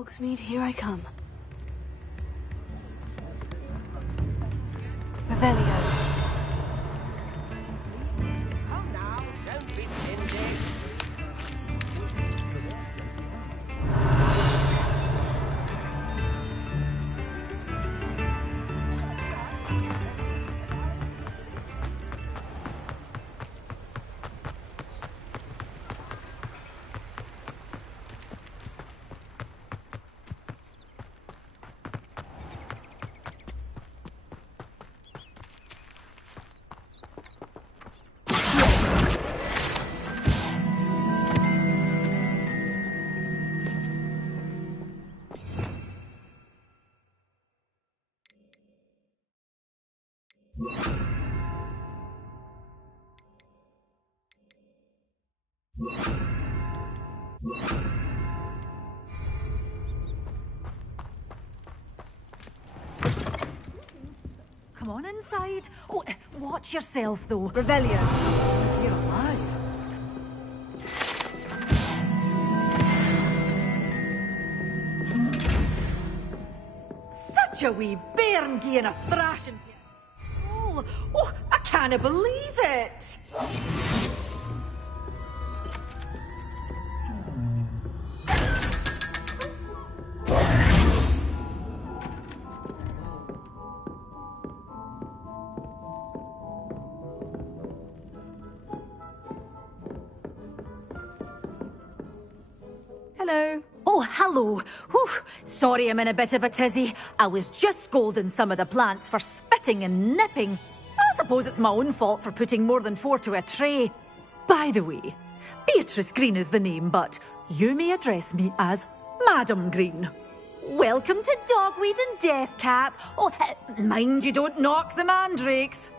Hogsmeade, here I come. Revelio. Come now, don't be stingy. Come on inside. Oh, watch yourself, though. Revelio. If you're alive. Such a wee bairn gieing a thrashing to you. Oh, I can't believe it. Hello. Oh, hello. Whew. Sorry I'm in a bit of a tizzy. I was just scolding some of the plants for spitting and nipping. I suppose it's my own fault for putting more than 4 to a tray. By the way, Beatrice Green is the name, but you may address me as Madam Green. Welcome to Dogweed and Deathcap. Oh, mind you don't knock the mandrakes.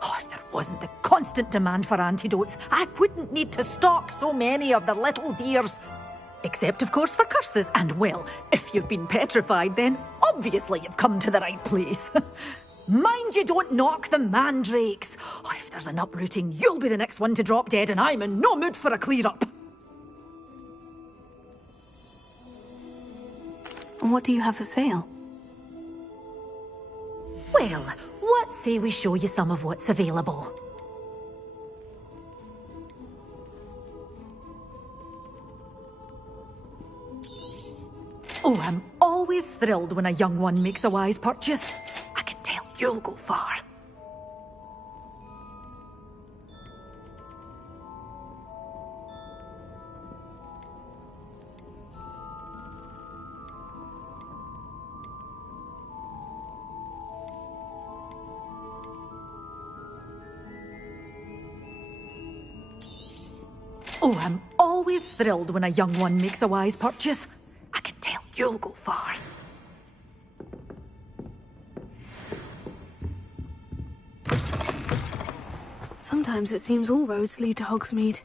Oh, if there wasn't the constant demand for antidotes, I wouldn't need to stock so many of the little dears. Except, of course, for curses. And, well, if you've been petrified, then obviously you've come to the right place. Mind you don't knock the mandrakes. Oh, if there's an uprooting, you'll be the next one to drop dead, and I'm in no mood for a clear-up. And what do you have for sale? Well, what say we show you some of what's available? Oh, I'm always thrilled when a young one makes a wise purchase. I can tell you'll go far. Oh, I'm always thrilled when a young one makes a wise purchase. I can tell you'll go far. Sometimes it seems all roads lead to Hogsmeade.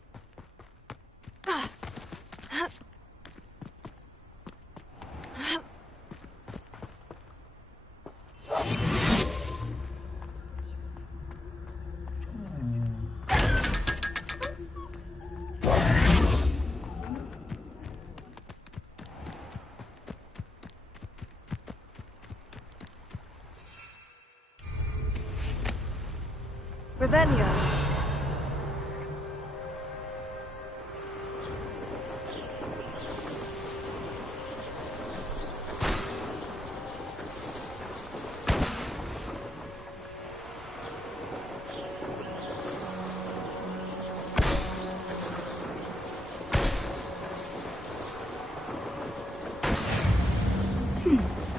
Revelio.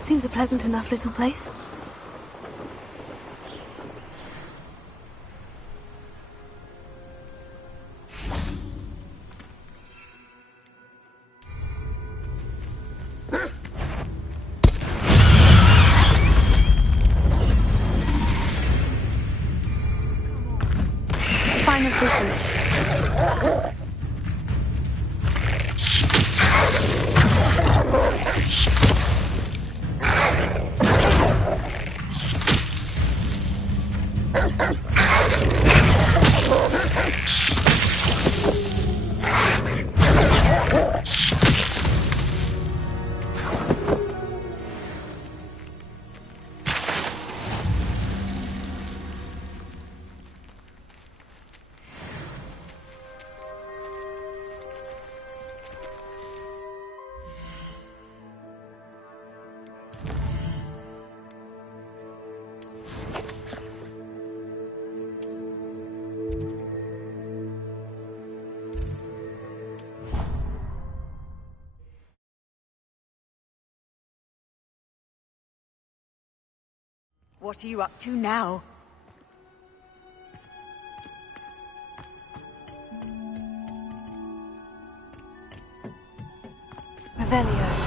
Seems a pleasant enough little place. Final finished. What are you up to now? Revelio.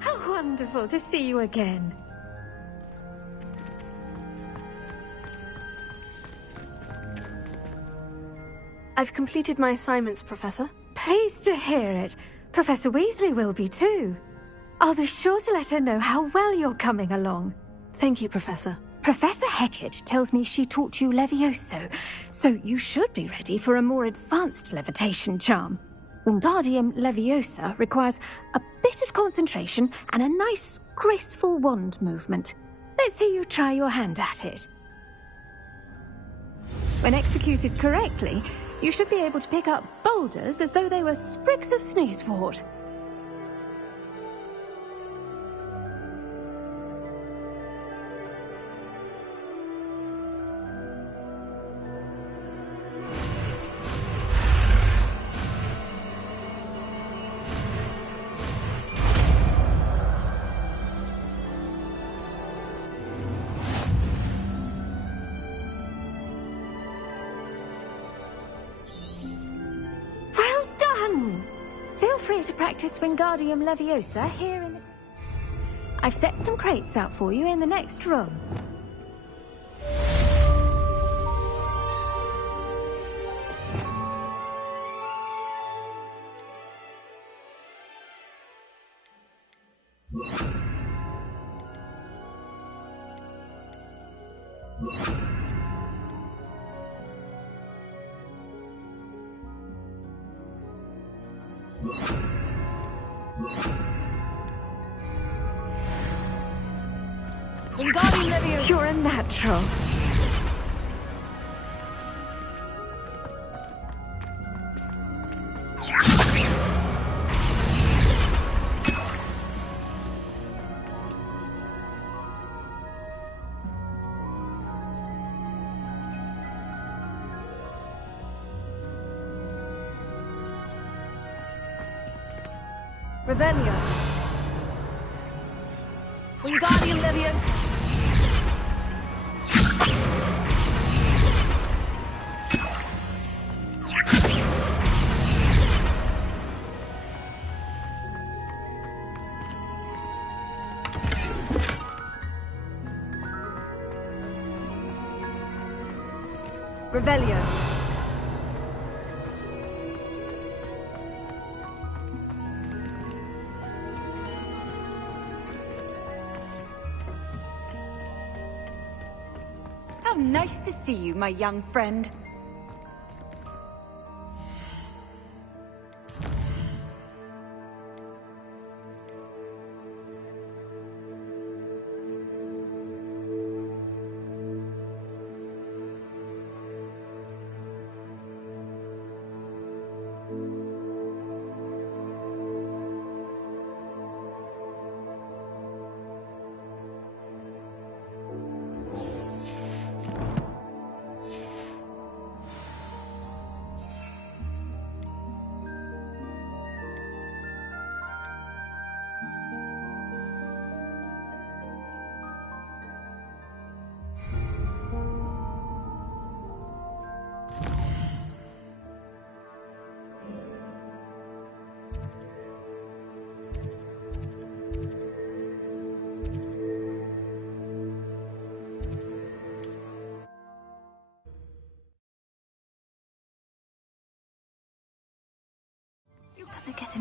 How wonderful to see you again. I've completed my assignments, Professor. Pleased to hear it. Professor Weasley will be too. I'll be sure to let her know how well you're coming along. Thank you, Professor. Professor Hecat tells me she taught you Levioso, so you should be ready for a more advanced levitation charm. Wingardium Leviosa requires a bit of concentration and a nice, graceful wand movement. Let's see you try your hand at it. When executed correctly, you should be able to pick up boulders as though they were sprigs of sneezewort. Feel free to practice Wingardium Leviosa here in the... I've set some crates out for you in the next room. Wingardium Leviosa! You're a natural. Revelio. Wingardium Leviosa. Revelio. How nice to see you, my young friend.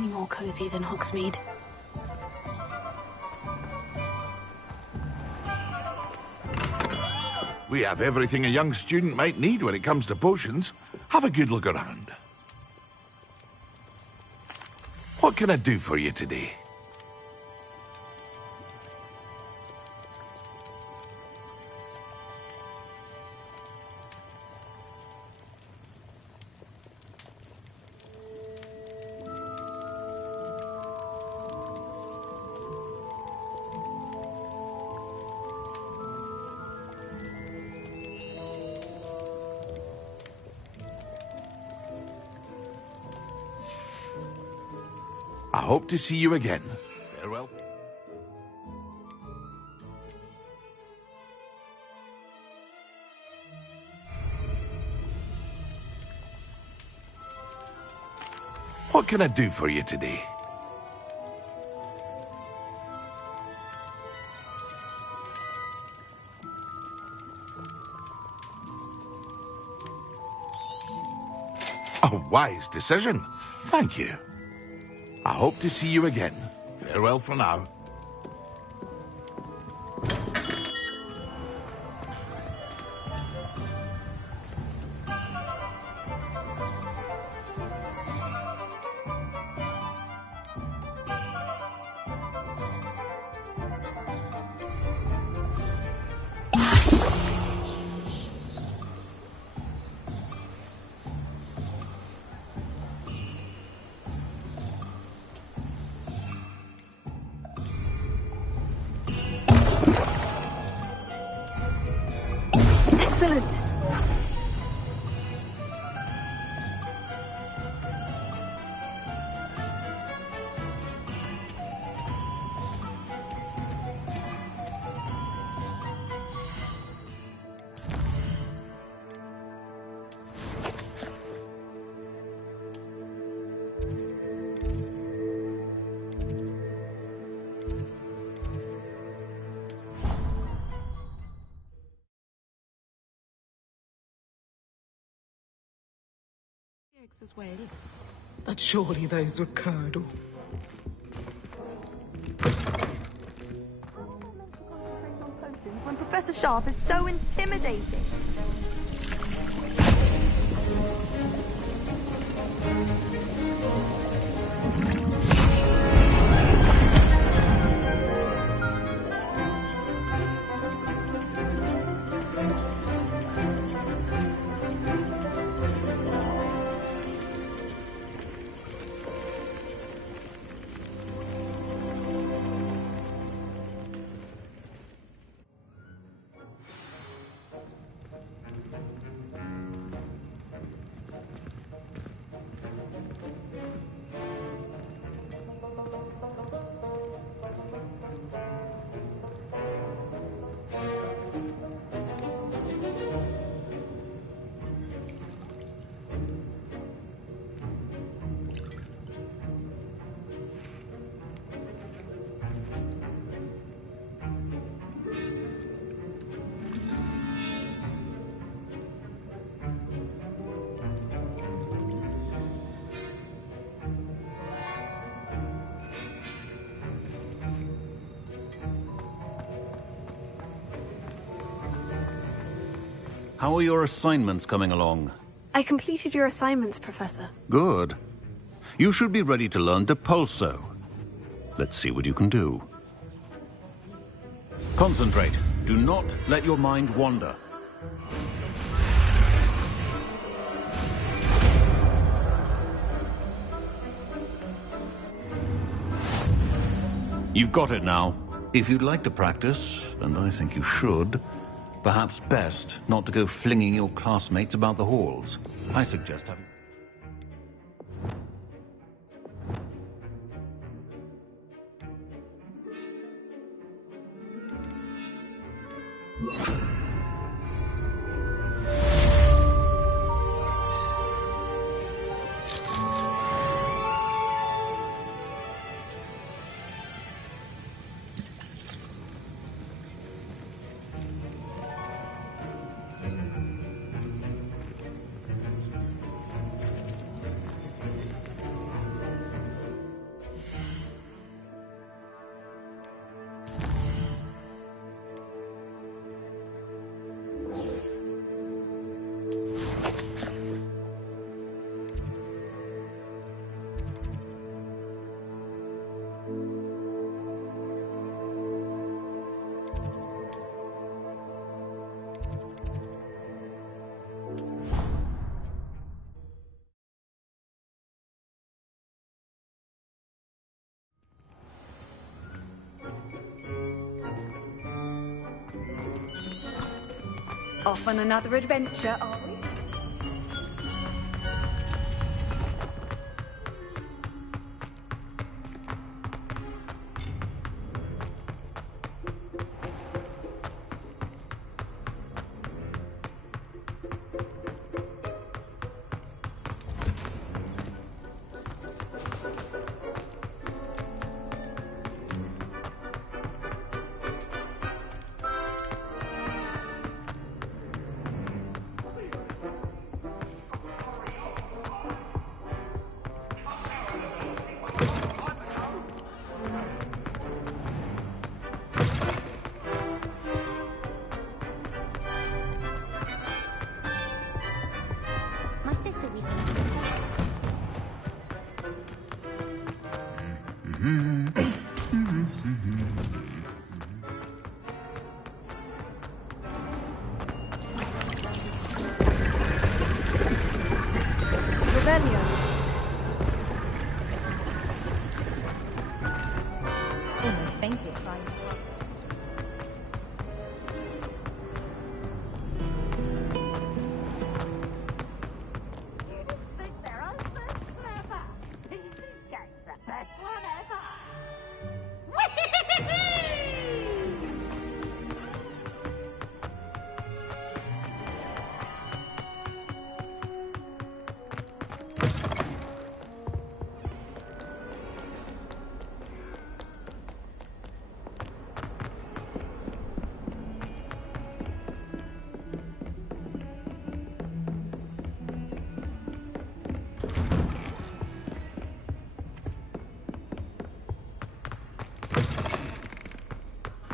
any more cozy than Hogsmeade. We have everything a young student might need when it comes to potions. Have a good look around. What can I do for you today? I hope to see you again. Farewell. What can I do for you today? A wise decision. Thank you. I hope to see you again. Farewell for now. Excellent! As well. But surely those were curdle. When Professor Sharp is so intimidating. How are your assignments coming along? I completed your assignments, Professor. Good. You should be ready to learn Depulso. Let's see what you can do. Concentrate. Do not let your mind wander. You've got it now. If you'd like to practice, and I think you should, perhaps best not to go flinging your classmates about the halls. I suggest having... Off on another adventure, are we? My sister weekend. Rebellion. Almost fainted trying to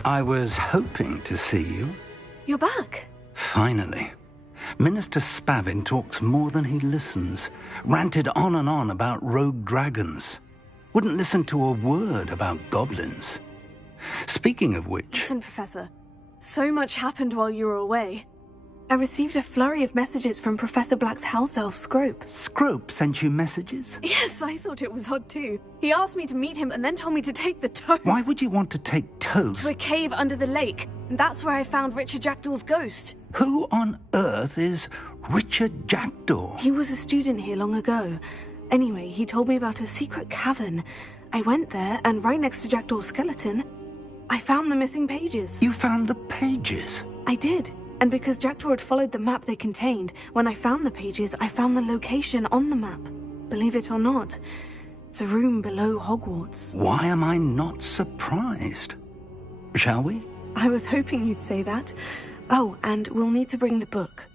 I was hoping to see you. You're back. Finally. Minister Spavin talks more than he listens. Ranted on and on about rogue dragons. Wouldn't listen to a word about goblins. Speaking of which... Listen, Professor. So much happened while you were away. I received a flurry of messages from Professor Black's house elf, Scrope. Scrope sent you messages? Yes, I thought it was odd too. He asked me to meet him and then told me to take the toad. Why would you want to take toads? To a cave under the lake. And that's where I found Richard Jackdaw's ghost. Who on earth is Richard Jackdaw? He was a student here long ago. Anyway, he told me about a secret cavern. I went there, and right next to Jackdaw's skeleton, I found the missing pages. You found the pages? I did. And because Jackdaw had followed the map they contained, when I found the pages, I found the location on the map. Believe it or not, it's a room below Hogwarts. Why am I not surprised? Shall we? I was hoping you'd say that. Oh, and we'll need to bring the book.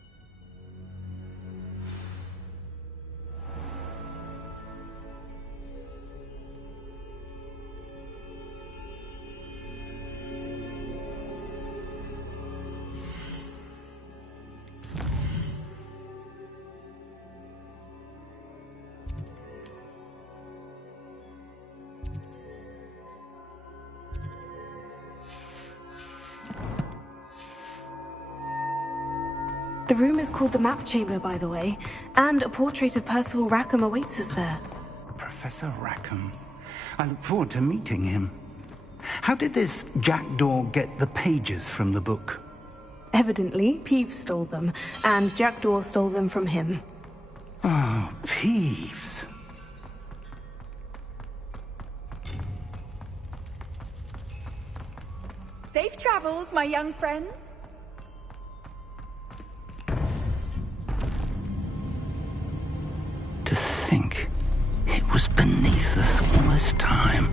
The room is called the Map Chamber, by the way, and a portrait of Percival Rackham awaits us there. Professor Rackham. I look forward to meeting him. How did this Jackdaw get the pages from the book? Evidently, Peeves stole them, and Jackdaw stole them from him. Oh, Peeves. Safe travels, my young friends. To think it was beneath us all this time.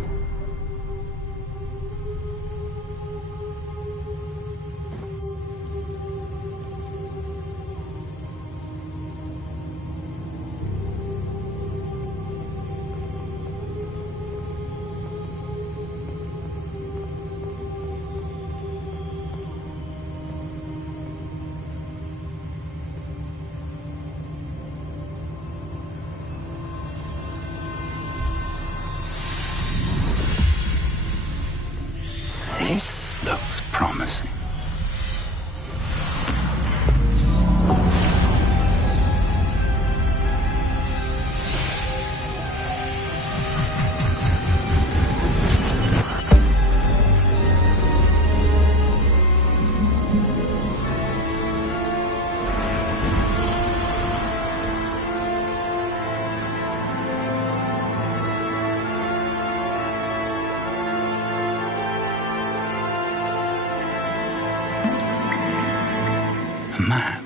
map,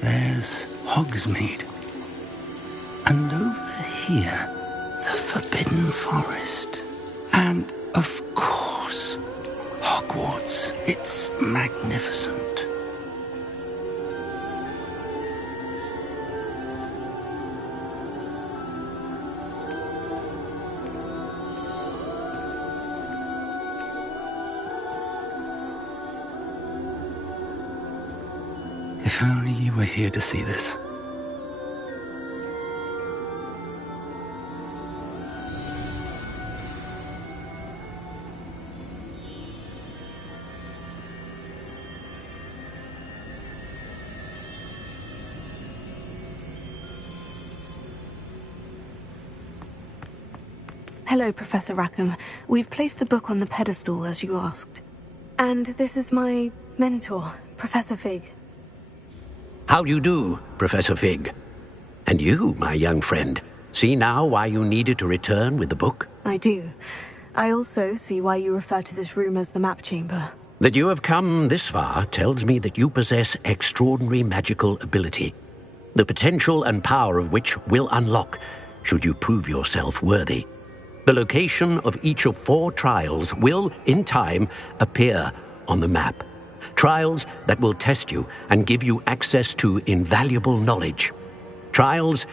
there's Hogsmeade. And over here, the Forbidden Forest. And, of course, Hogwarts. It's magnificent. If only you were here to see this. Hello, Professor Rackham. We've placed the book on the pedestal, as you asked. And this is my mentor, Professor Fig. How do you do, Professor Fig? And you, my young friend, see now why you needed to return with the book? I do. I also see why you refer to this room as the map chamber. That you have come this far tells me that you possess extraordinary magical ability, the potential and power of which will unlock should you prove yourself worthy. The location of each of 4 trials will, in time, appear on the map. Trials that will test you and give you access to invaluable knowledge. Trials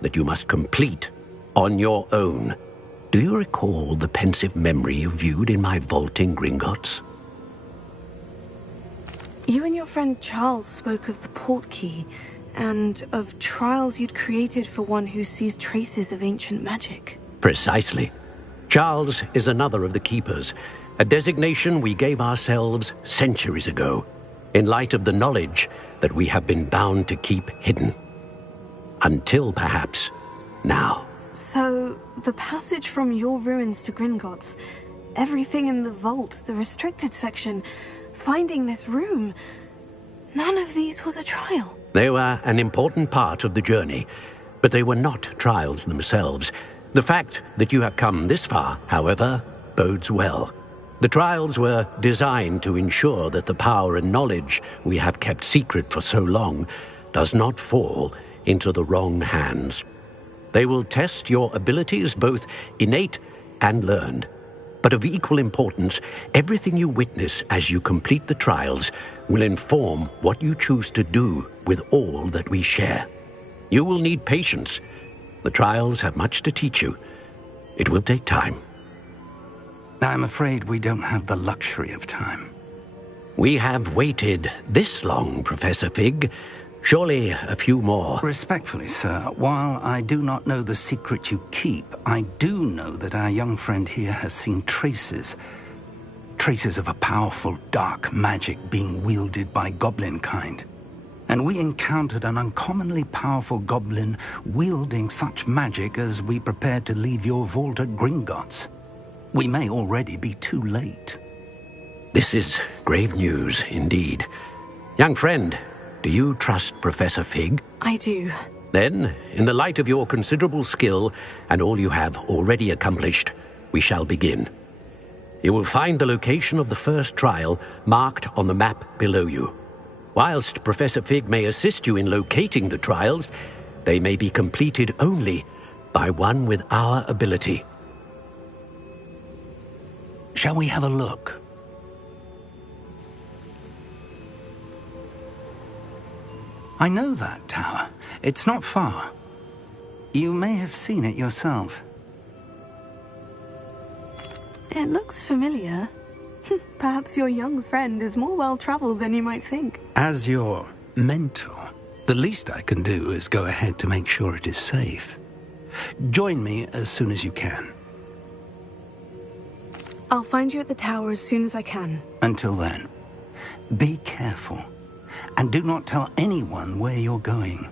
that you must complete on your own. Do you recall the pensive memory you viewed in my vault in Gringotts? You and your friend Charles spoke of the portkey, and of trials you'd created for one who sees traces of ancient magic. Precisely. Charles is another of the Keepers, a designation we gave ourselves centuries ago, in light of the knowledge that we have been bound to keep hidden. Until, perhaps, now. So, the passage from your ruins to Gringotts, everything in the vault, the restricted section, finding this room, none of these was a trial. They were an important part of the journey, but they were not trials themselves. The fact that you have come this far, however, bodes well. The trials were designed to ensure that the power and knowledge we have kept secret for so long does not fall into the wrong hands. They will test your abilities, both innate and learned. But of equal importance, everything you witness as you complete the trials will inform what you choose to do with all that we share. You will need patience. The trials have much to teach you. It will take time. I'm afraid we don't have the luxury of time. We have waited this long, Professor Fig. Surely a few more. Respectfully, sir, while I do not know the secret you keep, I do know that our young friend here has seen traces of a powerful dark magic being wielded by goblin kind. And we encountered an uncommonly powerful goblin wielding such magic as we prepared to leave your vault at Gringotts. We may already be too late. This is grave news, indeed. Young friend, do you trust Professor Fig? I do. Then, in the light of your considerable skill and all you have already accomplished, we shall begin. You will find the location of the first trial marked on the map below you. Whilst Professor Fig may assist you in locating the trials, they may be completed only by one with our ability. Shall we have a look? I know that tower. It's not far. You may have seen it yourself. It looks familiar. Perhaps your young friend is more well-traveled than you might think. As your mentor, the least I can do is go ahead to make sure it is safe. Join me as soon as you can. I'll find you at the tower as soon as I can. Until then, be careful, and do not tell anyone where you're going.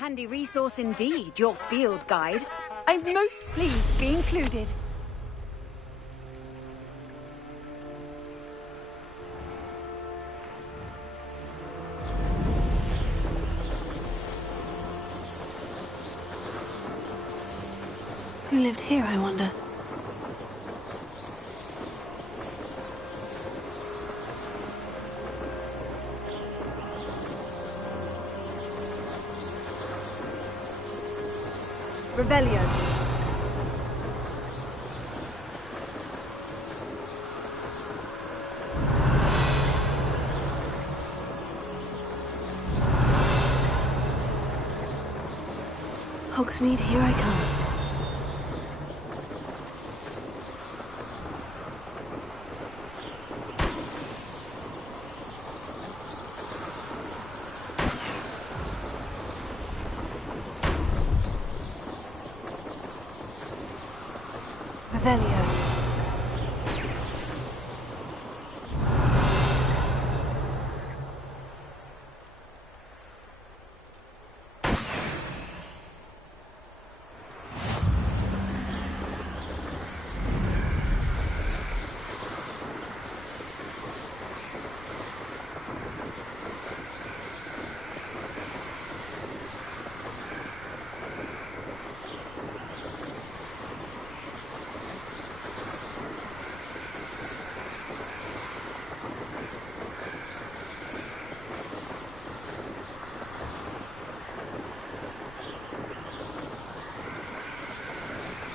Handy resource indeed, your field guide. I'm most pleased to be included. Who lived here, I wonder? Revelio. Hogsmeade, here I come. Revelio.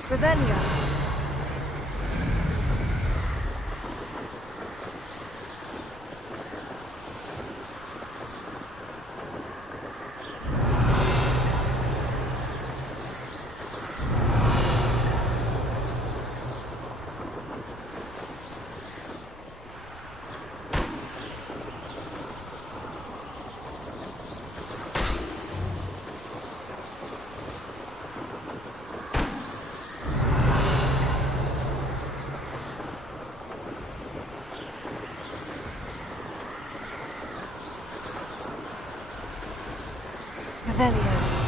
Revelio. Revelio.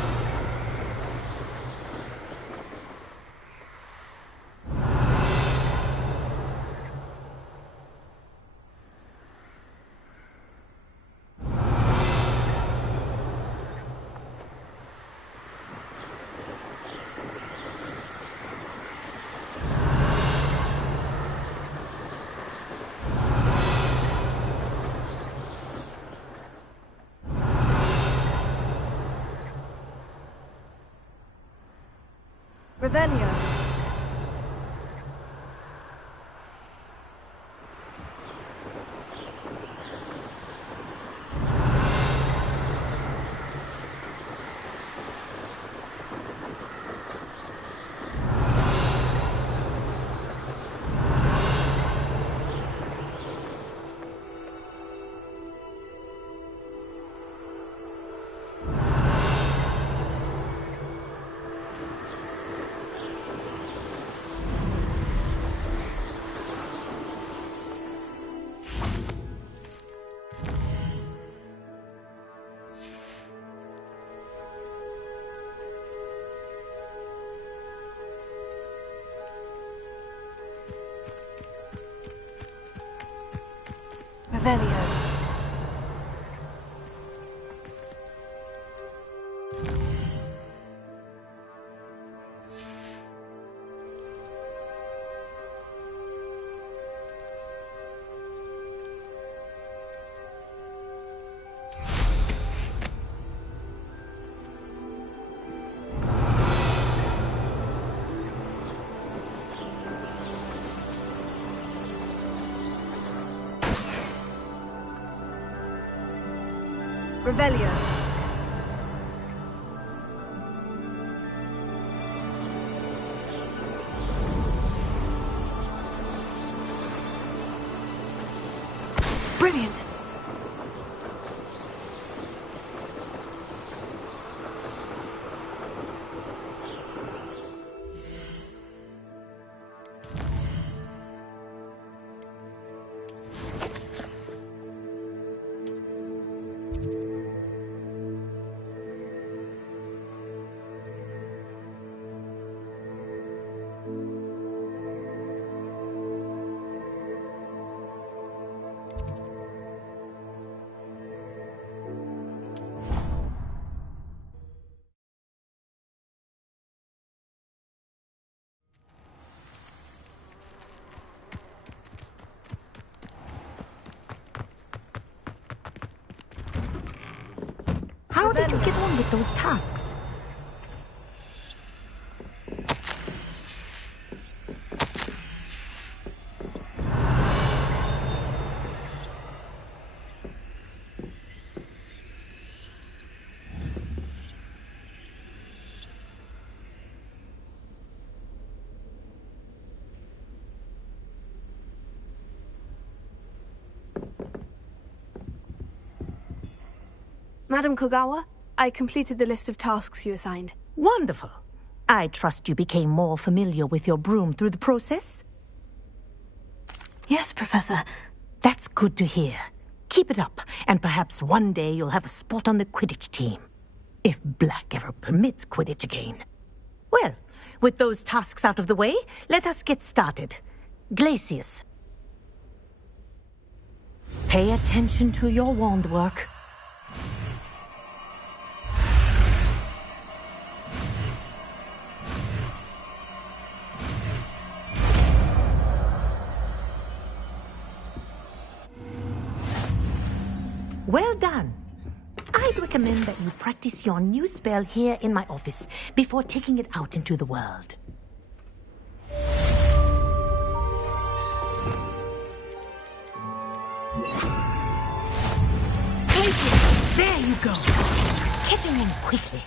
Revelio. Revelio. Revelio. Brilliant! did you get on with those tasks? Madam Kogawa, I completed the list of tasks you assigned. Wonderful. I trust you became more familiar with your broom through the process? Yes, Professor. That's good to hear. Keep it up, and perhaps one day you'll have a spot on the Quidditch team. If Black ever permits Quidditch again. Well, with those tasks out of the way, let us get started. Glacius. Pay attention to your wand work. Well done. I'd recommend that you practice your new spell here in my office before taking it out into the world. There you go. Get him in quickly.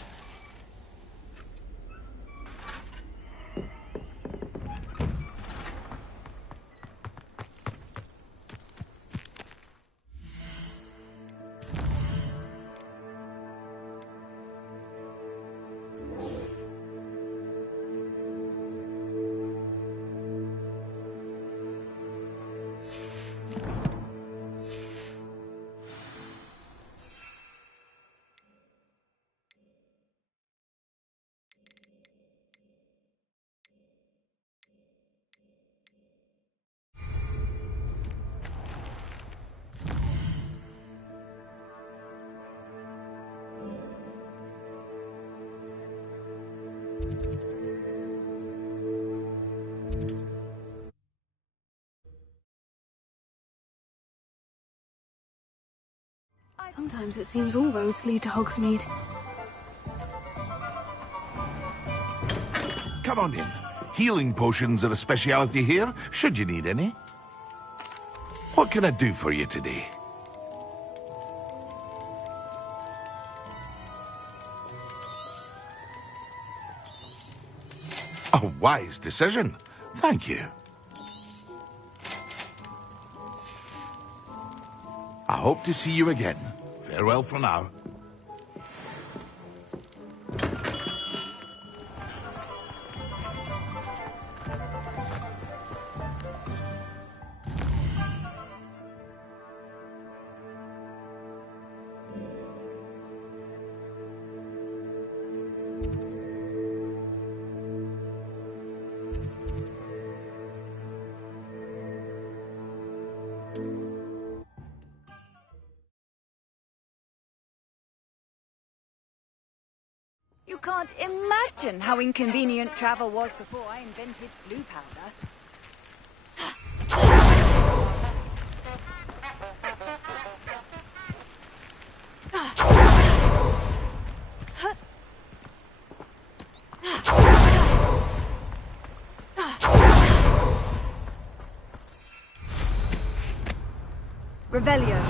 Sometimes it seems all roads lead to Hogsmeade. Come on in. Healing potions are a speciality here, should you need any. What can I do for you today? A wise decision. Thank you. I hope to see you again. Farewell for now. You can't imagine how inconvenient travel was before I invented blue powder. Revelio.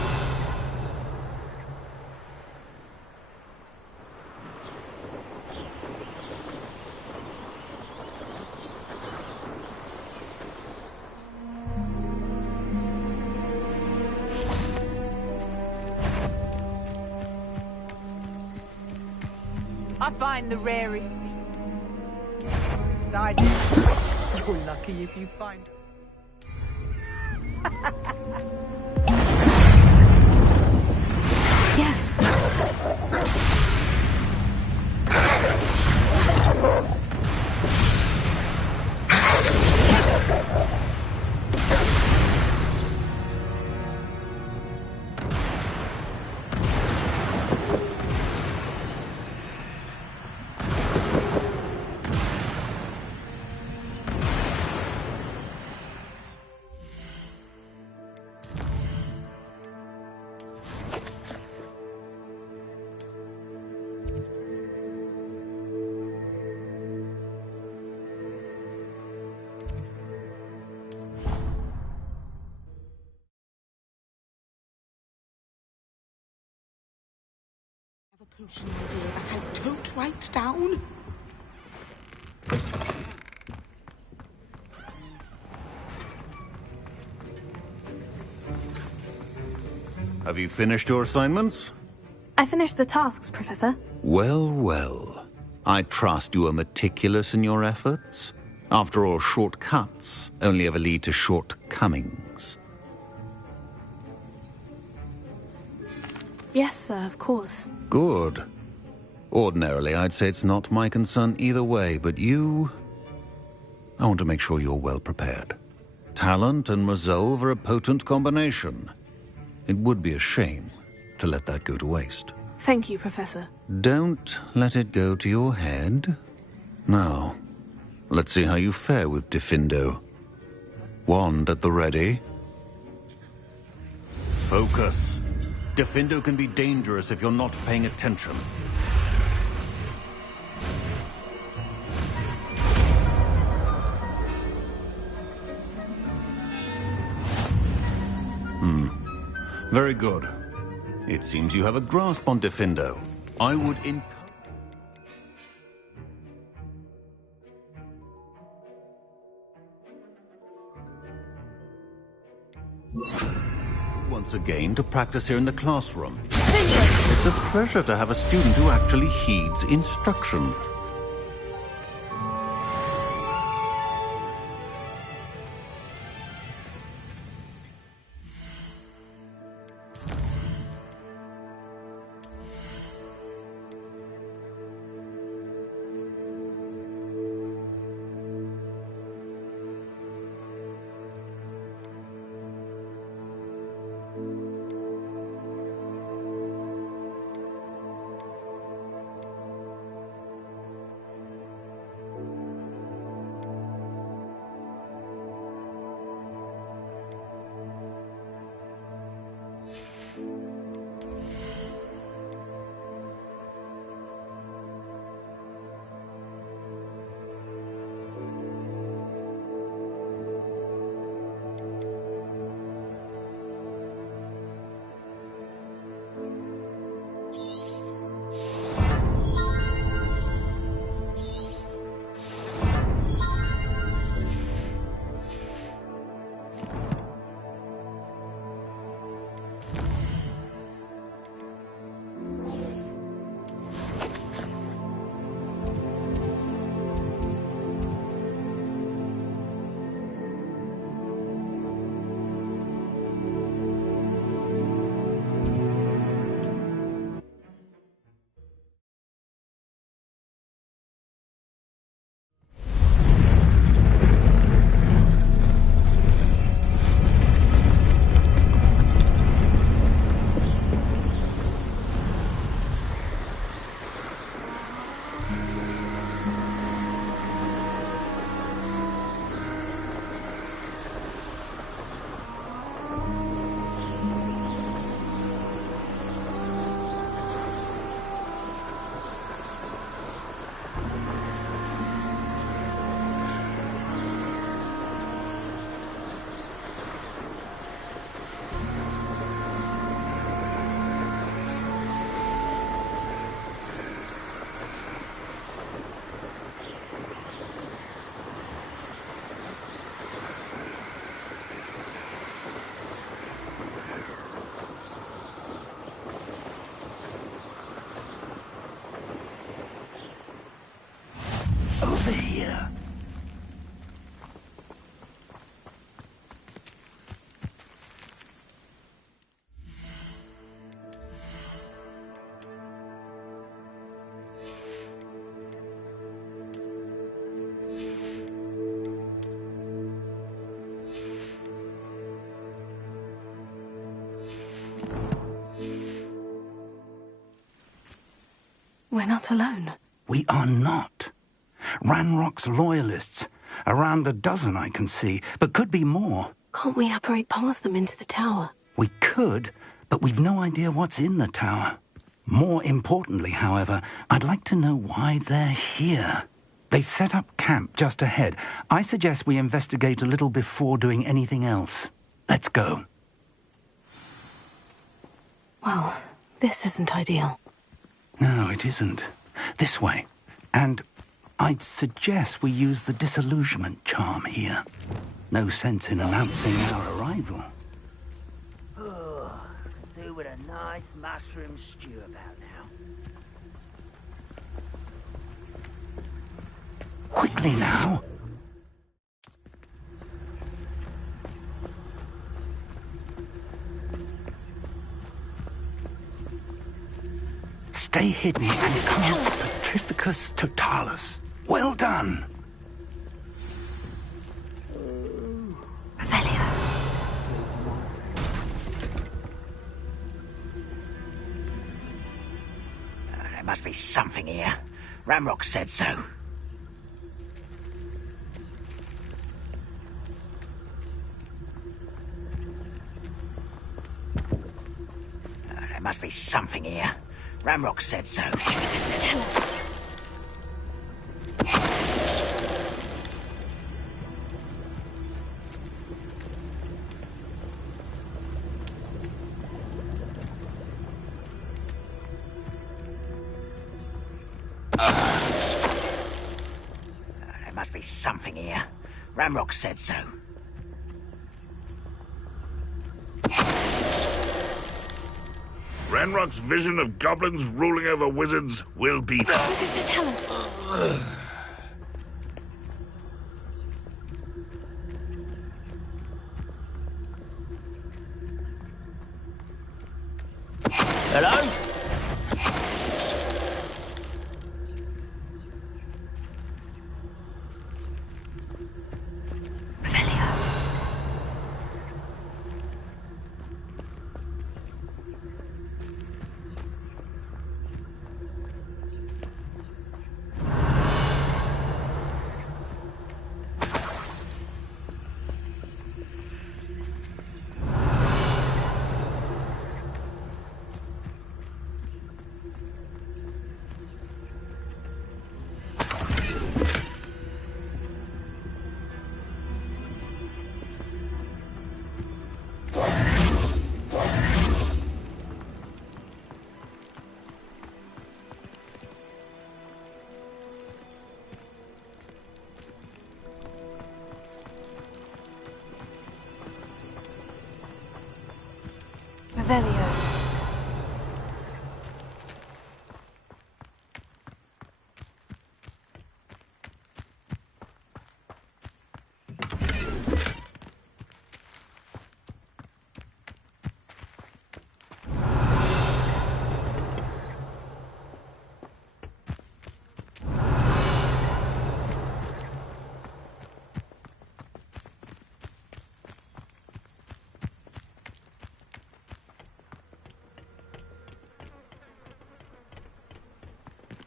I find the rarest. You're lucky if you find it. Yes. potion idea that I don't write down. Have you finished your assignments? I finished the tasks, Professor. Well, well. I trust you are meticulous in your efforts. After all, shortcuts only ever lead to shortcomings. Yes, sir, of course. Good. Ordinarily, I'd say it's not my concern either way, but you... I want to make sure you're well prepared. Talent and resolve are a potent combination. It would be a shame to let that go to waste. Thank you, Professor. Don't let it go to your head. Now, let's see how you fare with Diffindo. Wand at the ready. Focus. Diffindo can be dangerous if you're not paying attention. Very good. It seems you have a grasp on Diffindo. I would once again to practice here in the classroom. It's a pleasure to have a student who actually heeds instruction. Over here. We're not alone. We are not. Ranrock's loyalists. Around a dozen I can see, but could be more. Can't we apparate past them into the tower? We could, but we've no idea what's in the tower. More importantly, however, I'd like to know why they're here. They've set up camp just ahead. I suggest we investigate a little before doing anything else. Let's go. Well, this isn't ideal. No, it isn't. This way. And I'd suggest we use the disillusionment charm here. No sense in announcing our arrival. Oh, do with a nice mushroom stew about now. Quickly now. Stay hidden and cast Petrificus Totalis. Well done. Revelio. There must be something here. Ramrock said so. There must be something here. Ramrock said so. Tell us. There must be something here. Ramrock said so. Ranrock's vision of goblins ruling over wizards will be... Mr. Tellus. Hello? Revelio.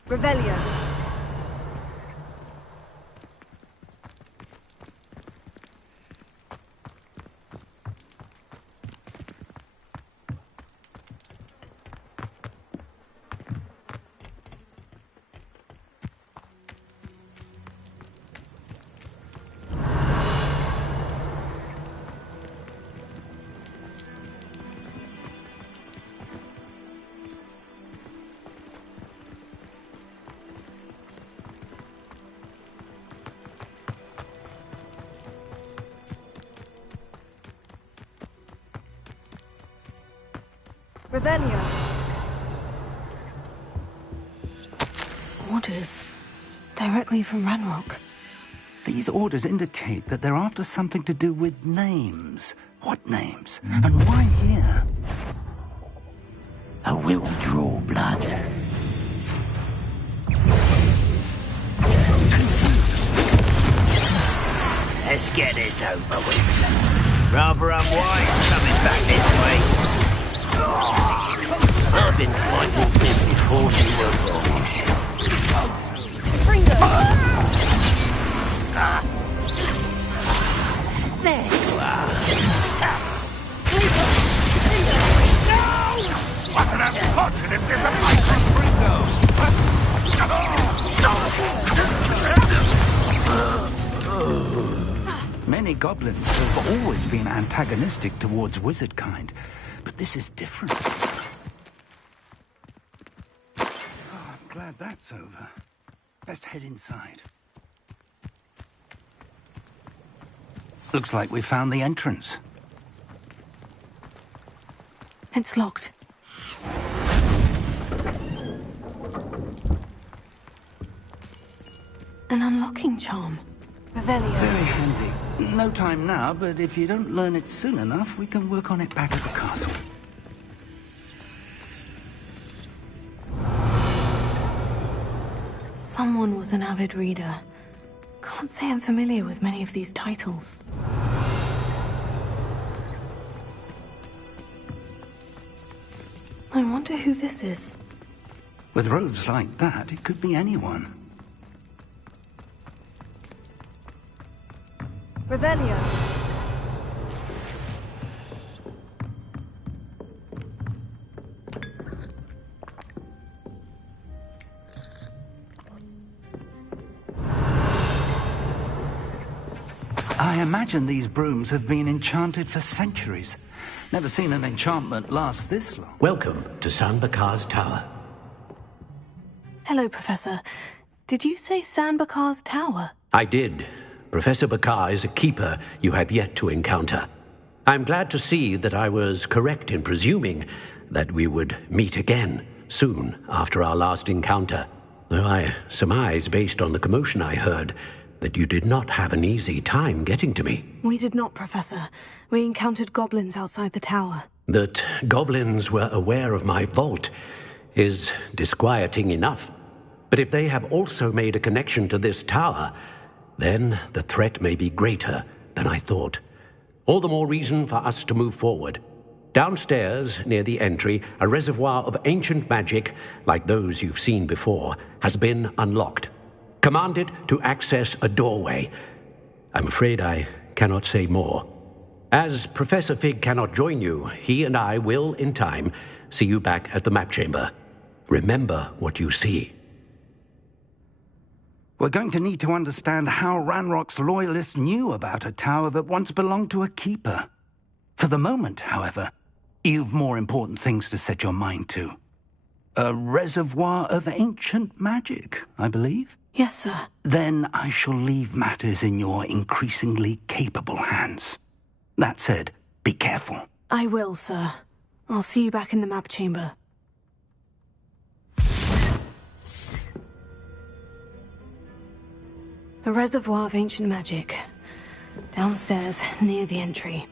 Revelio. Revelio. Orders. Directly from Ranrock. These orders indicate that they're after something to do with names. What names? And why here? I will draw blood. Let's get this over with. Rather unwise coming back this way. I've been fighting since before you were born. There you are. What an unfortunate disappointment, Many goblins have always been antagonistic towards wizard kind, but this is different. glad that's over. Best head inside. Looks like we found the entrance. It's locked. An unlocking charm. Revelio. Very handy. No time now, but if you don't learn it soon enough, we can work on it back at the castle. Someone was an avid reader. Can't say I'm familiar with many of these titles. I wonder who this is. With robes like that, it could be anyone. Revelio. I imagine these brooms have been enchanted for centuries. Never seen an enchantment last this long. Welcome to San Bakar's Tower. Hello, Professor. Did you say San Bakar's Tower? I did. Professor Bakar is a keeper you have yet to encounter. I'm glad to see that I was correct in presuming that we would meet again soon after our last encounter, though I surmise, based on the commotion I heard, that you did not have an easy time getting to me. We did not, Professor. We encountered goblins outside the tower. That goblins were aware of my vault is disquieting enough. But if they have also made a connection to this tower, then the threat may be greater than I thought. All the more reason for us to move forward. Downstairs, near the entry, a reservoir of ancient magic, like those you've seen before, has been unlocked. Command it to access a doorway. I'm afraid I cannot say more. As Professor Fig cannot join you, he and I will, in time, see you back at the map chamber. Remember what you see. We're going to need to understand how Ranrock's loyalists knew about a tower that once belonged to a keeper. For the moment, however, you've more important things to set your mind to. A reservoir of ancient magic, I believe? Yes, sir. Then I shall leave matters in your increasingly capable hands. That said, be careful. I will, sir. I'll see you back in the map chamber. A reservoir of ancient magic. Downstairs, near the entry.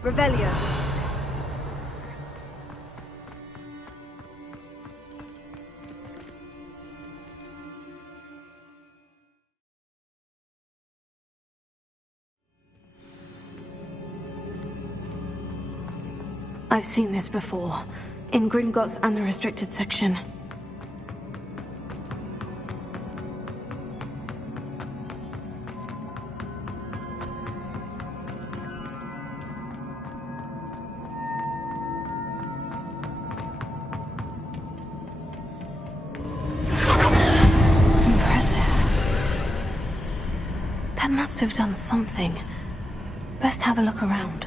Revelio. I've seen this before, in Gringotts and the restricted section. Must have done something. Best have a look around.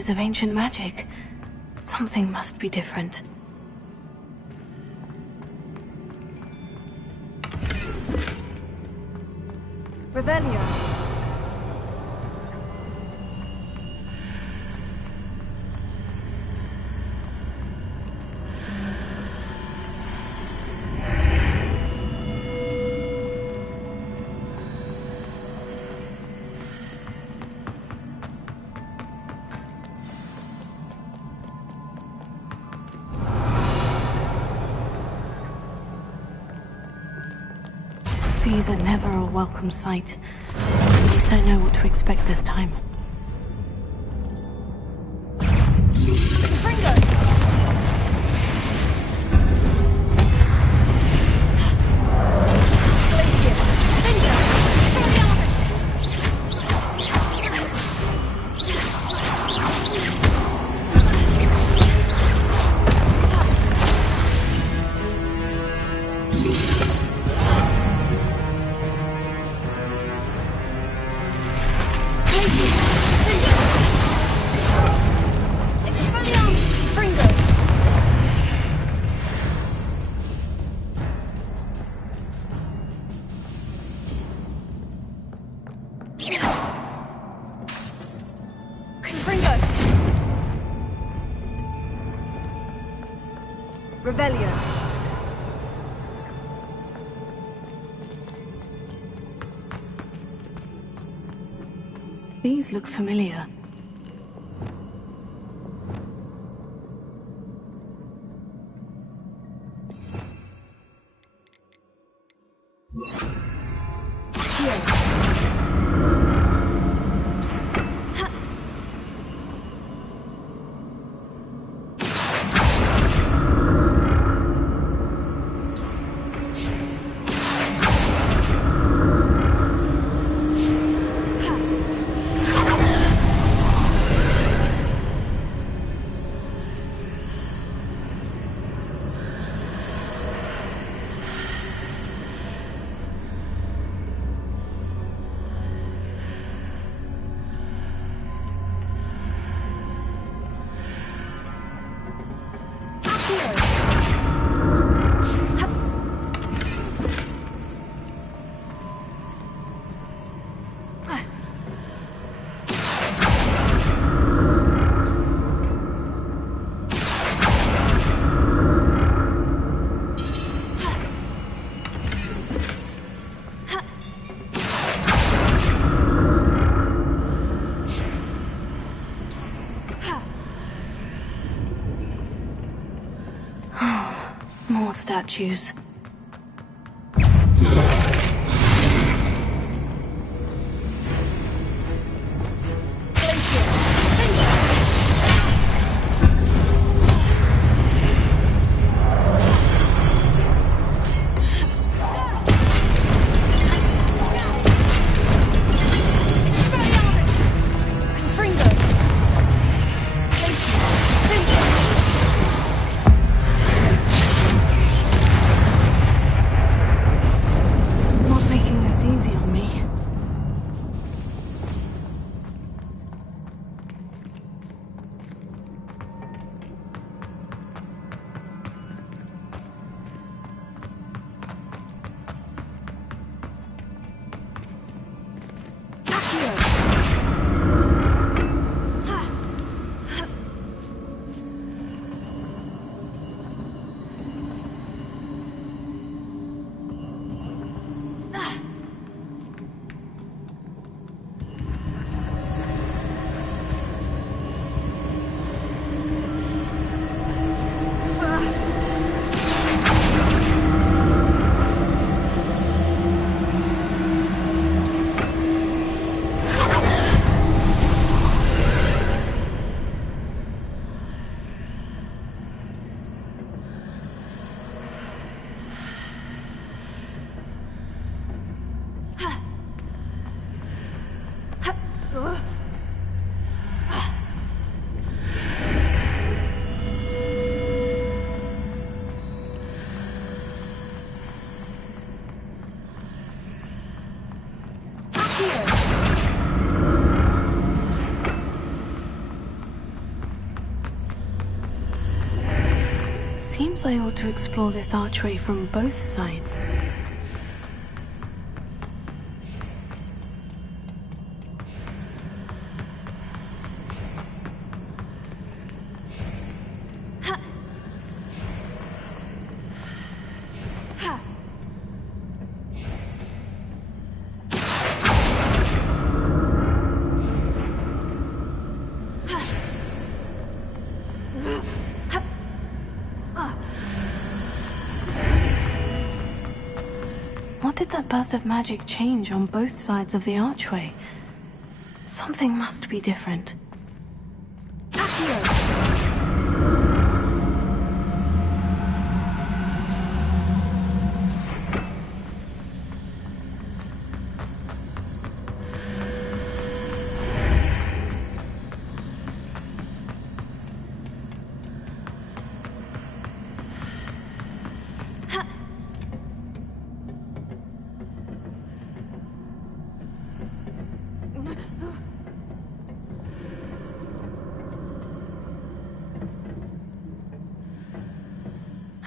traces of ancient magic. Something must be different. Revelio. These are never a welcome sight. At least I know what to expect this time. Revelio. These look familiar. More statues. I ought to explore this archway from both sides. What did that burst of magic change on both sides of the archway? Something must be different.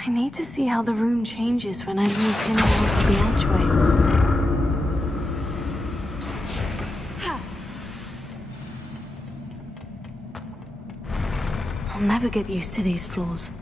I need to see how the room changes when I move in and out of the archway. I'll never get used to these floors.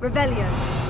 Revelio.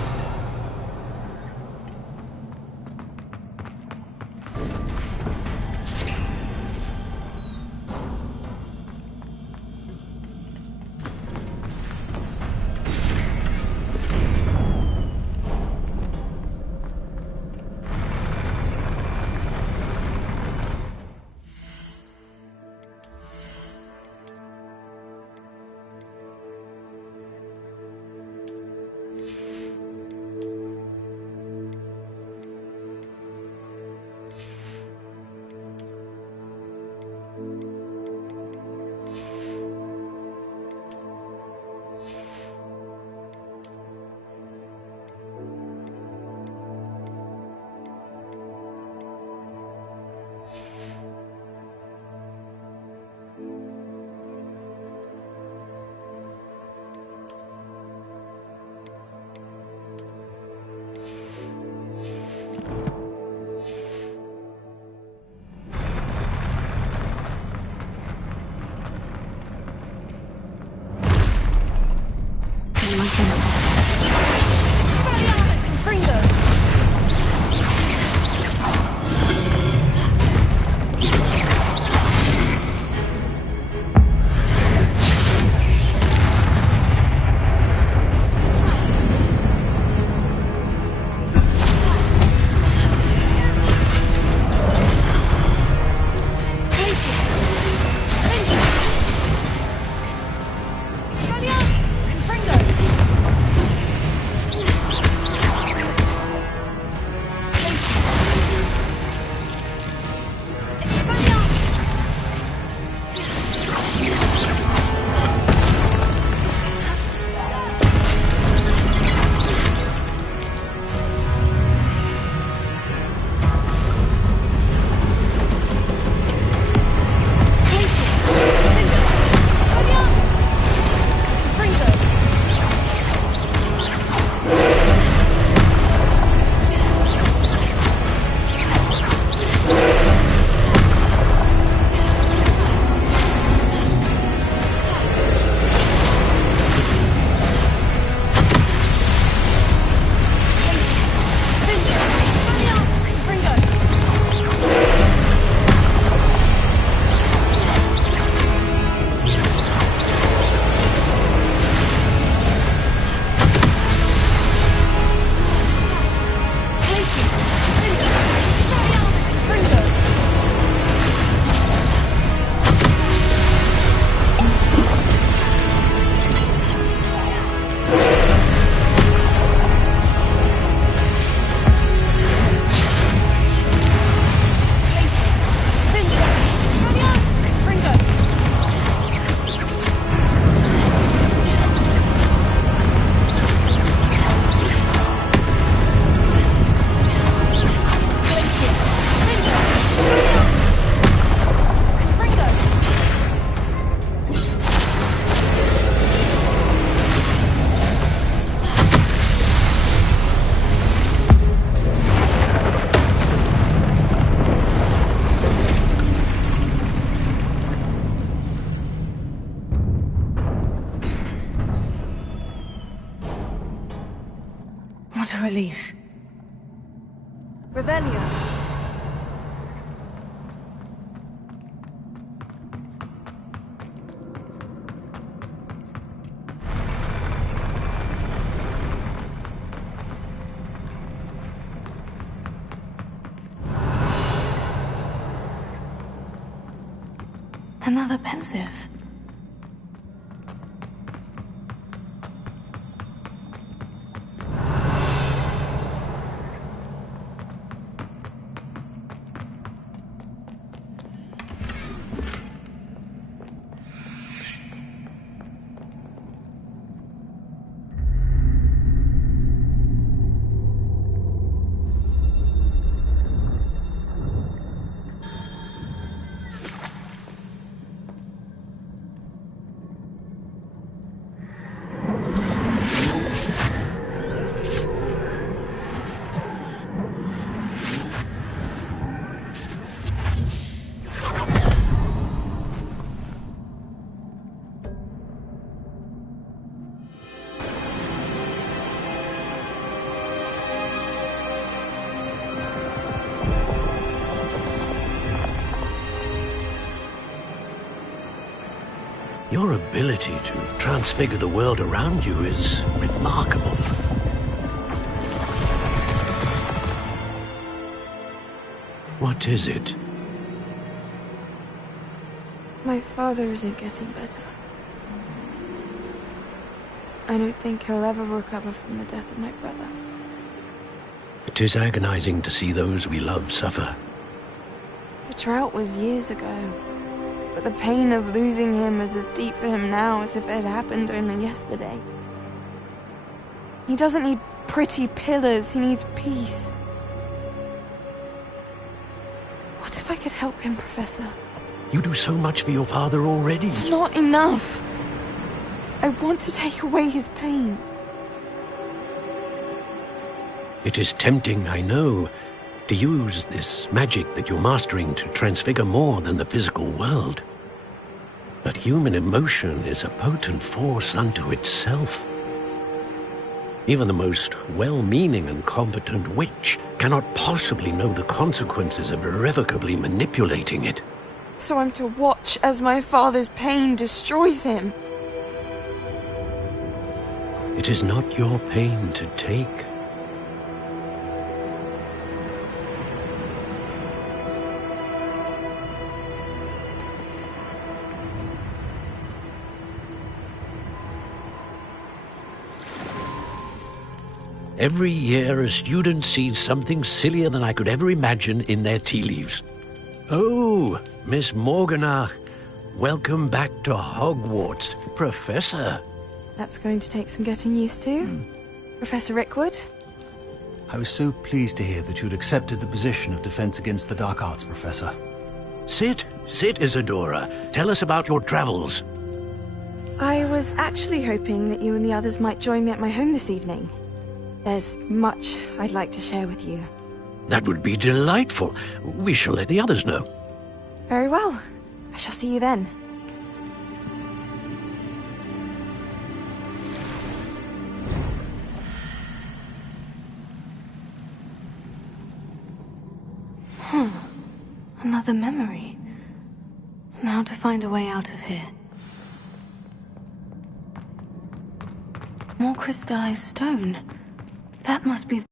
in my fingertips. What a relief. Revelio. Another pensive. Your ability to transfigure the world around you is remarkable. What is it? My father isn't getting better. I don't think he'll ever recover from the death of my brother. It is agonizing to see those we love suffer. The drought was years ago, but the pain of losing him is as deep for him now as if it had happened only yesterday. He doesn't need pretty pillars, he needs peace. What if I could help him, Professor? You do so much for your father already. It's not enough. I want to take away his pain. It is tempting, I know, to use this magic that you're mastering to transfigure more than the physical world. But human emotion is a potent force unto itself. Even the most well-meaning and competent witch cannot possibly know the consequences of irrevocably manipulating it. So I'm to watch as my father's pain destroys him. It is not your pain to take. Every year, a student sees something sillier than I could ever imagine in their tea leaves. Oh, Miss Morganach, welcome back to Hogwarts, Professor. That's going to take some getting used to. Professor Rickwood? I was so pleased to hear that you'd accepted the position of Defense Against the Dark Arts, Professor. Sit, Isadora. Tell us about your travels. I was actually hoping that you and the others might join me at my home this evening. There's much I'd like to share with you. That would be delightful. We shall let the others know. Very well. I shall see you then. Another memory. Now to find a way out of here. More crystallized stone. That must be...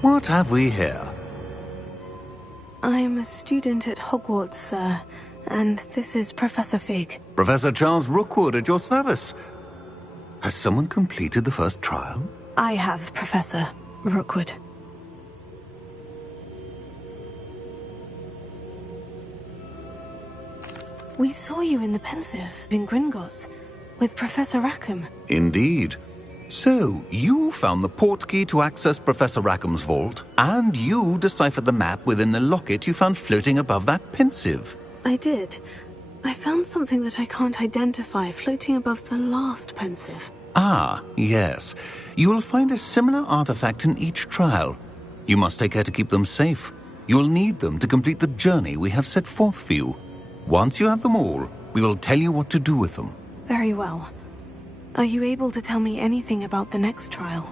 What have we here? I'm a student at Hogwarts, sir, and this is Professor Fig. Professor Charles Rookwood at your service. Has someone completed the first trial? I have, Professor Rookwood. We saw you in the Pensive in Gringotts with Professor Rackham. Indeed. So, you found the portkey to access Professor Rackham's vault, and you deciphered the map within the locket you found floating above that Pensive. I did. I found something that I can't identify floating above the last Pensive. Ah, yes. You will find a similar artifact in each trial. You must take care to keep them safe. You will need them to complete the journey we have set forth for you. Once you have them all, we will tell you what to do with them. Very well. Are you able to tell me anything about the next trial?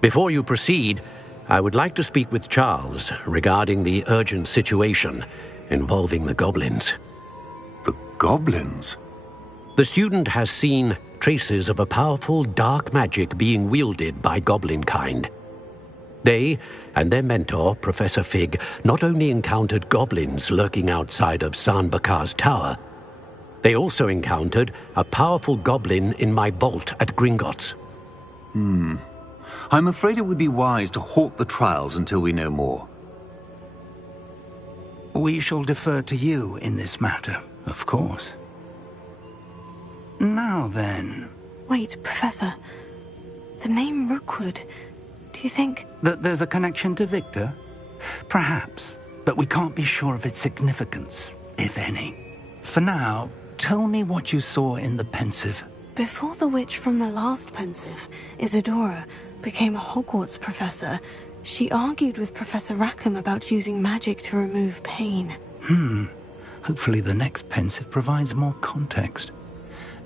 Before you proceed, I would like to speak with Charles regarding the urgent situation involving the goblins. The goblins? The student has seen traces of a powerful dark magic being wielded by goblin kind. They and their mentor, Professor Fig, not only encountered goblins lurking outside of Sanbakar's tower, they also encountered a powerful goblin in my vault at Gringotts. I'm afraid it would be wise to halt the trials until we know more. We shall defer to you in this matter, of course. Now then... Wait, Professor. The name Rookwood, do you think... That there's a connection to Victor? Perhaps, but we can't be sure of its significance, if any. For now, tell me what you saw in the Pensive. Before the witch from the last Pensive, Isadora, became a Hogwarts professor, she argued with Professor Rackham about using magic to remove pain. Hopefully the next Pensive provides more context.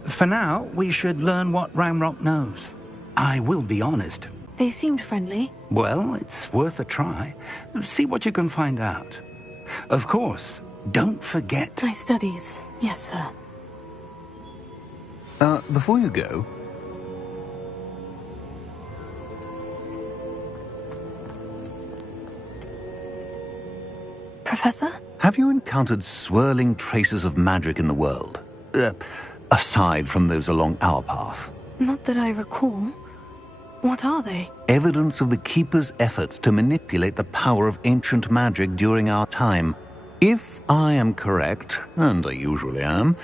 For now, we should learn what Ramrock knows. I will be honest. They seemed friendly. Well, it's worth a try. See what you can find out. Of course, don't forget... My studies. Yes, sir. Before you go... Professor? Have you encountered swirling traces of magic in the world? Aside from those along our path? Not that I recall. What are they? Evidence of the Keeper's efforts to manipulate the power of ancient magic during our time. If I am correct, and I usually am,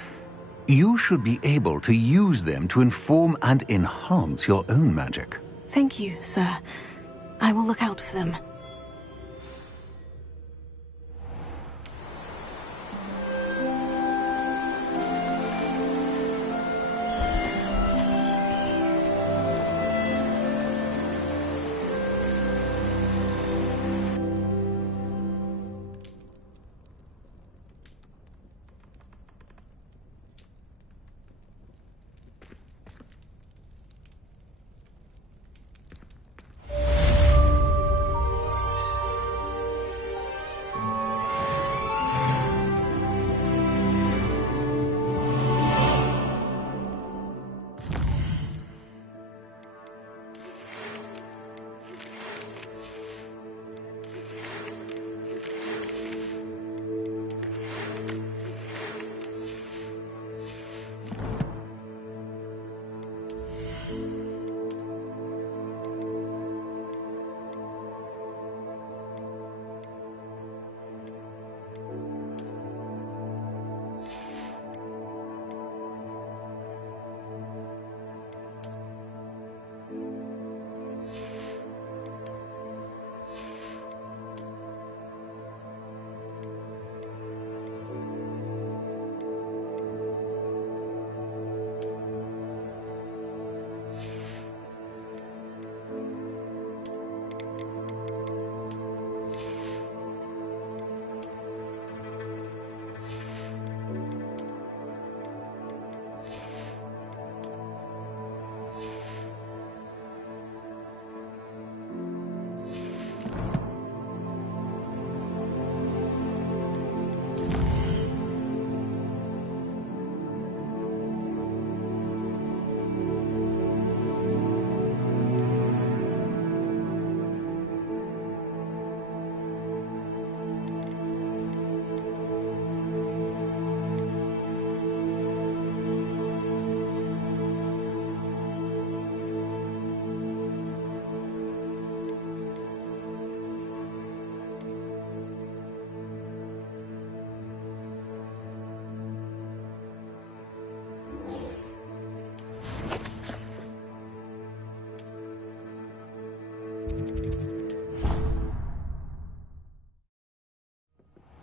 you should be able to use them to inform and enhance your own magic. Thank you, sir. I will look out for them.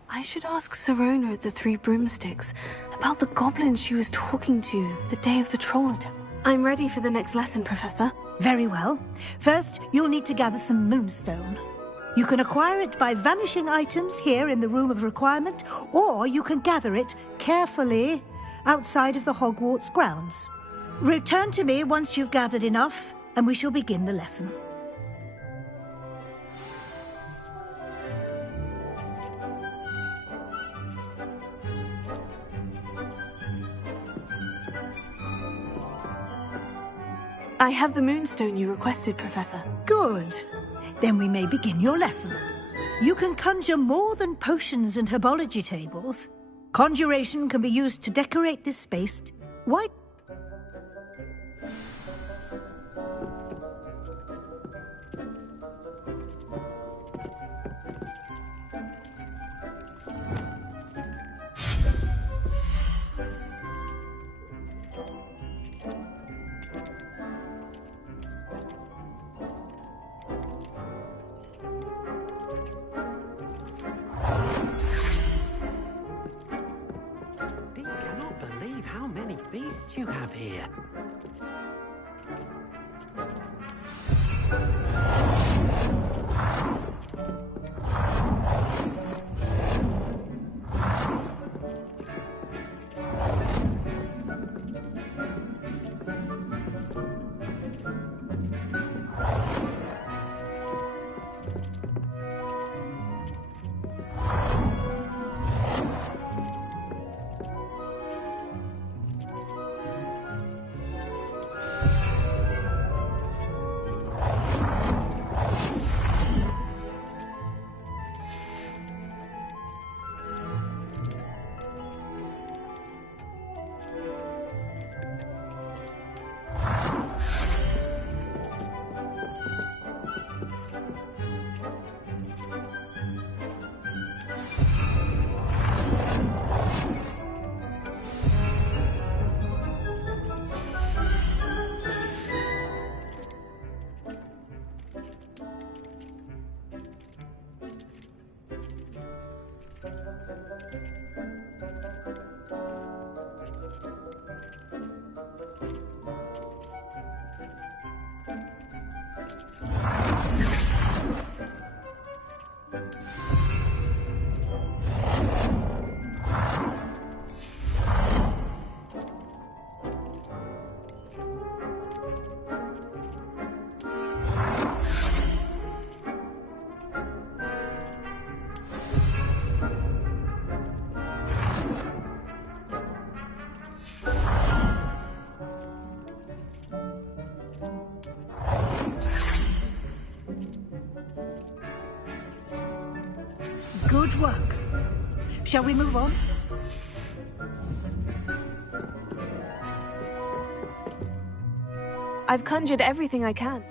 I should ask Sirona at the Three Broomsticks about the goblin she was talking to the day of the troll attack. I'm ready for the next lesson, Professor. Very well. First, you'll need to gather some moonstone. You can acquire it by vanishing items here in the Room of Requirement, or you can gather it carefully outside of the Hogwarts grounds. Return to me once you've gathered enough, and we shall begin the lesson. I have the moonstone you requested, Professor. Good. Then we may begin your lesson. You can conjure more than potions and herbology tables. Conjuration can be used to decorate this space. Why? Beasts you have here. Good work. Shall we move on? I've conjured everything I can.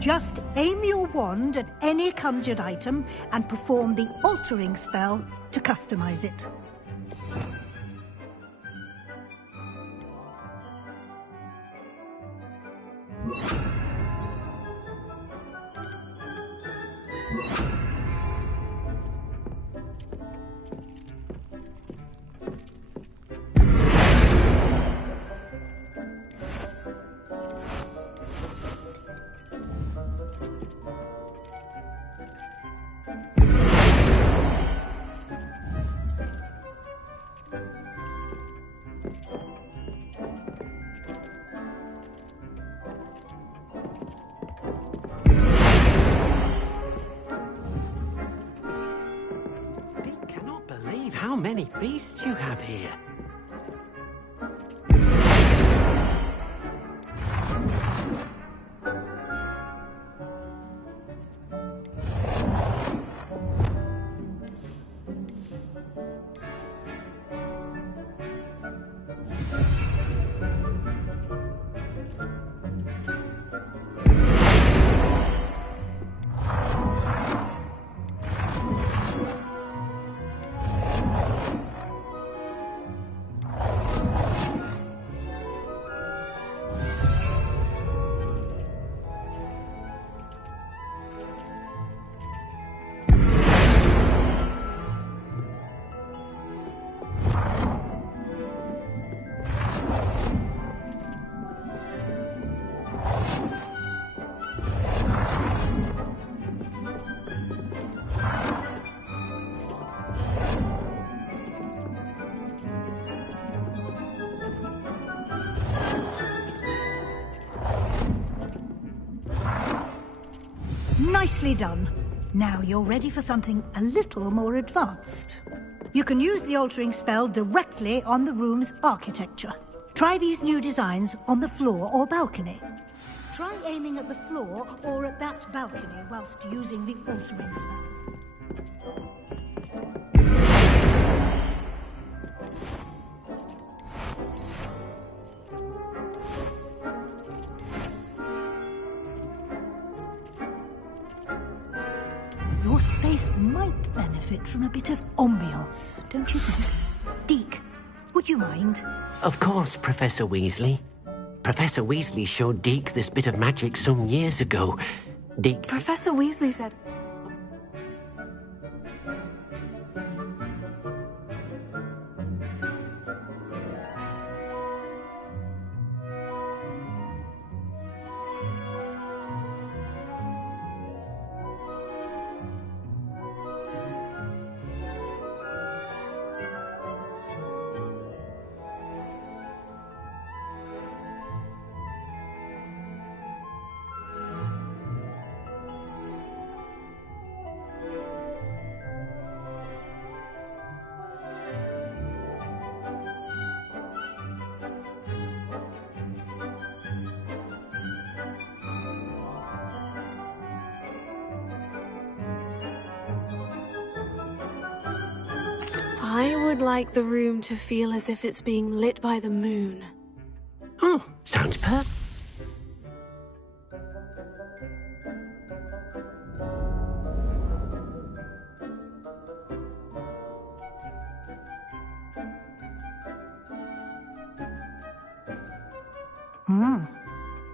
Just aim your wand at any conjured item and perform the altering spell to customize it. How many beasts you have here? Nicely done. Now you're ready for something a little more advanced. You can use the altering spell directly on the room's architecture. Try these new designs on the floor or balcony. Try aiming at the floor or at that balcony whilst using the altering spell. Your space might benefit from a bit of ambiance, don't you think? Deke, would you mind? Of course, Professor Weasley. Professor Weasley showed Deke this bit of magic some years ago. Deke... Professor Weasley said... I would like the room to feel as if it's being lit by the moon. Oh, sounds perfect.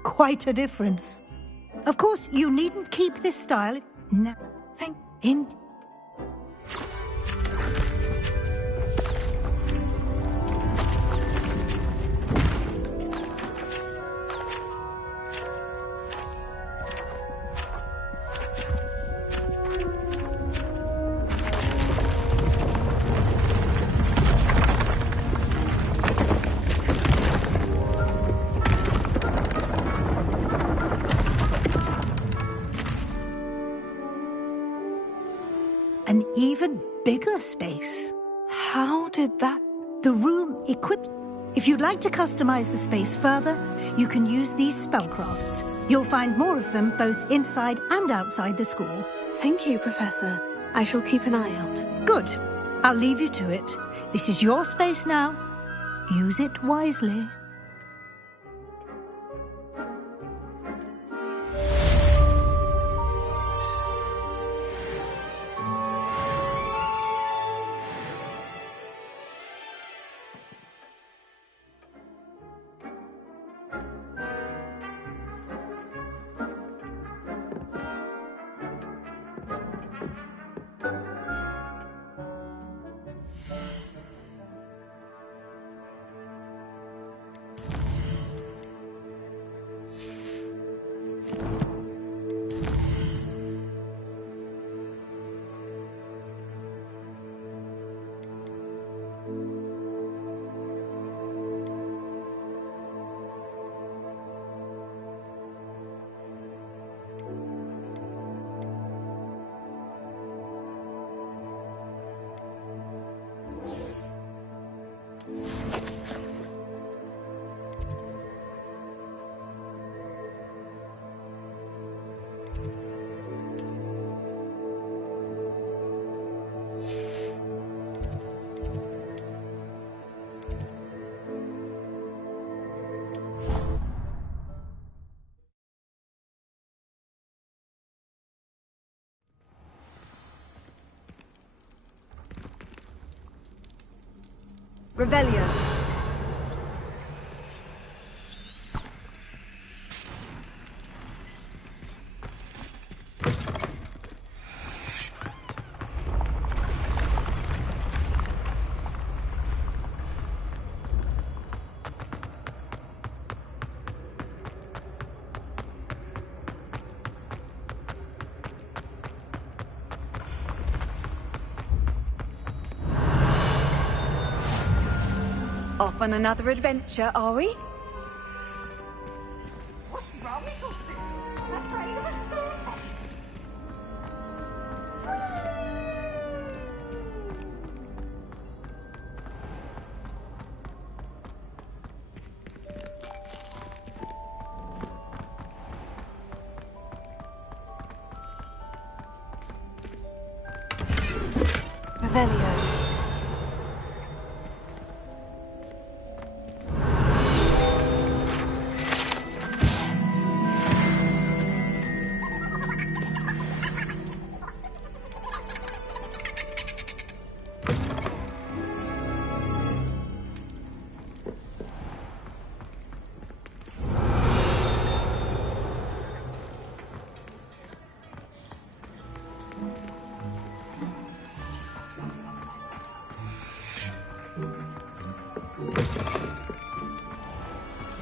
Quite a difference. Of course, you needn't keep this style. No. In. An even bigger space. How did that... The room equipped... If you'd like to customize the space further, you can use these spellcrafts. You'll find more of them both inside and outside the school. Thank you, Professor. I shall keep an eye out. Good. I'll leave you to it. This is your space now. Use it wisely. Revelio. Off on another adventure, are we? Revelio.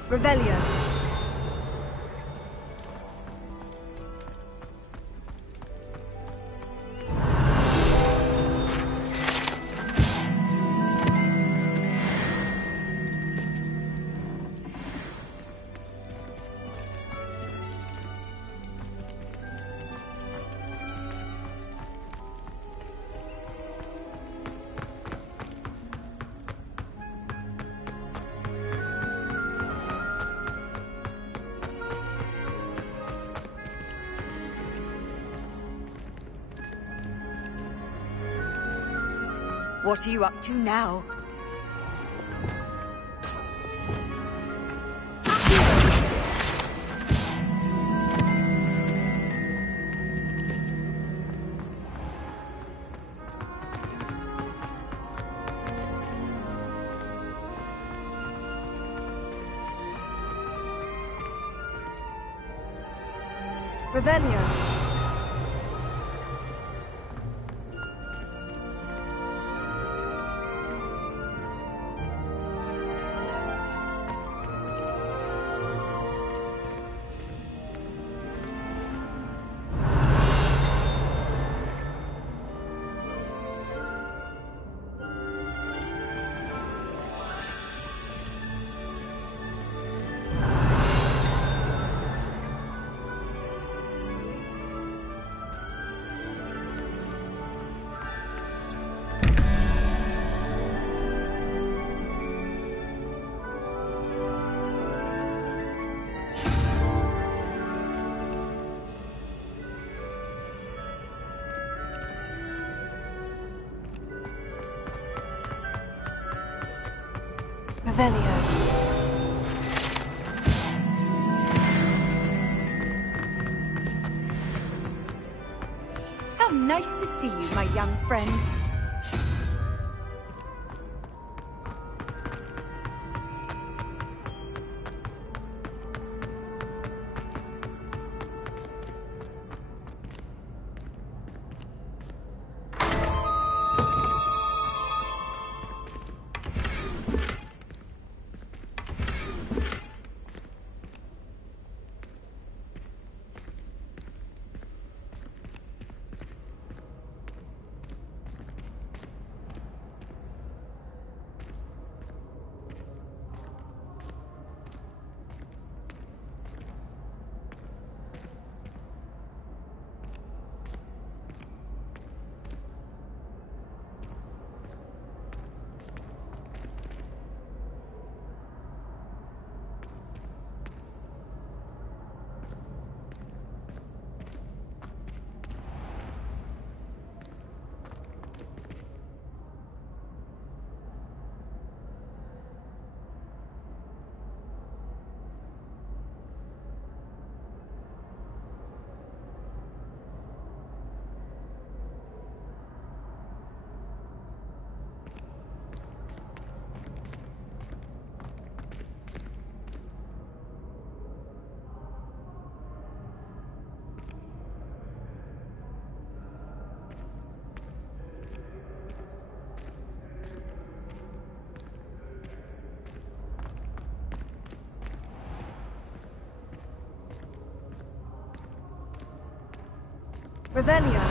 Revelio. What are you up to now? Revelio. Revelio. How nice to see you, my young friend. Revelio.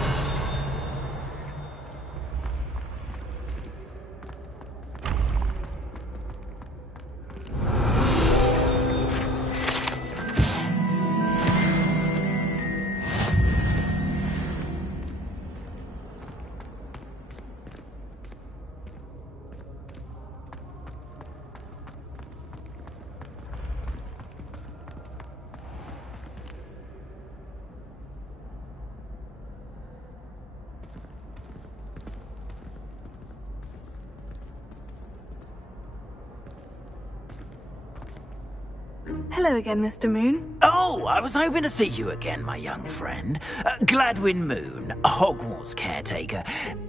Hello again, Mr. Moon. Oh, I was hoping to see you again, my young friend. Gladwin Moon, Hogwarts caretaker,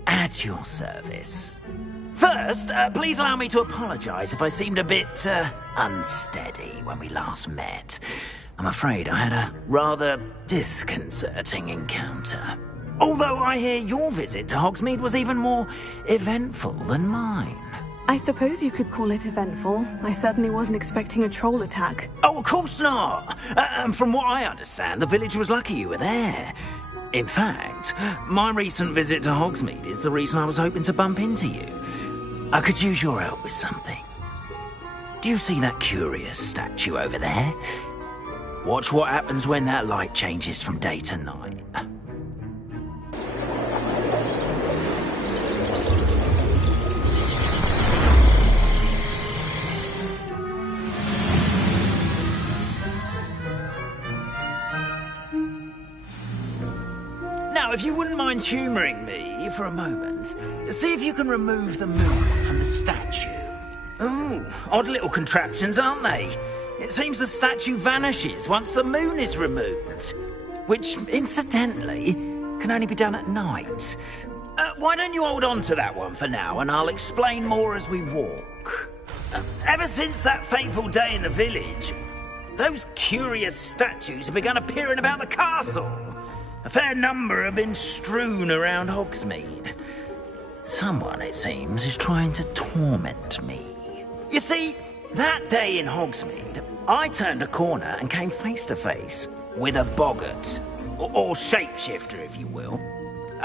at your service. First, please allow me to apologise if I seemed a bit, unsteady when we last met. I'm afraid I had a rather disconcerting encounter. Although I hear your visit to Hogsmeade was even more eventful than mine. I suppose you could call it eventful. I certainly wasn't expecting a troll attack. Oh, of course not. And from what I understand, the village was lucky you were there. In fact, my recent visit to Hogsmeade is the reason I was hoping to bump into you. I could use your help with something. Do you see that curious statue over there? Watch what happens when that light changes from day to night. Now, if you wouldn't mind humouring me for a moment, see if you can remove the moon from the statue. Ooh, odd little contraptions, aren't they? It seems the statue vanishes once the moon is removed, which, incidentally, can only be done at night. Why don't you hold on to that one for now, and I'll explain more as we walk. Ever since that fateful day in the village, those curious statues have begun appearing about the castle. A fair number have been strewn around Hogsmeade. Someone, it seems, is trying to torment me. You see, that day in Hogsmeade, I turned a corner and came face to face with a boggart, or shapeshifter, if you will,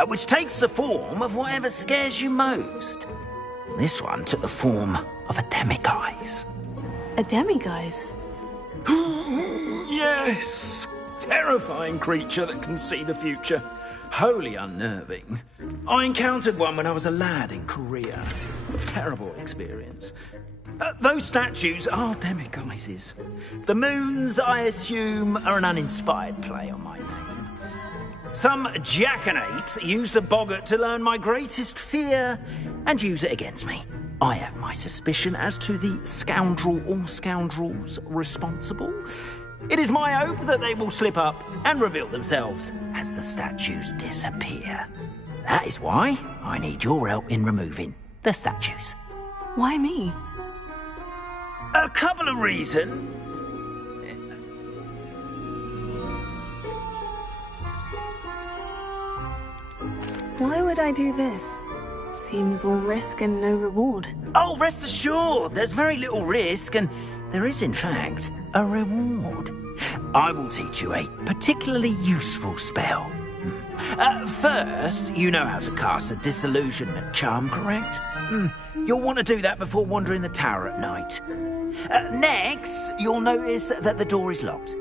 which takes the form of whatever scares you most. This one took the form of a demiguise. A demiguise? Yes! Terrifying creature that can see the future. Wholly unnerving. I encountered one when I was a lad in Korea. Terrible experience. Those statues are demiguises. The moons, I assume, are an uninspired play on my name. Some jackanapes used a boggart to learn my greatest fear and use it against me. I have my suspicion as to the scoundrel or scoundrels responsible. It is my hope that they will slip up and reveal themselves as the statues disappear. That is why I need your help in removing the statues. Why me? A couple of reasons. Why would I do this? Seems all risk and no reward. Oh, rest assured, there's very little risk, and there is, in fact, a reward. I will teach you a particularly useful spell. First, you know how to cast a disillusionment charm, correct? You'll want to do that before wandering the tower at night. Next, you'll notice that the door is locked.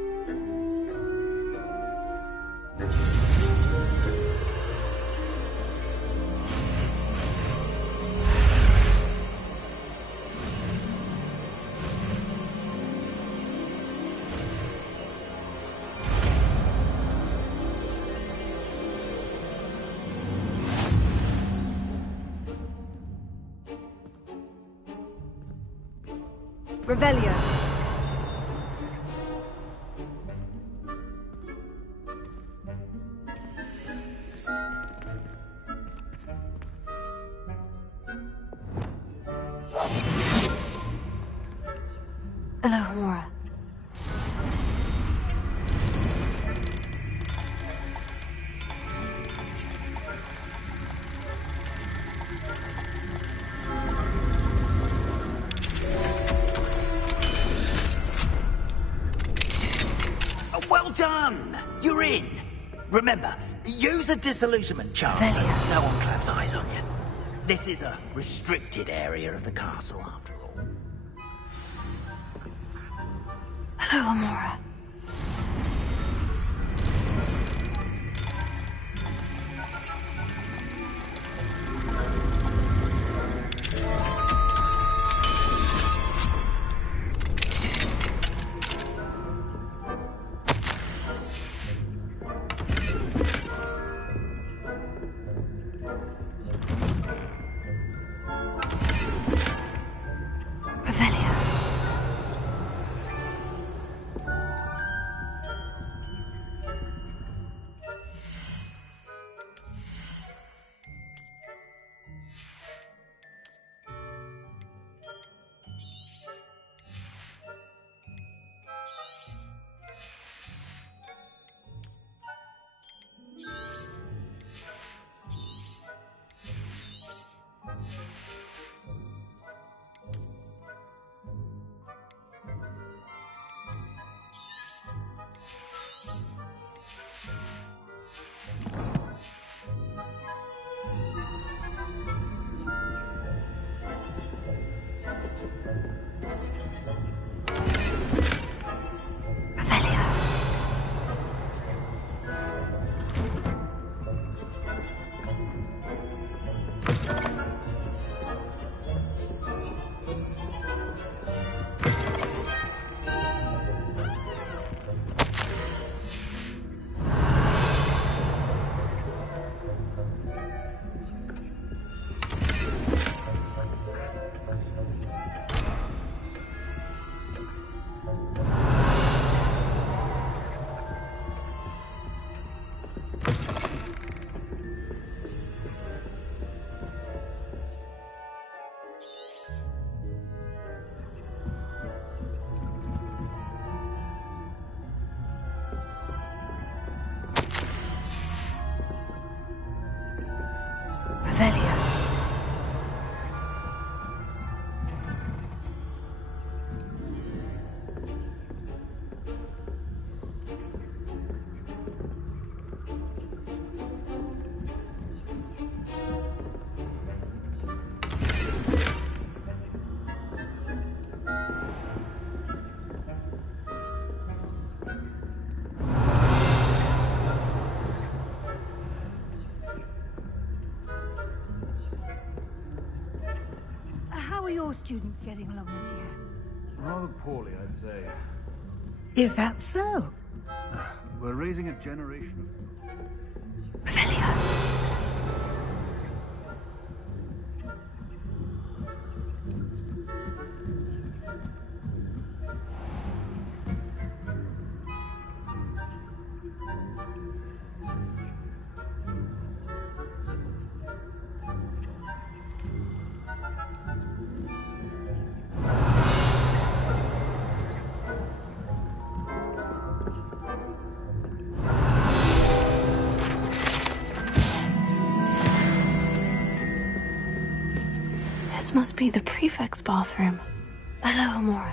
Revelio. Alohomora. Well done! You're in. Remember, use a disillusionment charm so no one claps eyes on you. This is a restricted area of the castle, after all. Alohomora. How are your students getting along this year? Rather poorly, I'd say. Is that so? We're raising a generation of... This must be the prefect's bathroom. Hello, Amora.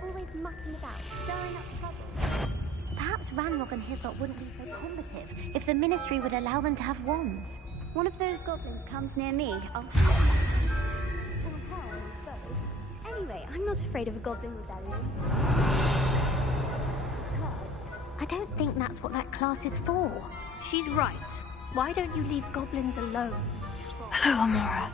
Always mucking about, stirring up trouble. Perhaps Ranrock and his lot wouldn't be so combative if the Ministry would allow them to have wands. One of those goblins comes near me, I'll... Anyway, I'm not afraid of a goblin rebellion. I don't think that's what that class is for. She's right. Why don't you leave goblins alone? Hello, Amora.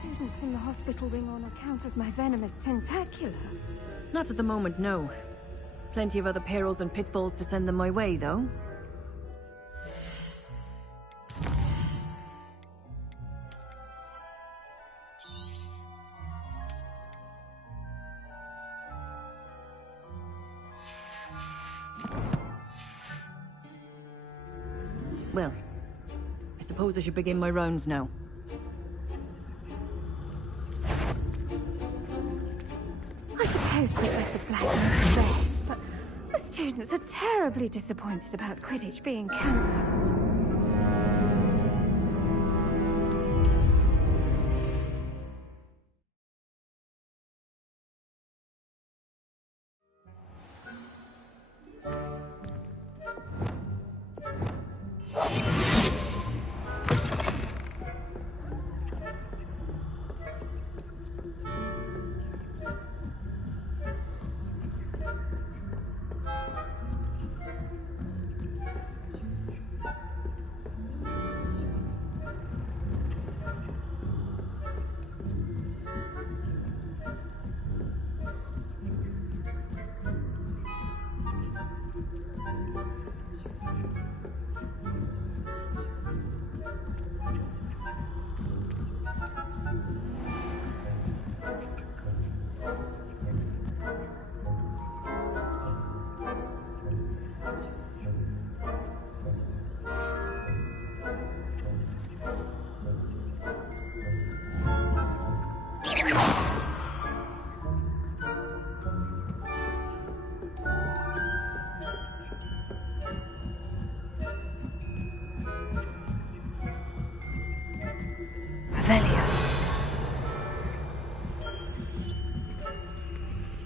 Students in the hospital wing on account of my venomous tentacular. Not at the moment, no. Plenty of other perils and pitfalls to send them my way, though. Well, I suppose I should begin my rounds now. I suppose Professor Black knows best, but the students are terribly disappointed about Quidditch being cancelled.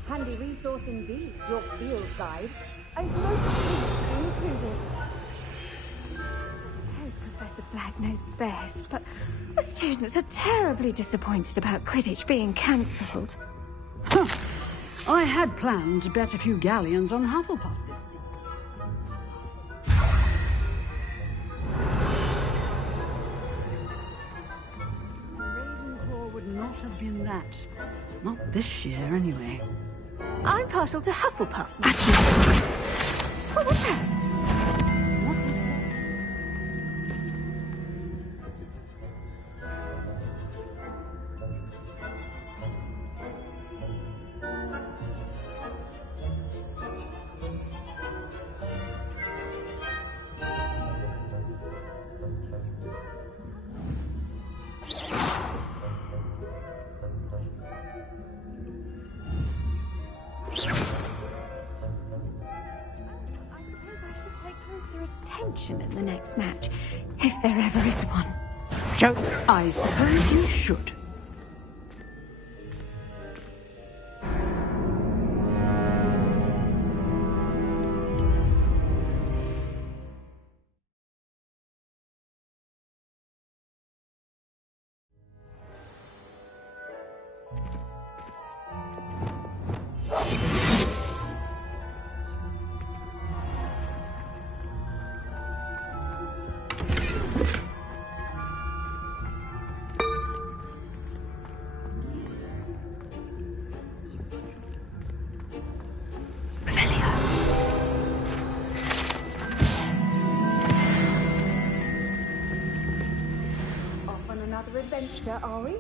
Handy resource indeed, your field guide. I'd noticed included. Oh, Professor Black knows best, but the students are terribly disappointed about Quidditch being cancelled. Huh. I had planned to bet a few galleons on Hufflepuff this season. Ravenclaw would not have been that. Not this year, anyway. I'm partial to Hufflepuff. What was that? In the next match, if there ever is one. So, I suppose you should. another adventure, are we?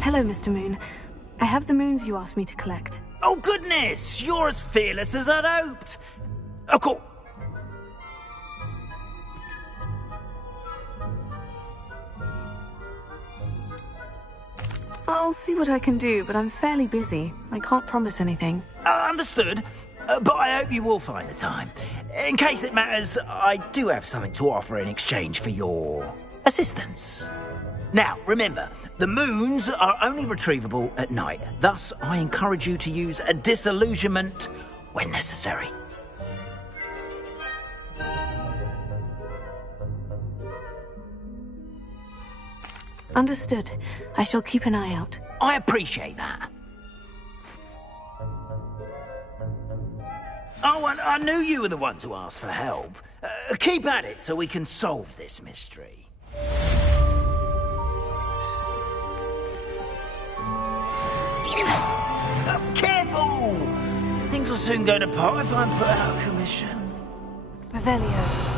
Hello, Mr. Moon. I have the moons you asked me to collect. Oh, goodness! You're as fearless as I'd hoped. Oh, cool. I'll see what I can do, but I'm fairly busy. I can't promise anything. Understood. But I hope you will find the time. In case it matters, I do have something to offer in exchange for your assistance. Now, remember, the moons are only retrievable at night. Thus, I encourage you to use a disillusionment when necessary. Understood. I shall keep an eye out. I appreciate that. Oh, and I knew you were the one to ask for help. Keep at it so we can solve this mystery. Careful! Things will soon go to pot if I'm put out of commission. Revelio.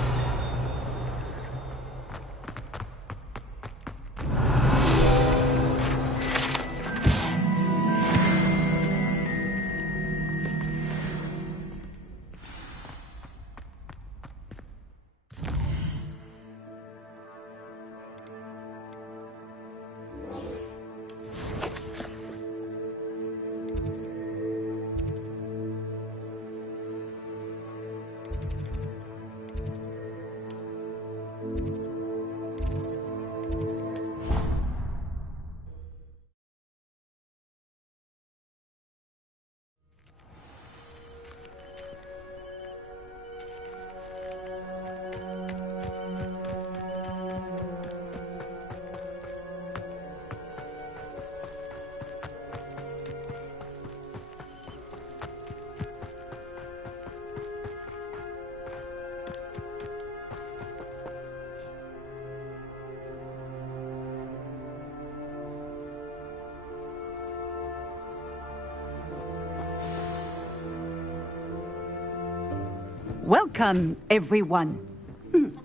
Welcome, everyone.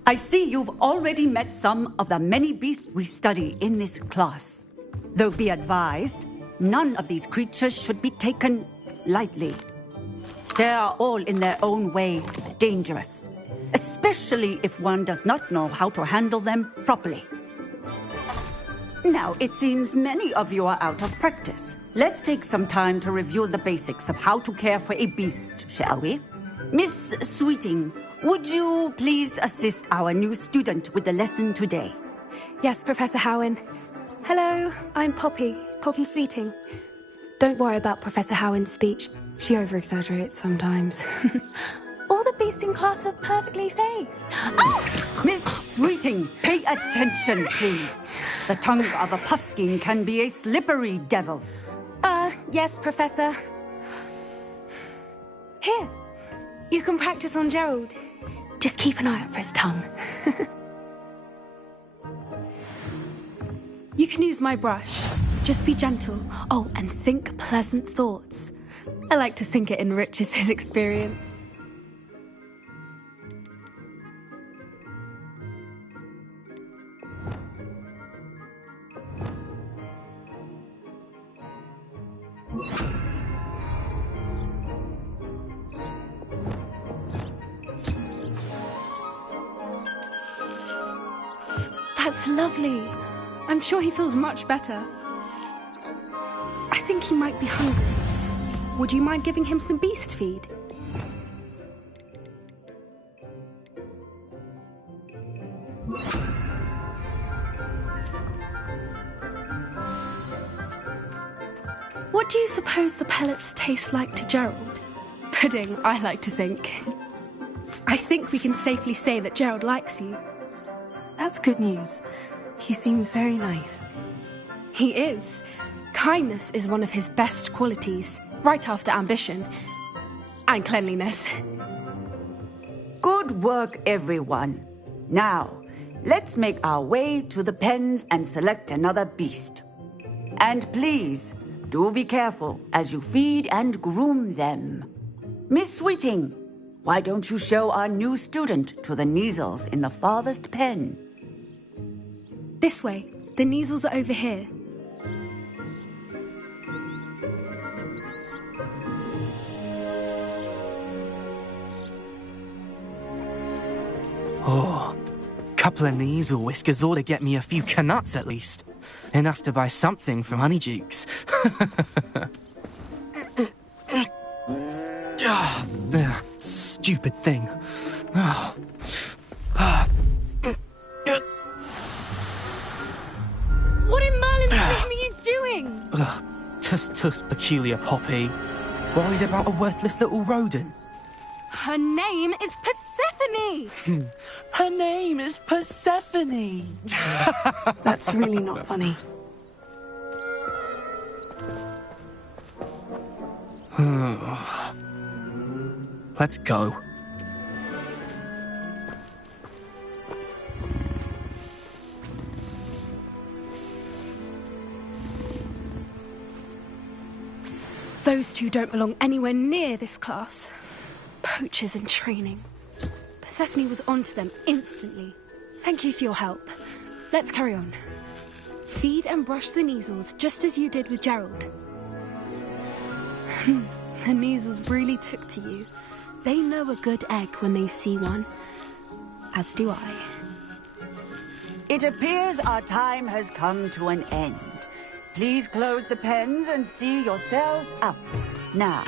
I see you've already met some of the many beasts we study in this class. Though be advised, none of these creatures should be taken lightly. They are all in their own way dangerous, especially if one does not know how to handle them properly. Now, it seems many of you are out of practice. Let's take some time to review the basics of how to care for a beast, shall we? Miss Sweeting, would you please assist our new student with the lesson today? Yes, Professor Howen. Hello, I'm Poppy Sweeting. Don't worry about Professor Howen's speech. She over-exaggerates sometimes. All the beasts in class are perfectly safe. Oh! Miss Sweeting, pay attention, please. The tongue of a puffskein can be a slippery devil. Yes, Professor. Here, you can practice on Gerald. Just keep an eye out for his tongue. You can use my brush. Just be gentle. Oh, and think pleasant thoughts. I like to think it enriches his experience. That's lovely. I'm sure he feels much better. I think he might be hungry. Would you mind giving him some beast feed? What do you suppose the pellets taste like to Gerald? Pudding, I like to think. I think we can safely say that Gerald likes you. That's good news. He seems very nice. He is. Kindness is one of his best qualities, right after ambition. And cleanliness. Good work, everyone. Now, let's make our way to the pens and select another beast. And please, do be careful as you feed and groom them. Miss Sweeting, why don't you show our new student to the Kneazles in the farthest pen? This way. The Kneazles are over here. Oh, couple of Kneazle whiskers ought to get me a few Canuts at least. Enough to buy something from Honeydukes. Stupid thing. What in Merlin's name are you doing? Tuss, peculiar Poppy. Worried about a worthless little rodent? Her name is Persephone! Her name is Persephone! That's really not funny. Let's go. Those two don't belong anywhere near this class. Poachers in training. Persephone was onto them instantly. Thank you for your help. Let's carry on. Feed and brush the Kneazles just as you did with Gerald. The Kneazles really took to you. They know a good egg when they see one. As do I. It appears our time has come to an end. Please close the pens and see yourselves out. Now,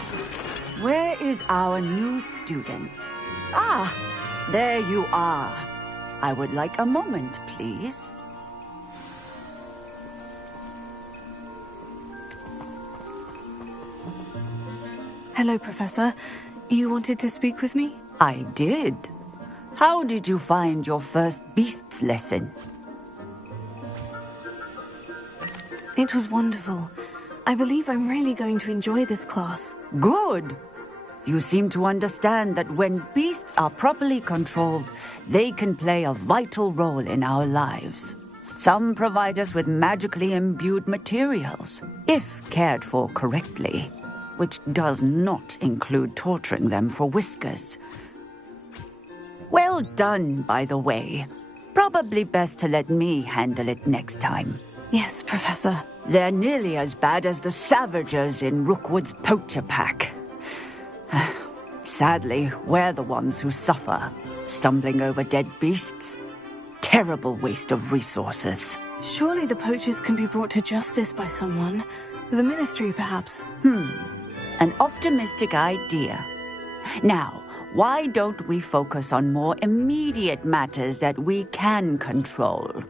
where is our new student? Ah, there you are. I would like a moment, please. Hello, Professor. You wanted to speak with me? I did. How did you find your first beasts lesson? It was wonderful. I believe I'm really going to enjoy this class. Good. You seem to understand that when beasts are properly controlled, they can play a vital role in our lives. Some provide us with magically imbued materials, if cared for correctly, which does not include torturing them for whiskers. Well done, by the way. Probably best to let me handle it next time. Yes, Professor. They're nearly as bad as the Savagers in Rookwood's poacher pack. Sadly, we're the ones who suffer, stumbling over dead beasts. Terrible waste of resources. Surely the poachers can be brought to justice by someone. The Ministry, perhaps. An optimistic idea. Now, why don't we focus on more immediate matters that we can control?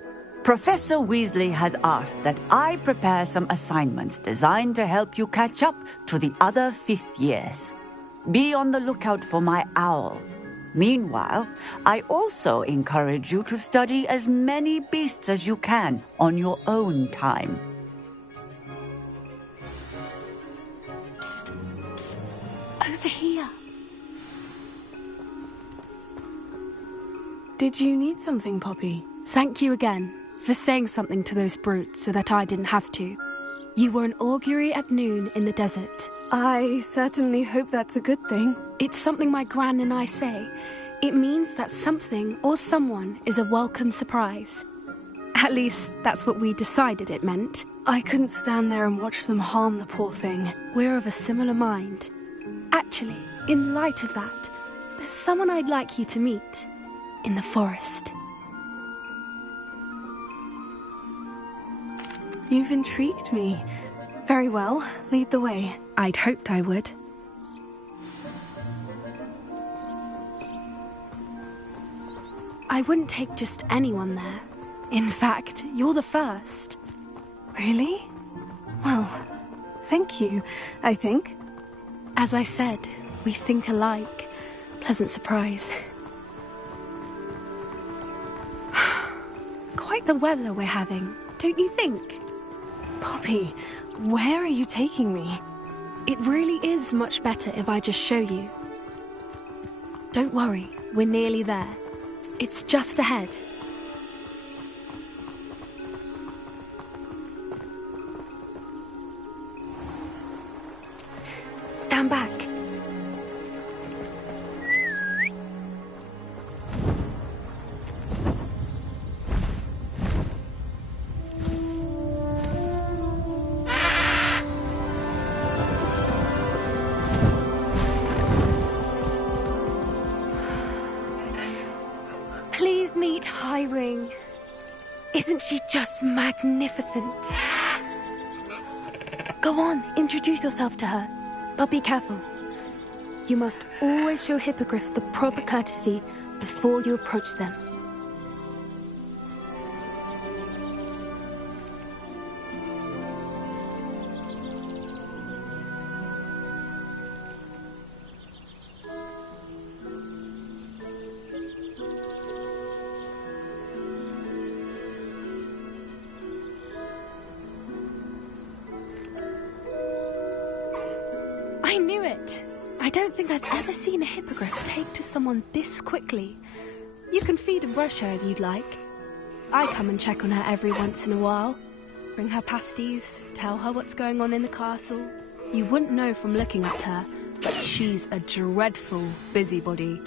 Professor Weasley has asked that I prepare some assignments designed to help you catch up to the other fifth years. Be on the lookout for my owl. Meanwhile, I also encourage you to study as many beasts as you can on your own time. Psst, psst. Over here. Did you need something, Poppy? Thank you again for saying something to those brutes so that I didn't have to. You were an augury at noon in the desert. I certainly hope that's a good thing. It's something my gran and I say. It means that something or someone is a welcome surprise. At least, that's what we decided it meant. I couldn't stand there and watch them harm the poor thing. We're of a similar mind. Actually, in light of that, there's someone I'd like you to meet in the forest. You've intrigued me. Very well, lead the way. I'd hoped I would. I wouldn't take just anyone there. In fact, you're the first. Really? Well, thank you, I think. As I said, we think alike. Pleasant surprise. Quite the weather we're having, don't you think? Poppy, where are you taking me? It really is much better if I just show you. Don't worry, we're nearly there. It's just ahead. Stand back. Please meet Highwing. Isn't she just magnificent? Go on, introduce yourself to her. But be careful. You must always show hippogriffs the proper courtesy before you approach them. I knew it! I don't think I've ever seen a hippogriff take to someone this quickly. You can feed and brush her if you'd like. I come and check on her every once in a while. Bring her pasties, tell her what's going on in the castle. You wouldn't know from looking at her, but she's a dreadful busybody.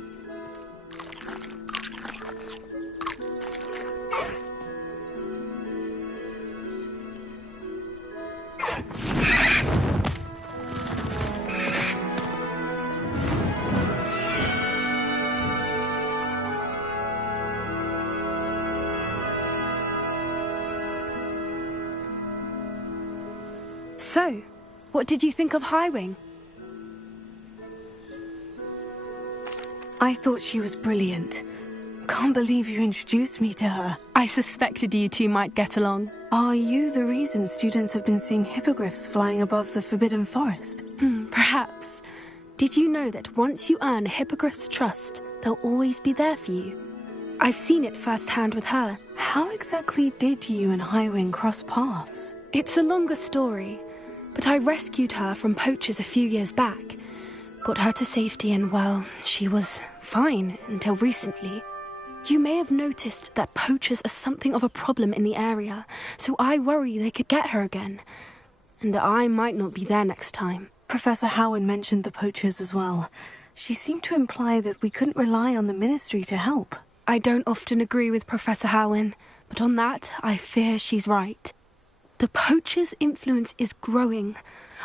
So, what did you think of Highwing? I thought she was brilliant. Can't believe you introduced me to her. I suspected you two might get along. Are you the reason students have been seeing hippogriffs flying above the Forbidden Forest? Perhaps. Did you know that once you earn a hippogriff's trust, they'll always be there for you? I've seen it firsthand with her. How exactly did you and Highwing cross paths? It's a longer story, but I rescued her from poachers a few years back. Got her to safety and, well, she was fine until recently. You may have noticed that poachers are something of a problem in the area, so I worry they could get her again. And I might not be there next time. Professor Howin mentioned the poachers as well. She seemed to imply that we couldn't rely on the Ministry to help. I don't often agree with Professor Howin, but on that, I fear she's right. The poachers' influence is growing.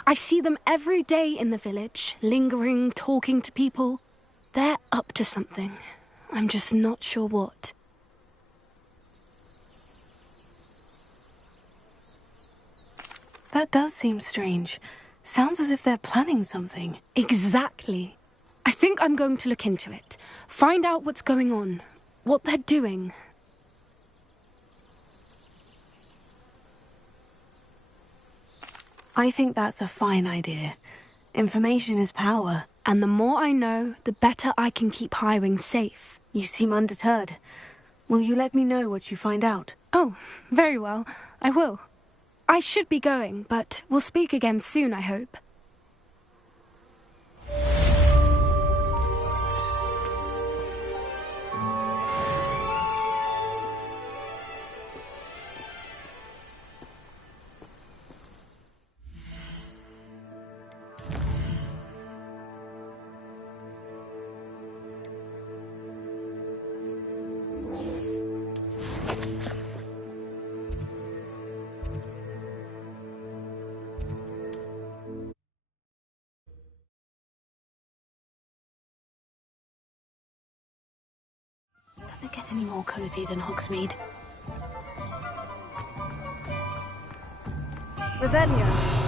I see them every day in the village, lingering, talking to people. They're up to something. I'm just not sure what. That does seem strange. Sounds as if they're planning something. Exactly. I think I'm going to look into it. Find out what's going on, what they're doing. I think that's a fine idea. Information is power. And the more I know, the better I can keep Highwing safe. You seem undeterred. Will you let me know what you find out? Oh, very well. I will. I should be going, but we'll speak again soon, I hope. Does it get any more cozy than Hogsmeade? Revelio.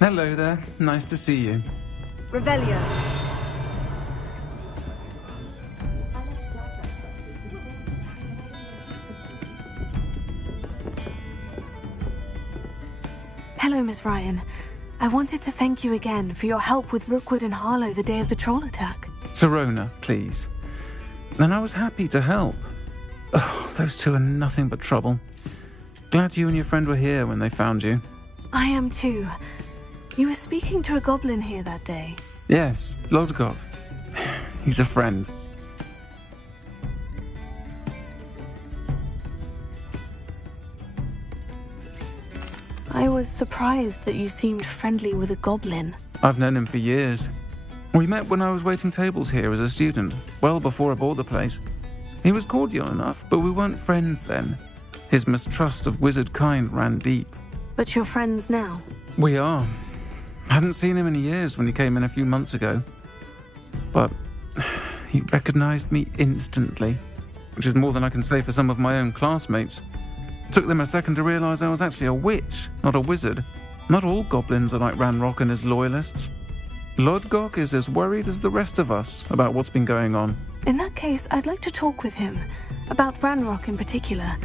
Hello there. Nice to see you. Revelio. Hello, Miss Ryan. I wanted to thank you again for your help with Rookwood and Harlow the day of the troll attack. Sirona, please. And I was happy to help. Oh, those two are nothing but trouble. Glad you and your friend were here when they found you. I am too. You were speaking to a goblin here that day. Yes, Lodgok. He's a friend. I was surprised that you seemed friendly with a goblin. I've known him for years. We met when I was waiting tables here as a student, well before I bought the place. He was cordial enough, but we weren't friends then. His mistrust of wizard kind ran deep. But you're friends now? We are. Hadn't seen him in years when he came in a few months ago. But he recognized me instantly, which is more than I can say for some of my own classmates. Took them a second to realize I was actually a witch, not a wizard. Not all goblins are like Ranrock and his loyalists. Lodgok is as worried as the rest of us about what's been going on. In that case, I'd like to talk with him. About Ranrock in particular.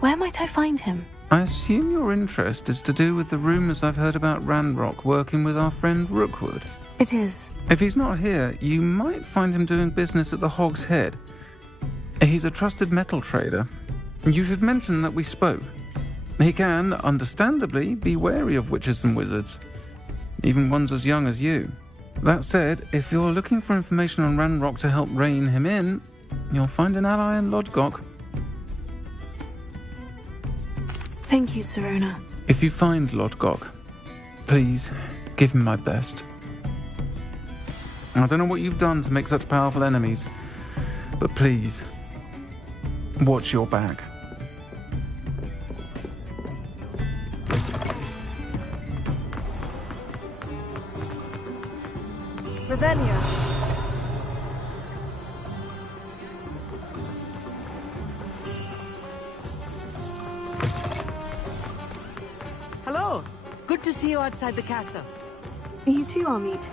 Where might I find him? I assume your interest is to do with the rumors I've heard about Ranrock working with our friend Rookwood. It is. If he's not here, you might find him doing business at the Hog's Head. He's a trusted metal trader. You should mention that we spoke. He can, understandably, be wary of witches and wizards, even ones as young as you. That said, if you're looking for information on Ranrock to help rein him in, you'll find an ally in Lodgok. Thank you, Sirona. If you find Lodgok, please give him my best. I don't know what you've done to make such powerful enemies, but please, watch your back. Revelio. Hello. Good to see you outside the castle. You too, Amit.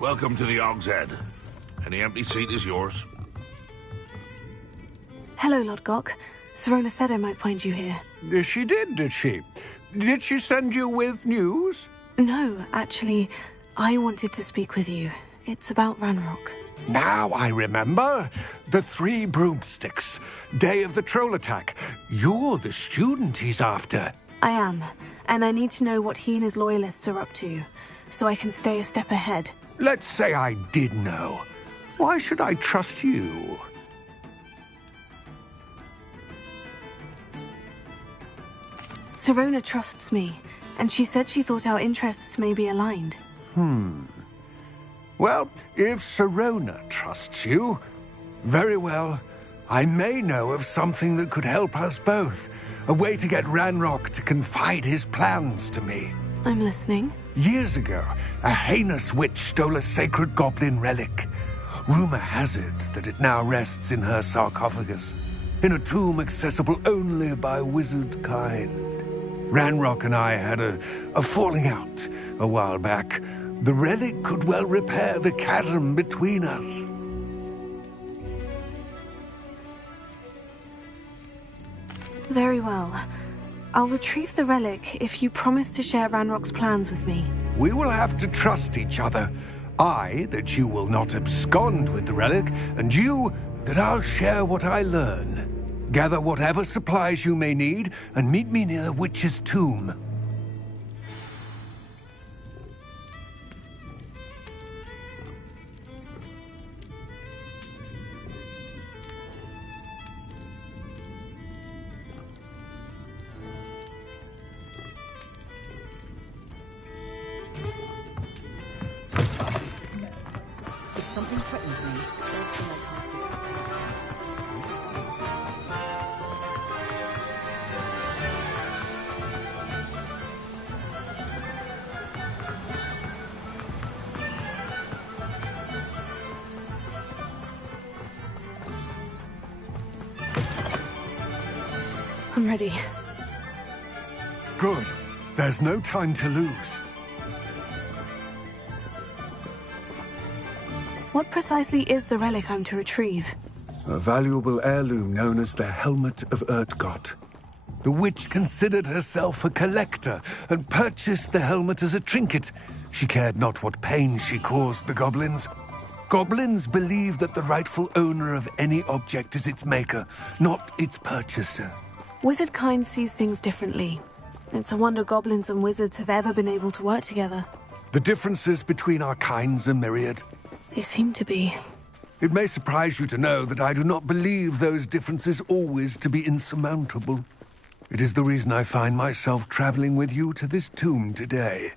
Welcome to the Hog's Head. Any empty seat is yours. Hello, Lodgok. Sirona said I might find you here. She did she? Did she send you with news? No, actually, I wanted to speak with you. It's about Ranrock. Now I remember. The 3 broomsticks. Day of the troll attack. You're the student he's after. I am. and I need to know what he and his loyalists are up to, so I can stay a step ahead. Let's say I did know. Why should I trust you? Sirona trusts me, and she said she thought our interests may be aligned. Well, if Sirona trusts you, very well. I may know of something that could help us both. A way to get Ranrock to confide his plans to me. I'm listening. Years ago, a heinous witch stole a sacred goblin relic. Rumor has it that it now rests in her sarcophagus, in a tomb accessible only by wizard kind. Ranrock and I had a falling out a while back. The relic could well repair the chasm between us. Very well. I'll retrieve the relic if you promise to share Ranrock's plans with me. We will have to trust each other. I, that you will not abscond with the relic, and you, that I'll share what I learn. Gather whatever supplies you may need, and meet me near the witch's tomb. If something threatens me, don't feel like I'm ready. Good. There's no time to lose. What precisely is the relic I'm to retrieve? A valuable heirloom known as the Helmet of Urtgott. The witch considered herself a collector and purchased the helmet as a trinket. She cared not what pain she caused the goblins. Goblins believe that the rightful owner of any object is its maker, not its purchaser. Wizard kind sees things differently. It's a wonder goblins and wizards have ever been able to work together. The differences between our kinds are myriad. They seem to be. It may surprise you to know that I do not believe those differences always to be insurmountable. It is the reason I find myself traveling with you to this tomb today.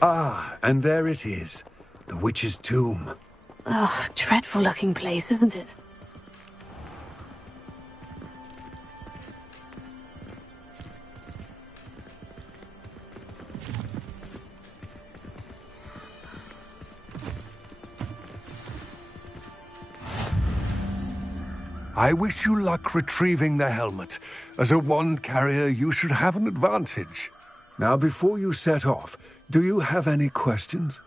Ah, and there it is. The witch's tomb. Oh, dreadful looking place, isn't it? I wish you luck retrieving the helmet. As a wand carrier, you should have an advantage. Now, before you set off, do you have any questions?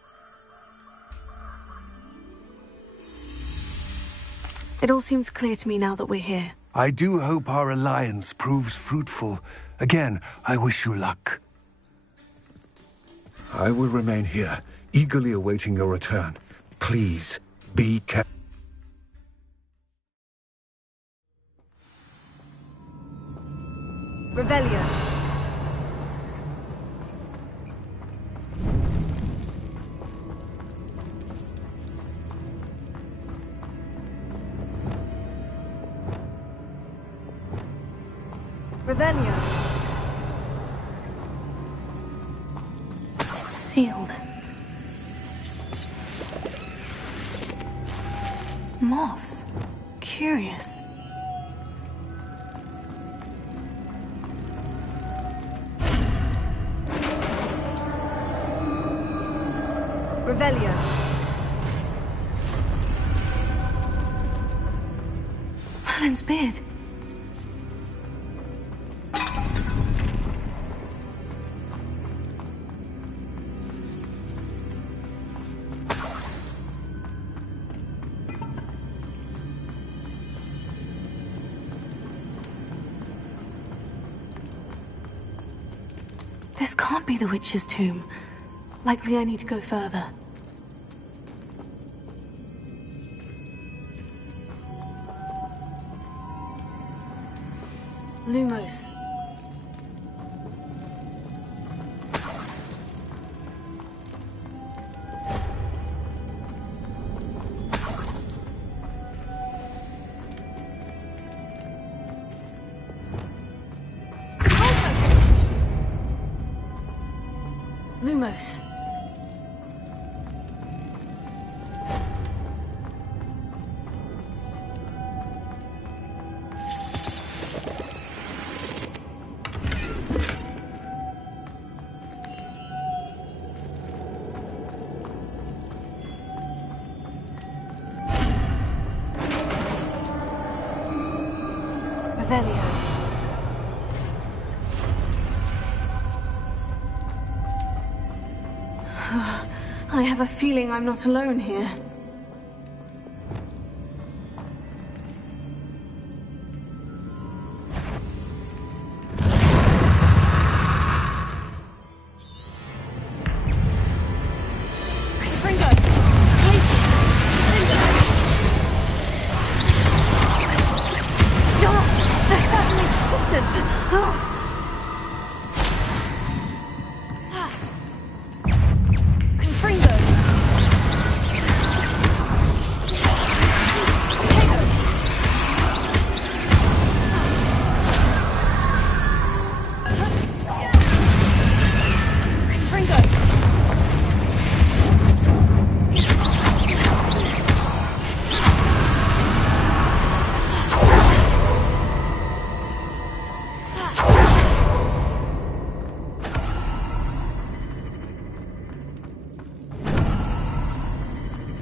It all seems clear to me now that we're here. I do hope our alliance proves fruitful. Again, I wish you luck. I will remain here, eagerly awaiting your return. Please, be careful. Revelio. Revelio. Sealed. Moths. Curious. Revelio. Merlin's beard. This can't be the witch's tomb. Likely I need to go further. Lumos. Lumos. Revelio. I have a feeling I'm not alone here.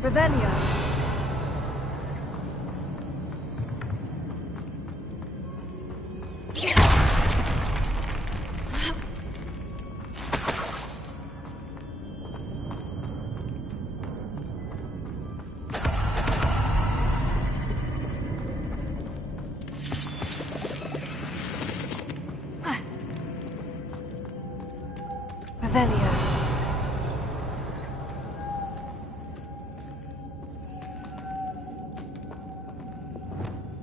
Revelio. Revelio.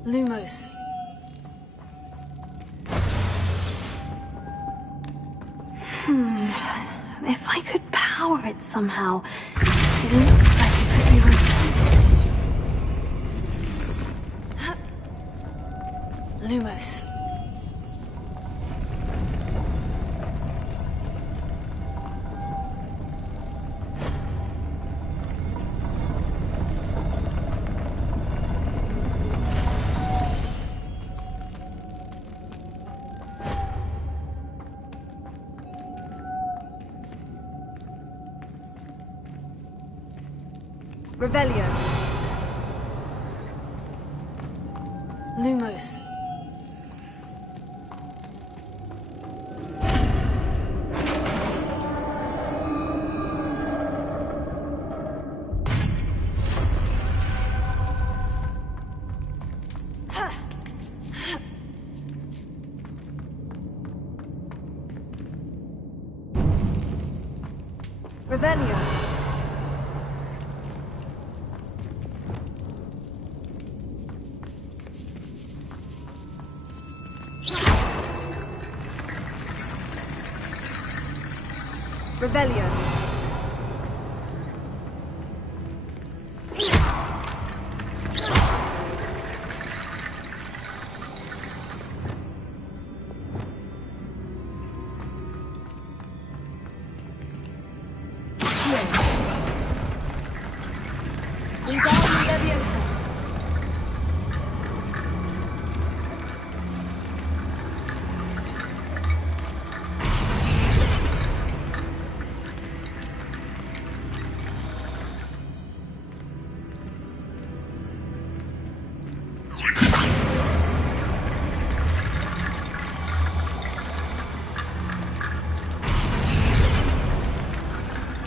Lumos. If I could power it somehow, it looks like it could be rotated. Lumos. Revelio. Lumos. Revelio. Revelio.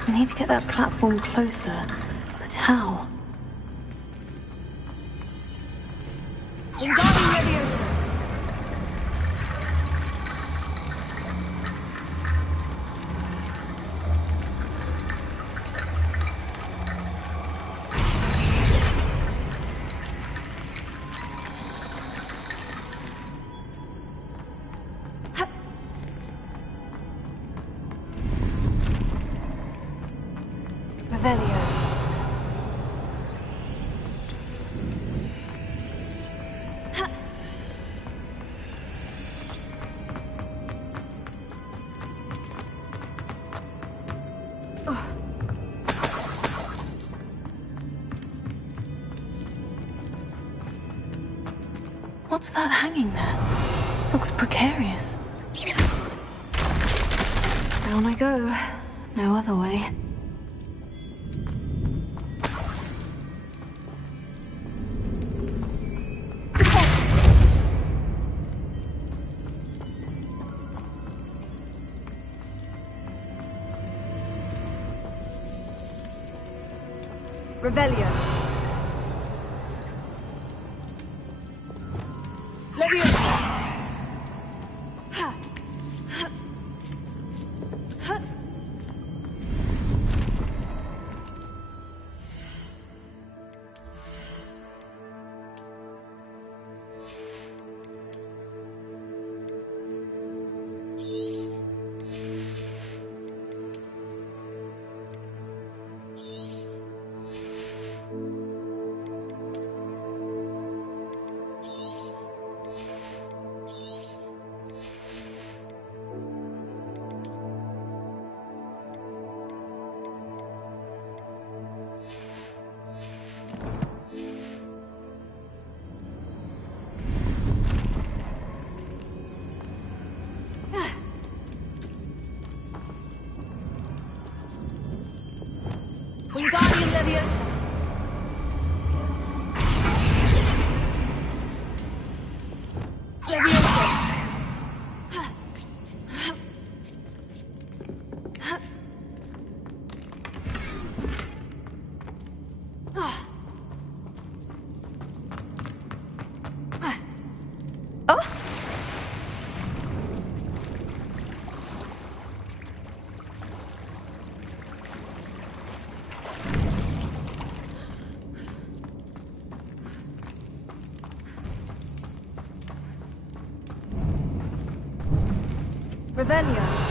I need to get that platform closer, but how? Wingardium Leviosa! Revelio. What's that hanging there? Looks precarious. Down I go. No other way. Revelio. Leviosa. Ha. Ha. Ha. Wingardium Leviosa. Leviosa. Revelio.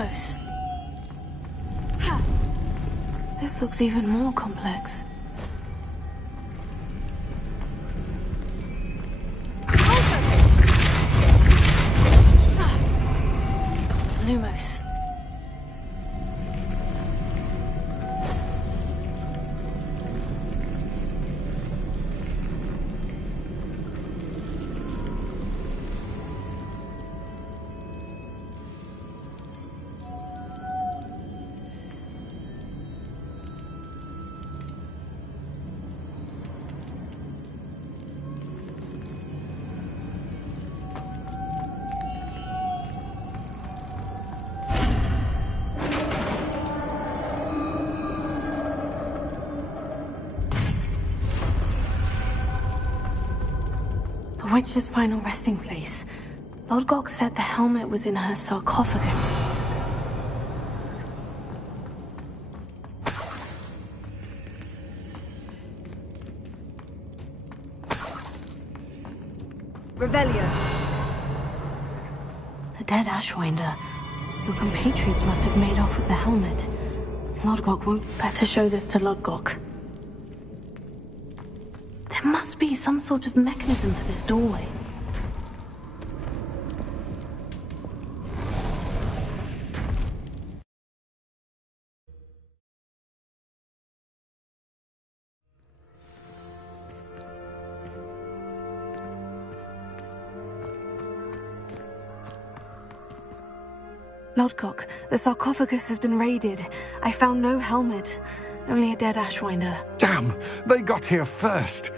Lumos. This looks even more complex. Lumos. The witch's final resting place. Lodgok said the helmet was in her sarcophagus. Revelio. A dead Ashwinder. Your compatriots must have made off with the helmet. Lodgok won't better show this to Lodgok. There must be some sort of mechanism for this doorway. Lodgok, the sarcophagus has been raided. I found no helmet, only a dead Ashwinder. Damn! They got here first.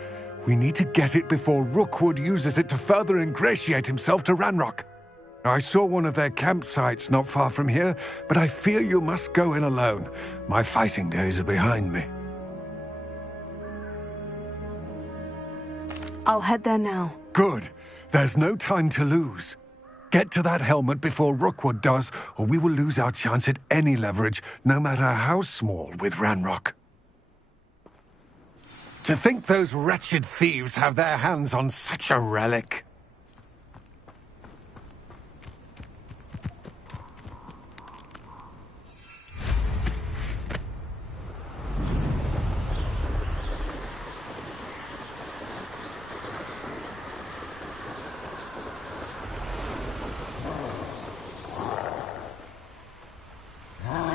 We need to get it before Rookwood uses it to further ingratiate himself to Ranrock. I saw one of their campsites not far from here, but I fear you must go in alone. My fighting days are behind me. I'll head there now. Good. There's no time to lose. Get to that helmet before Rookwood does, or we will lose our chance at any leverage, no matter how small, with Ranrock. To think those wretched thieves have their hands on such a relic.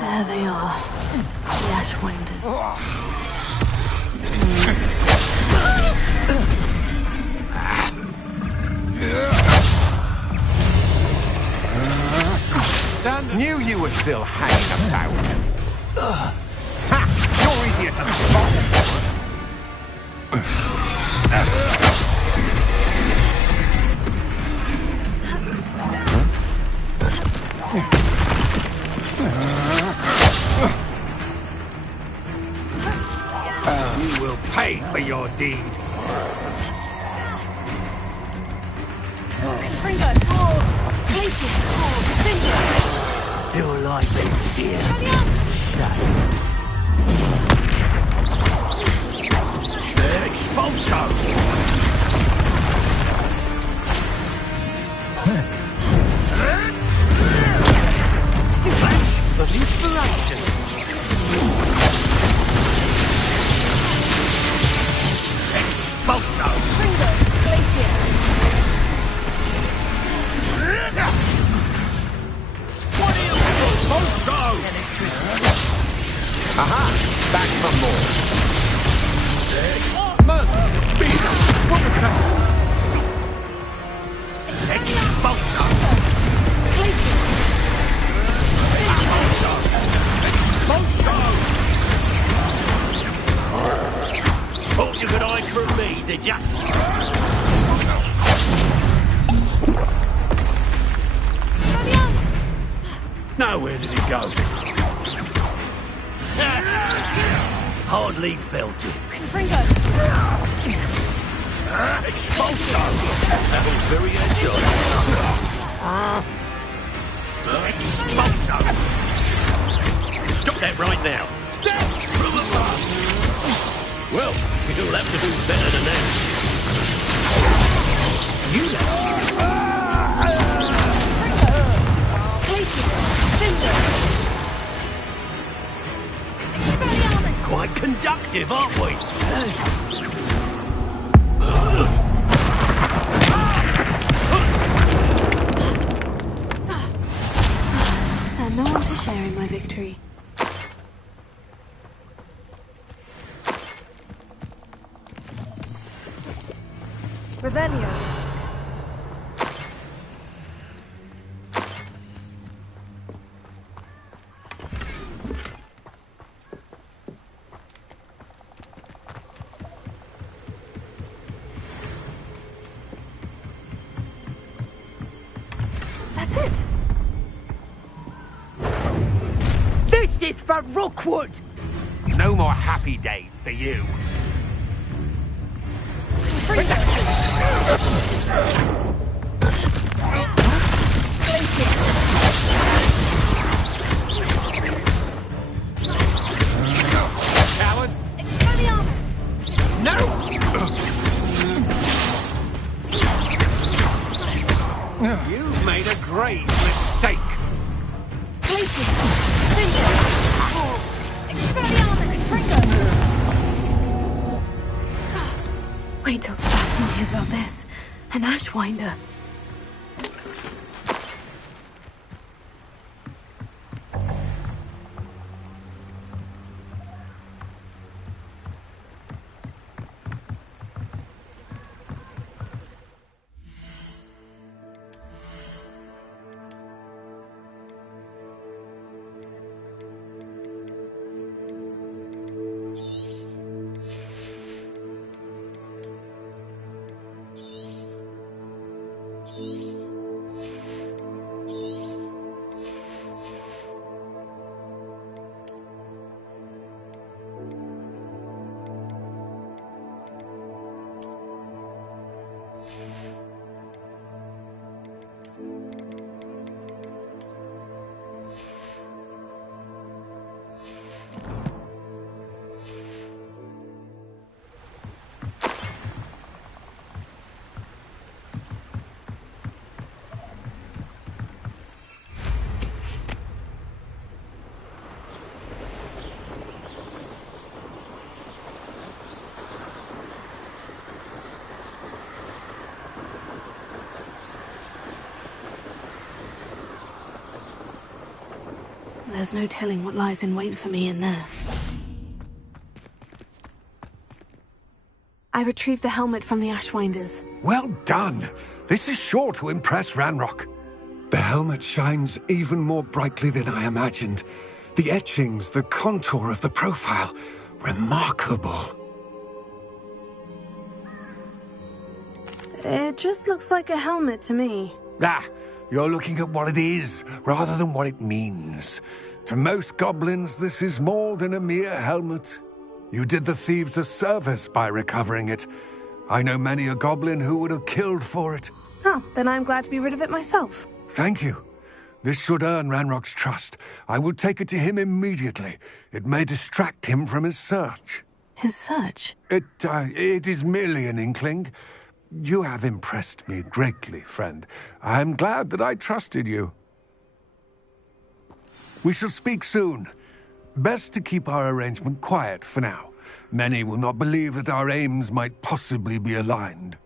There they are, the Ashwinders. Knew you were still hanging about. Ha! You're easier to spot. You will pay for your deed. Feel like this here. Expulso! Flash of inspiration. Expulso! Aha! Back for more. Man! What was that? Expulso! Expulso! Thought you could hide from me, did ya? Now where did it go? Hardly felt it. Expulso! That was very Expulso! Stop that right now! Well, you'll have to do better than that. You competitive, aren't we? And no one to share in my victory. Revelio. That's it. This is for Rookwood! No more happy days for you. Coward! No! You've made a grave mistake. Wait till Sebastian hears about this. An Ashwinder. There's no telling what lies in wait for me in there. I retrieved the helmet from the Ashwinders. Well done. This is sure to impress Ranrock. The helmet shines even more brightly than I imagined. The etchings, the contour of the profile, remarkable. It just looks like a helmet to me. Ah, you're looking at what it is, rather than what it means. To most goblins, this is more than a mere helmet. You did the thieves a service by recovering it. I know many a goblin who would have killed for it. Oh, then I'm glad to be rid of it myself. Thank you. This should earn Ranrock's trust. I will take it to him immediately. It may distract him from his search. His search? It is merely an inkling. You have impressed me greatly, friend. I am glad that I trusted you. We shall speak soon. Best to keep our arrangement quiet for now. Many will not believe that our aims might possibly be aligned.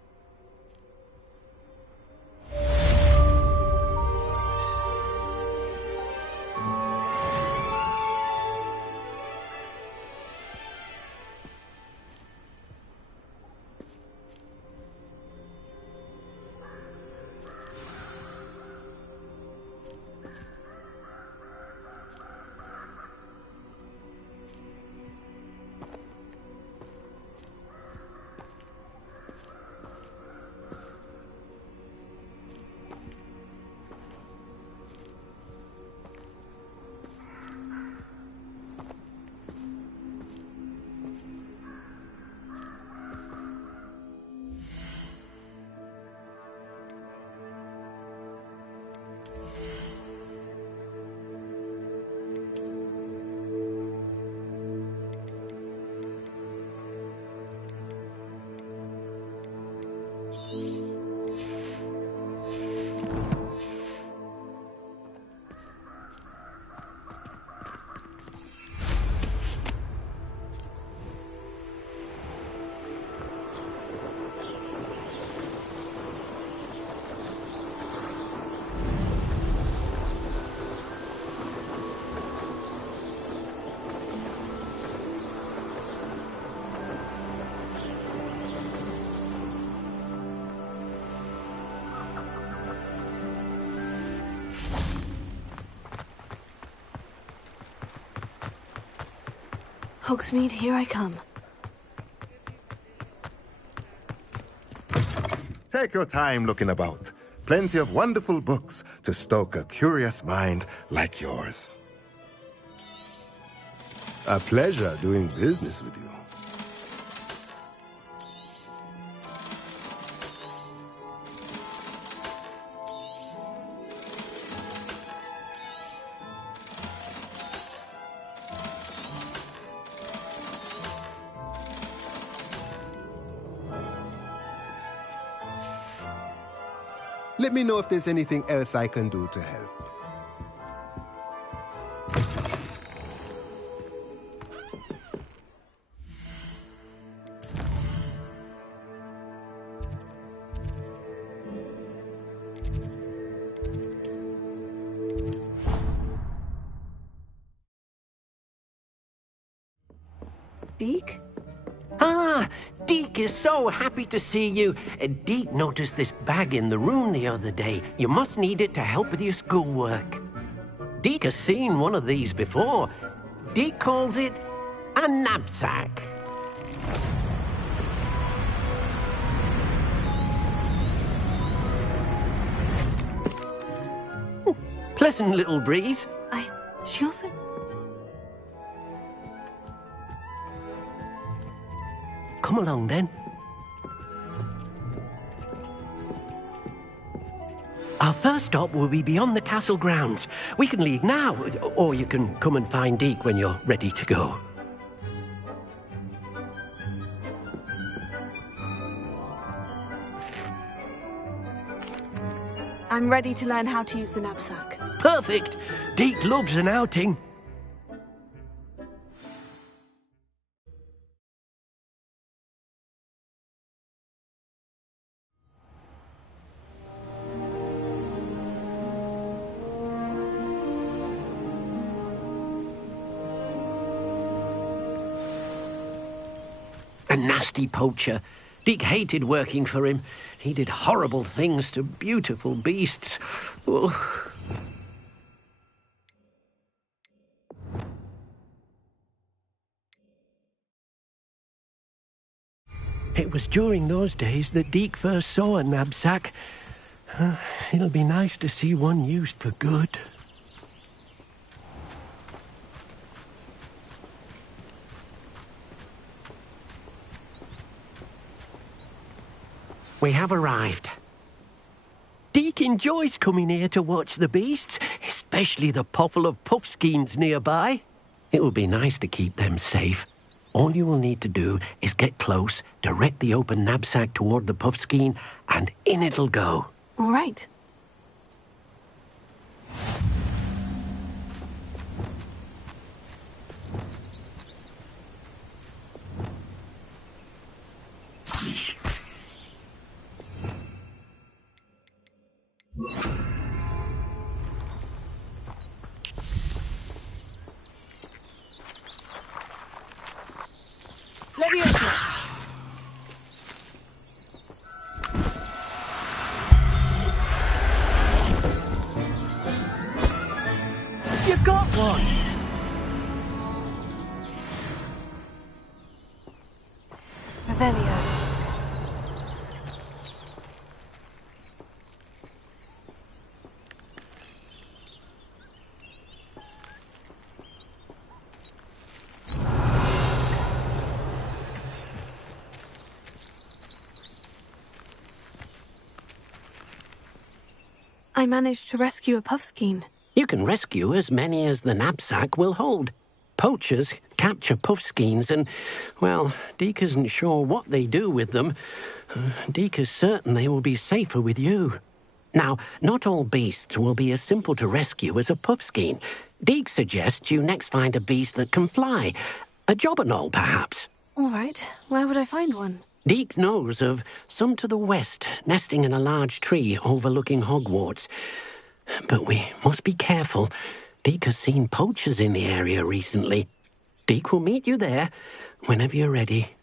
Hogsmeade, here I come. Take your time looking about. Plenty of wonderful books to stoke a curious mind like yours. A pleasure doing business with you. Let me know if there's anything else I can do to help. Deke? Ah, Deke is so happy to see you. Deke noticed this bag in the room the other day. You must need it to help with your schoolwork. Deke has seen one of these before. Deke calls it a knapsack. Pleasant little breeze. She also... Come along, then. Our first stop will be beyond the castle grounds. We can leave now, or you can come and find Deke when you're ready to go. I'm ready to learn how to use the knapsack. Perfect! Deke loves an outing. A nasty poacher. Deke hated working for him. He did horrible things to beautiful beasts. Oh. It was during those days that Deke first saw a knapsack. It'll be nice to see one used for good. We have arrived. Deke enjoys coming here to watch the beasts, especially the potful of puffskeins nearby. It will be nice to keep them safe. All you will need to do is get close, direct the open knapsack toward the puffskein, and in it'll go. All right. Leviosa! You got one! Revelio. I managed to rescue a puffskein. You can rescue as many as the knapsack will hold. Poachers capture puffskeins and, well, Deke isn't sure what they do with them. Deke is certain they will be safer with you. Now, not all beasts will be as simple to rescue as a puffskein. Deke suggests you next find a beast that can fly. A jobberknoll, perhaps. All right. Where would I find one? Deke knows of some to the west, nesting in a large tree overlooking Hogwarts. But we must be careful. Deke has seen poachers in the area recently. Deke will meet you there whenever you're ready.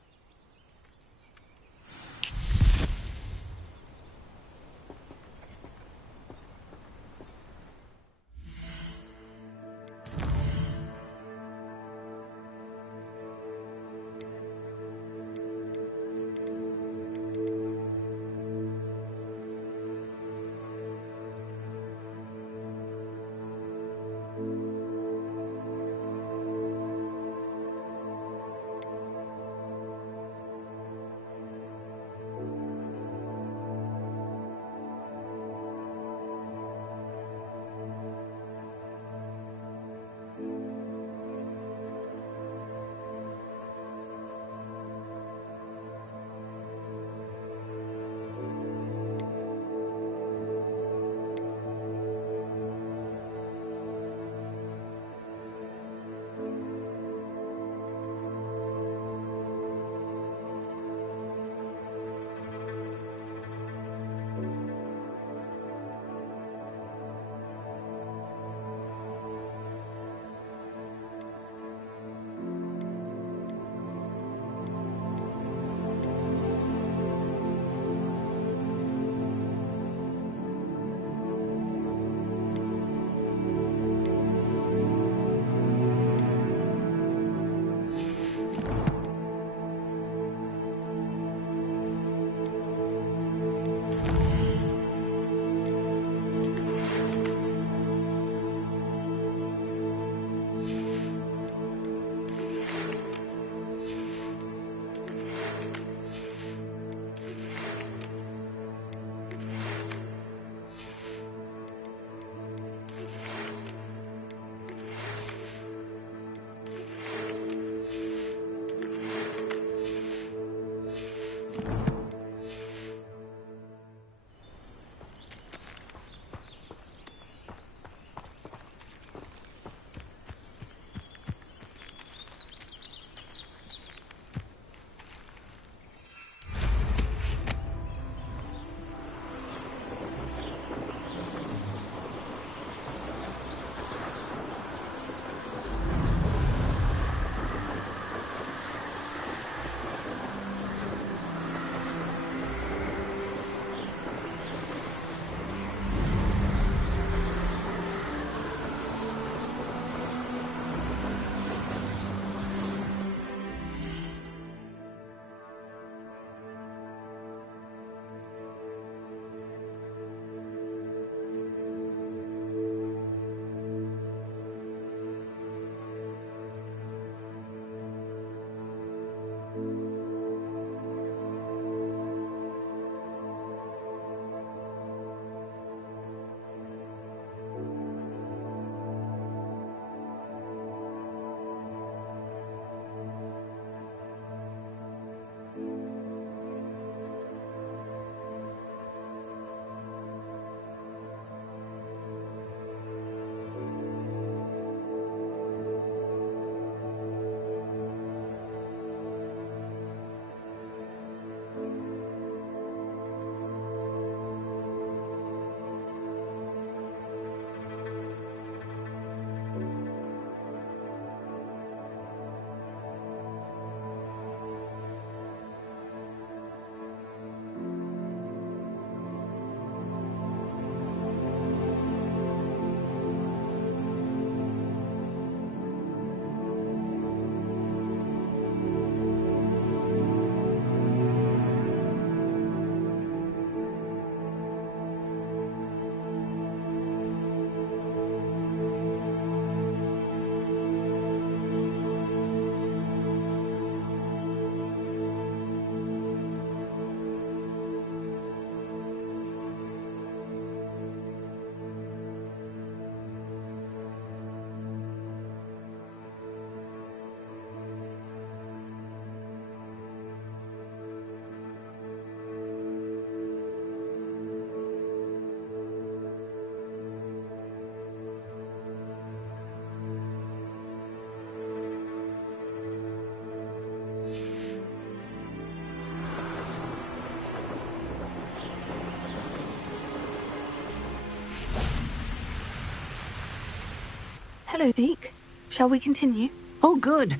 Hello, Deke. Shall we continue? Oh, good.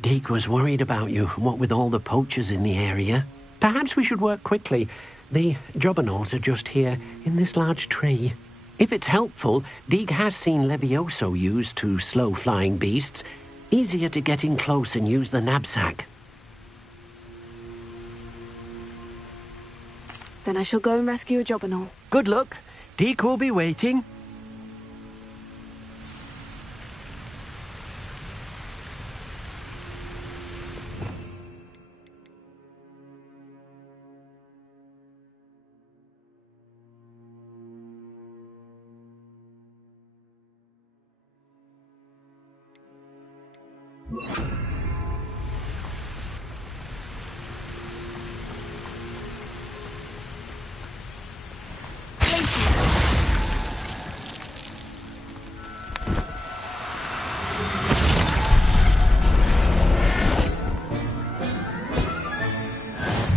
Deke was worried about you, what with all the poachers in the area. Perhaps we should work quickly. The jobberknolls are just here, in this large tree. If it's helpful, Deke has seen Levioso used to slow flying beasts. Easier to get in close and use the knapsack. Then I shall go and rescue a jobberknoll. Good luck. Deke will be waiting.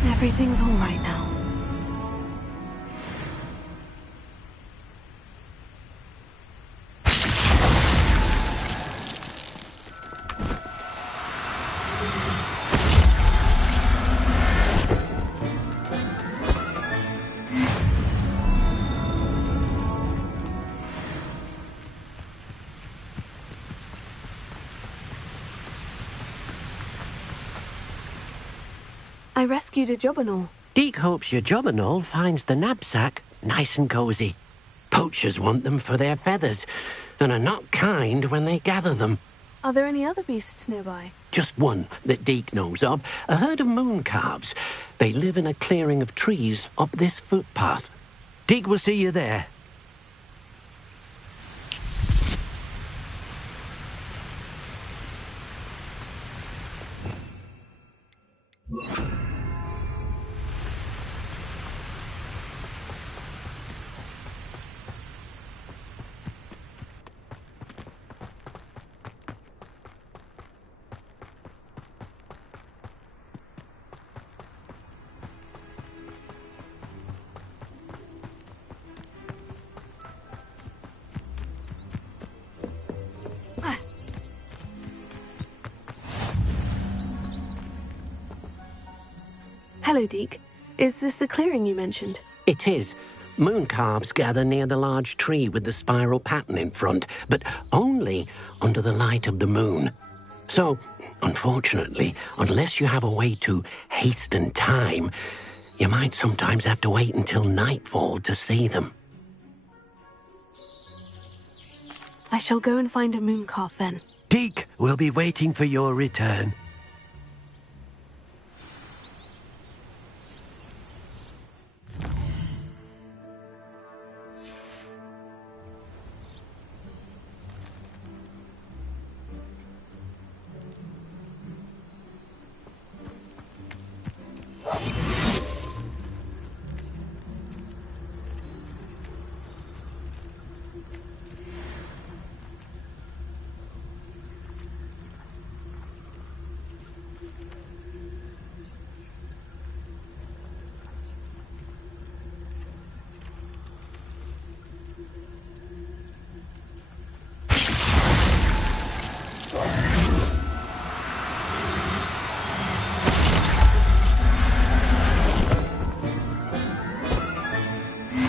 Everything's all right now. I rescued a jobberknoll. Deke hopes your jobberknoll finds the knapsack nice and cozy. Poachers want them for their feathers, and are not kind when they gather them. Are there any other beasts nearby? Just one that Deke knows of, a herd of moon calves. They live in a clearing of trees up this footpath. Deke will see you there. Hello, Deke. Is this the clearing you mentioned? It is. Moon calves gather near the large tree with the spiral pattern in front, but only under the light of the moon. So, unfortunately, unless you have a way to hasten time, you might sometimes have to wait until nightfall to see them. I shall go and find a moon calf then. Deke will be waiting for your return.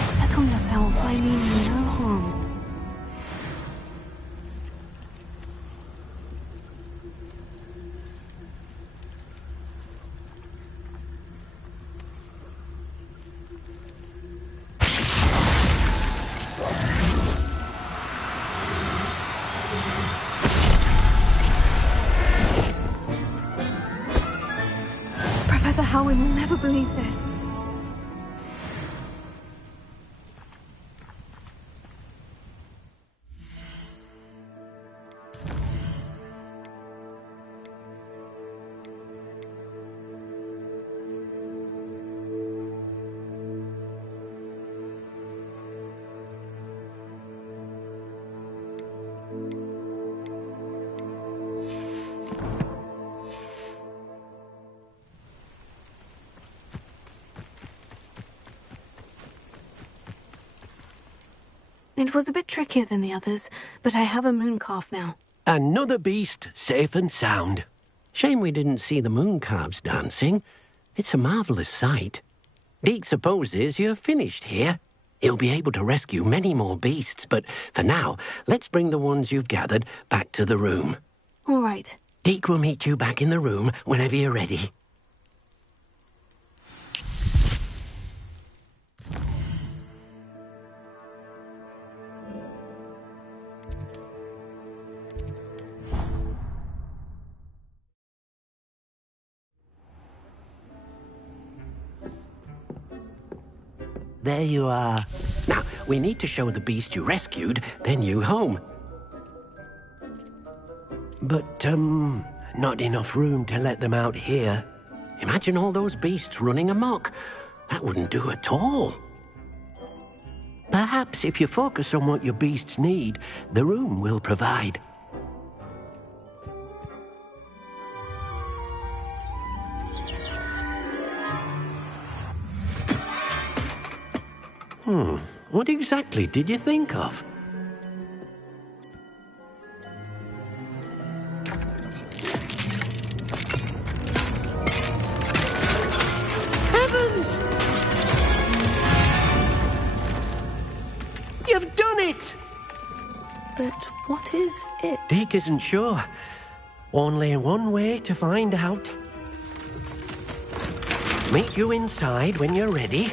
Settle yourself. I mean you no harm. Professor Howin will never believe this. It was a bit trickier than the others, but I have a moon calf now. Another beast, safe and sound. Shame we didn't see the moon calves dancing. It's a marvellous sight. Deke supposes you're finished here. He'll be able to rescue many more beasts, but for now, let's bring the ones you've gathered back to the room. All right. Deke will meet you back in the room whenever you're ready. There you are. Now, we need to show the beast you rescued their new home. But, not enough room to let them out here. Imagine all those beasts running amok. That wouldn't do at all. Perhaps if you focus on what your beasts need, the room will provide. What exactly did you think of? Heavens! You've done it! But what is it? Deke isn't sure. Only one way to find out. Meet you inside when you're ready.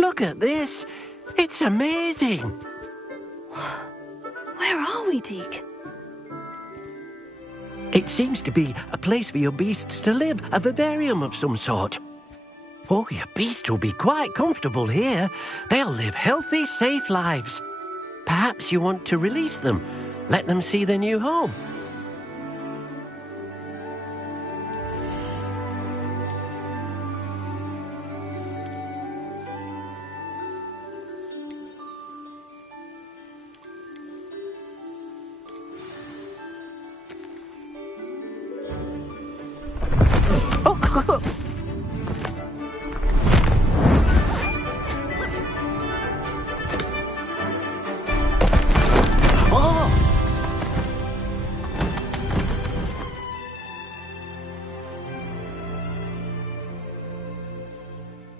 Look at this. It's amazing. Where are we, Deke? It seems to be a place for your beasts to live, a vivarium of some sort. Oh, your beasts will be quite comfortable here. They'll live healthy, safe lives. Perhaps you want to release them, let them see their new home.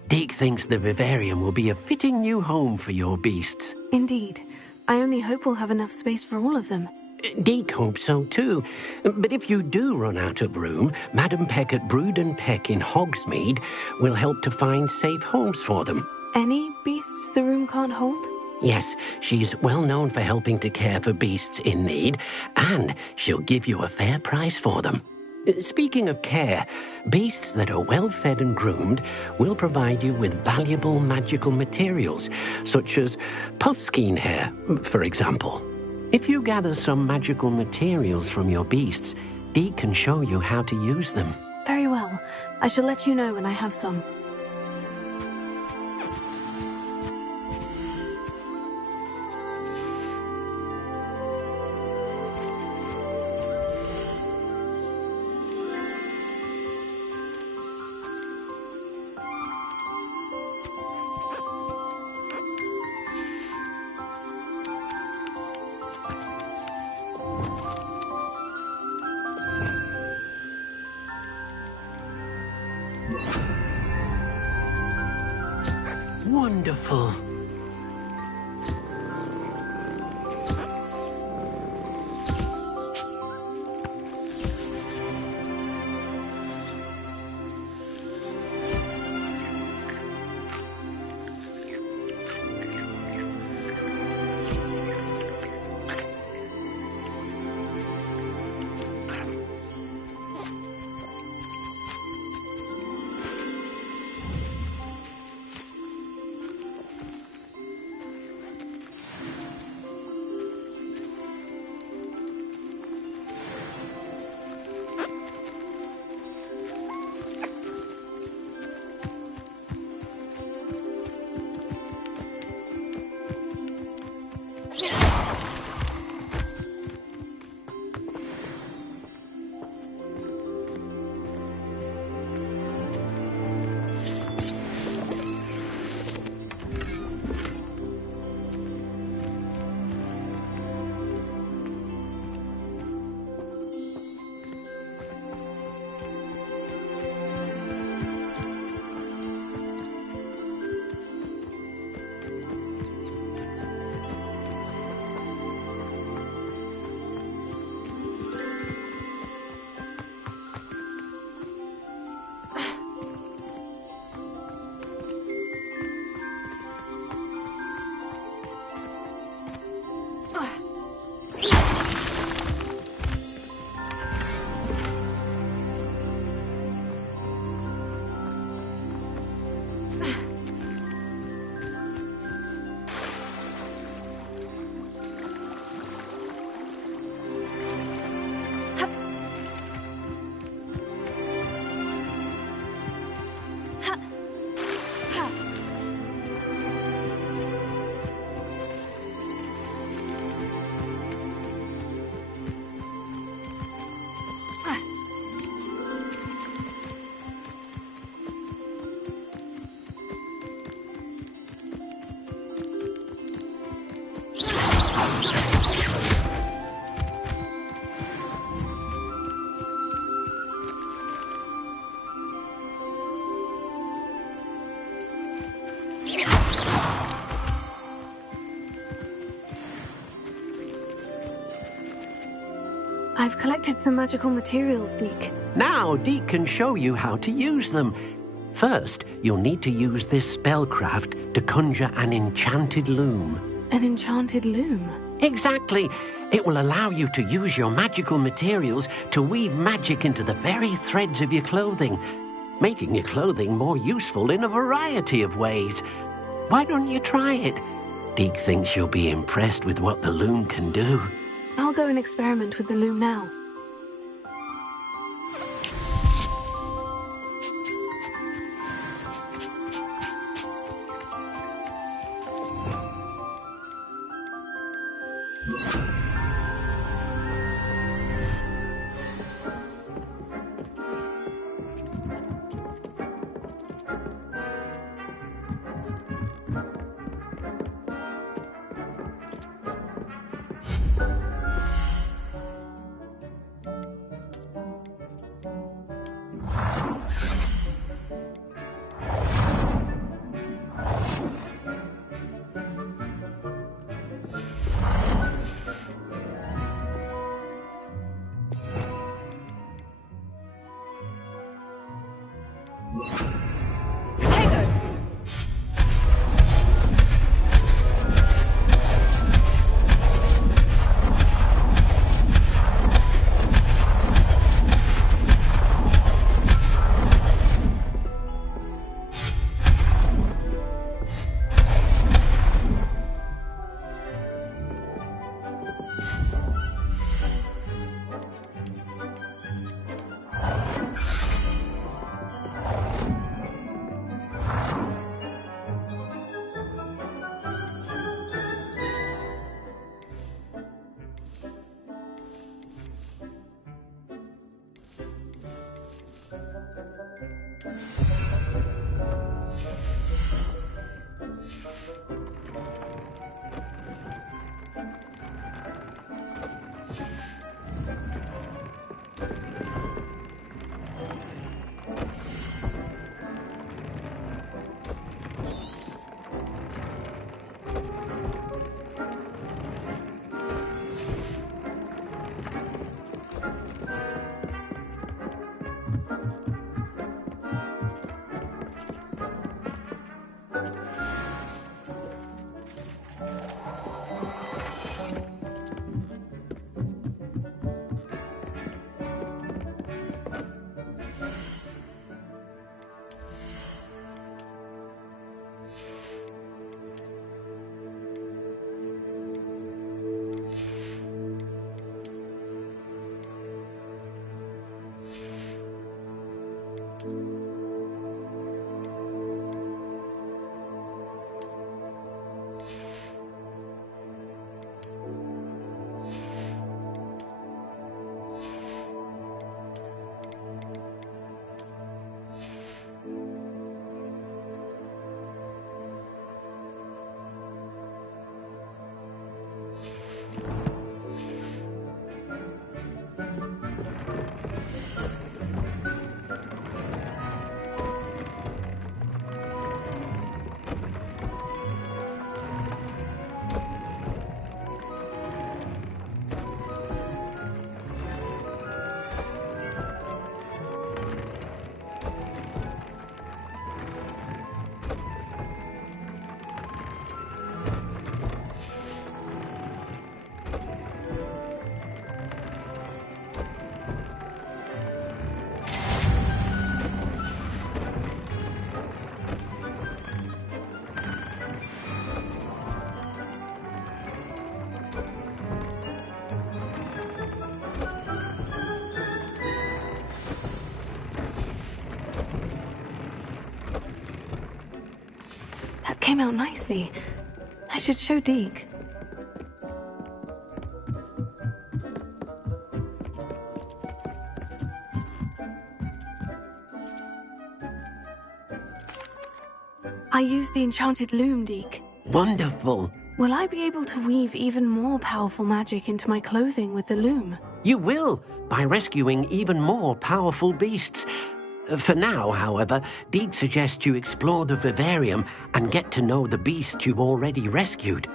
Deke thinks the vivarium will be a fitting new home for your beasts. Indeed. I only hope we'll have enough space for all of them. Deke hopes so too. But if you do run out of room, Madam Peck at Brood and Peck in Hogsmeade will help to find safe homes for them. Any beasts the room can't hold? Yes, she's well known for helping to care for beasts in need, and she'll give you a fair price for them. Speaking of care, beasts that are well fed and groomed will provide you with valuable magical materials, such as puffskein hair, for example. If you gather some magical materials from your beasts, Deke can show you how to use them. Very well. I shall let you know when I have some. Wonderful. I've collected some magical materials, Deke. Now, Deke can show you how to use them. First, you'll need to use this spellcraft to conjure an enchanted loom. An enchanted loom? Exactly. It will allow you to use your magical materials to weave magic into the very threads of your clothing, making your clothing more useful in a variety of ways. Why don't you try it? Deke thinks you'll be impressed with what the loom can do. I'll go and experiment with the loom now. Came out nicely. I should show Deke. I used the enchanted loom, Deke. Wonderful. Will I be able to weave even more powerful magic into my clothing with the loom? You will, by rescuing even more powerful beasts. For now, however, Deke suggests you explore the vivarium and get to know the beasts you've already rescued.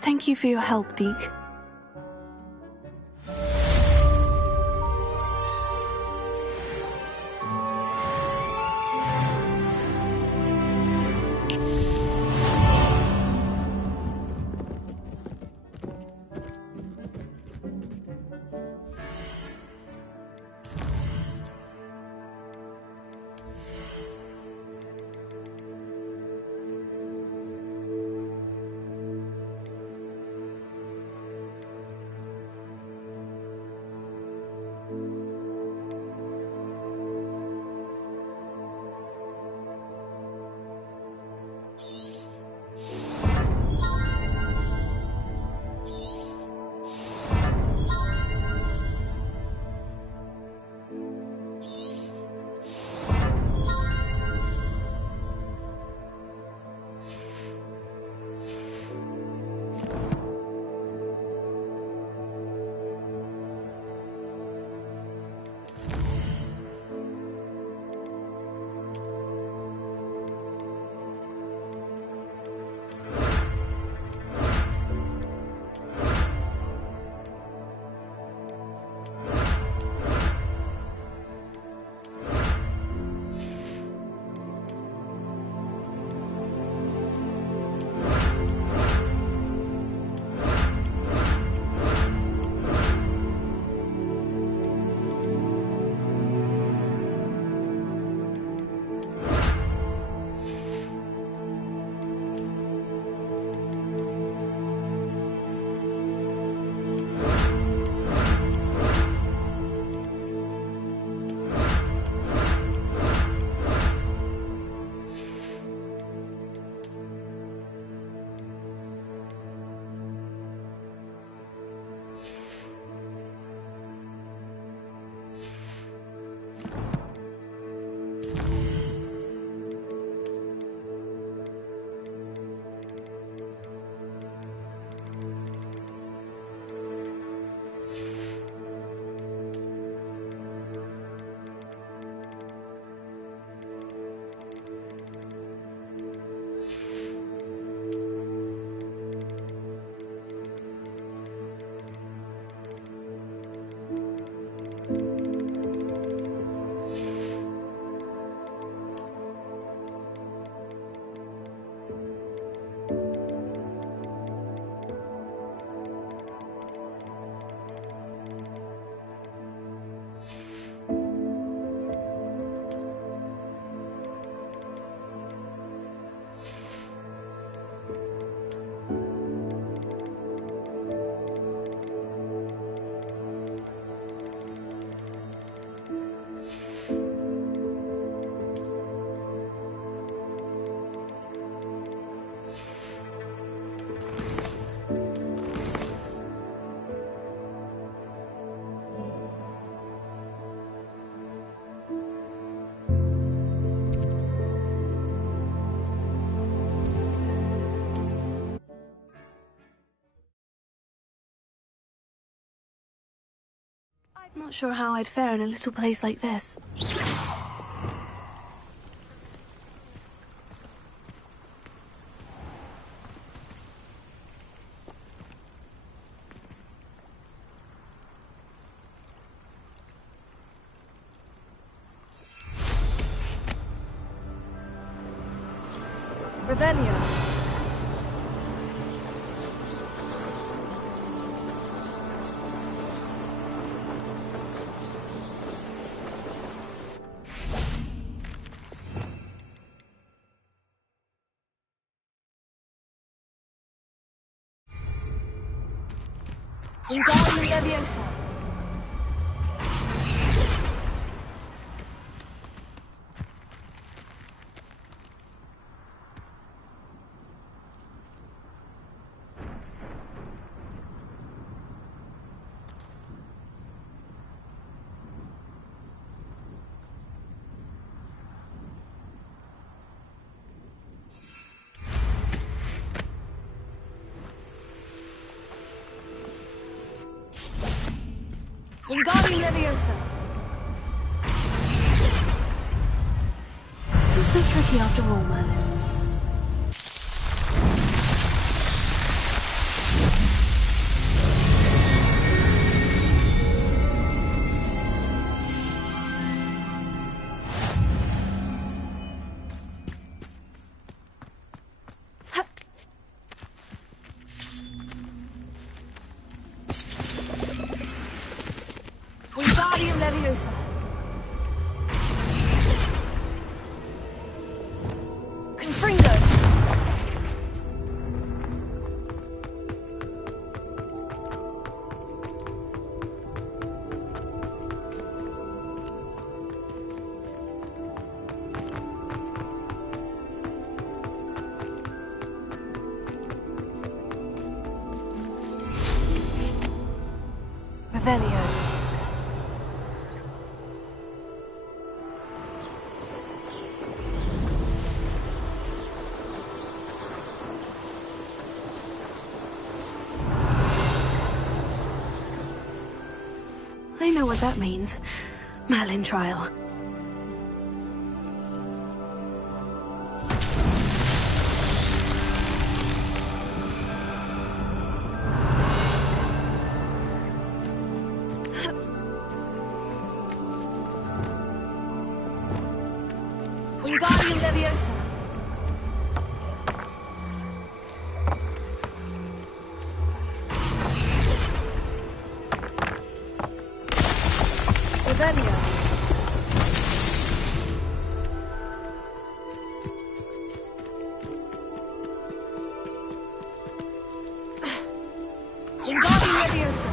Thank you for your help, Deke. Not sure how I'd fare in a little place like this. Revelio. Wingardium Leviosa. Wingardium Leviosa. Not so tricky after all, Merlin. Wingardium Leviosa. Confringo. Revelio. I know what that means. Merlin trial. Wingardium Leviosa. Revelio. Wingardium Leviosa.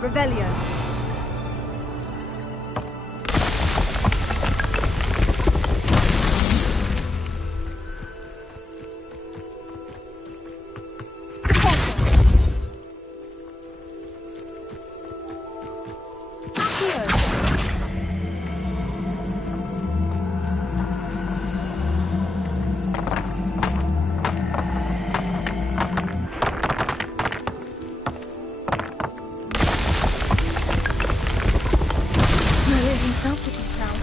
Revelio. Merlin himself would be proud.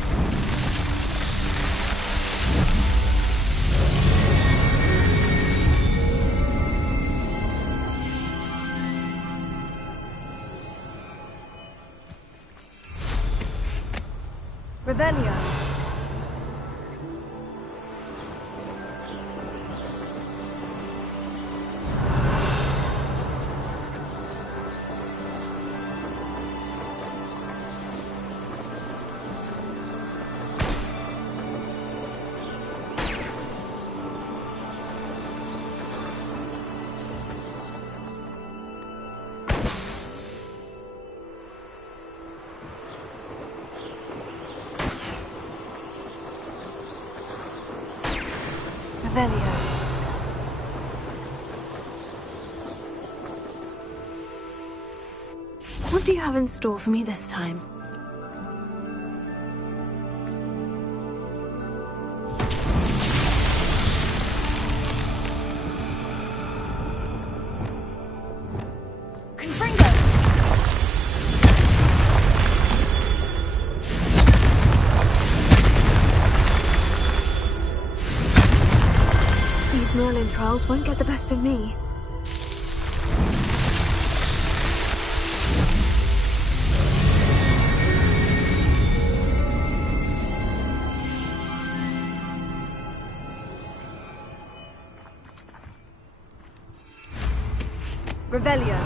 Revelio. Revelio. What do you have in store for me this time? These Merlin trials won't get the best of me. Revelio.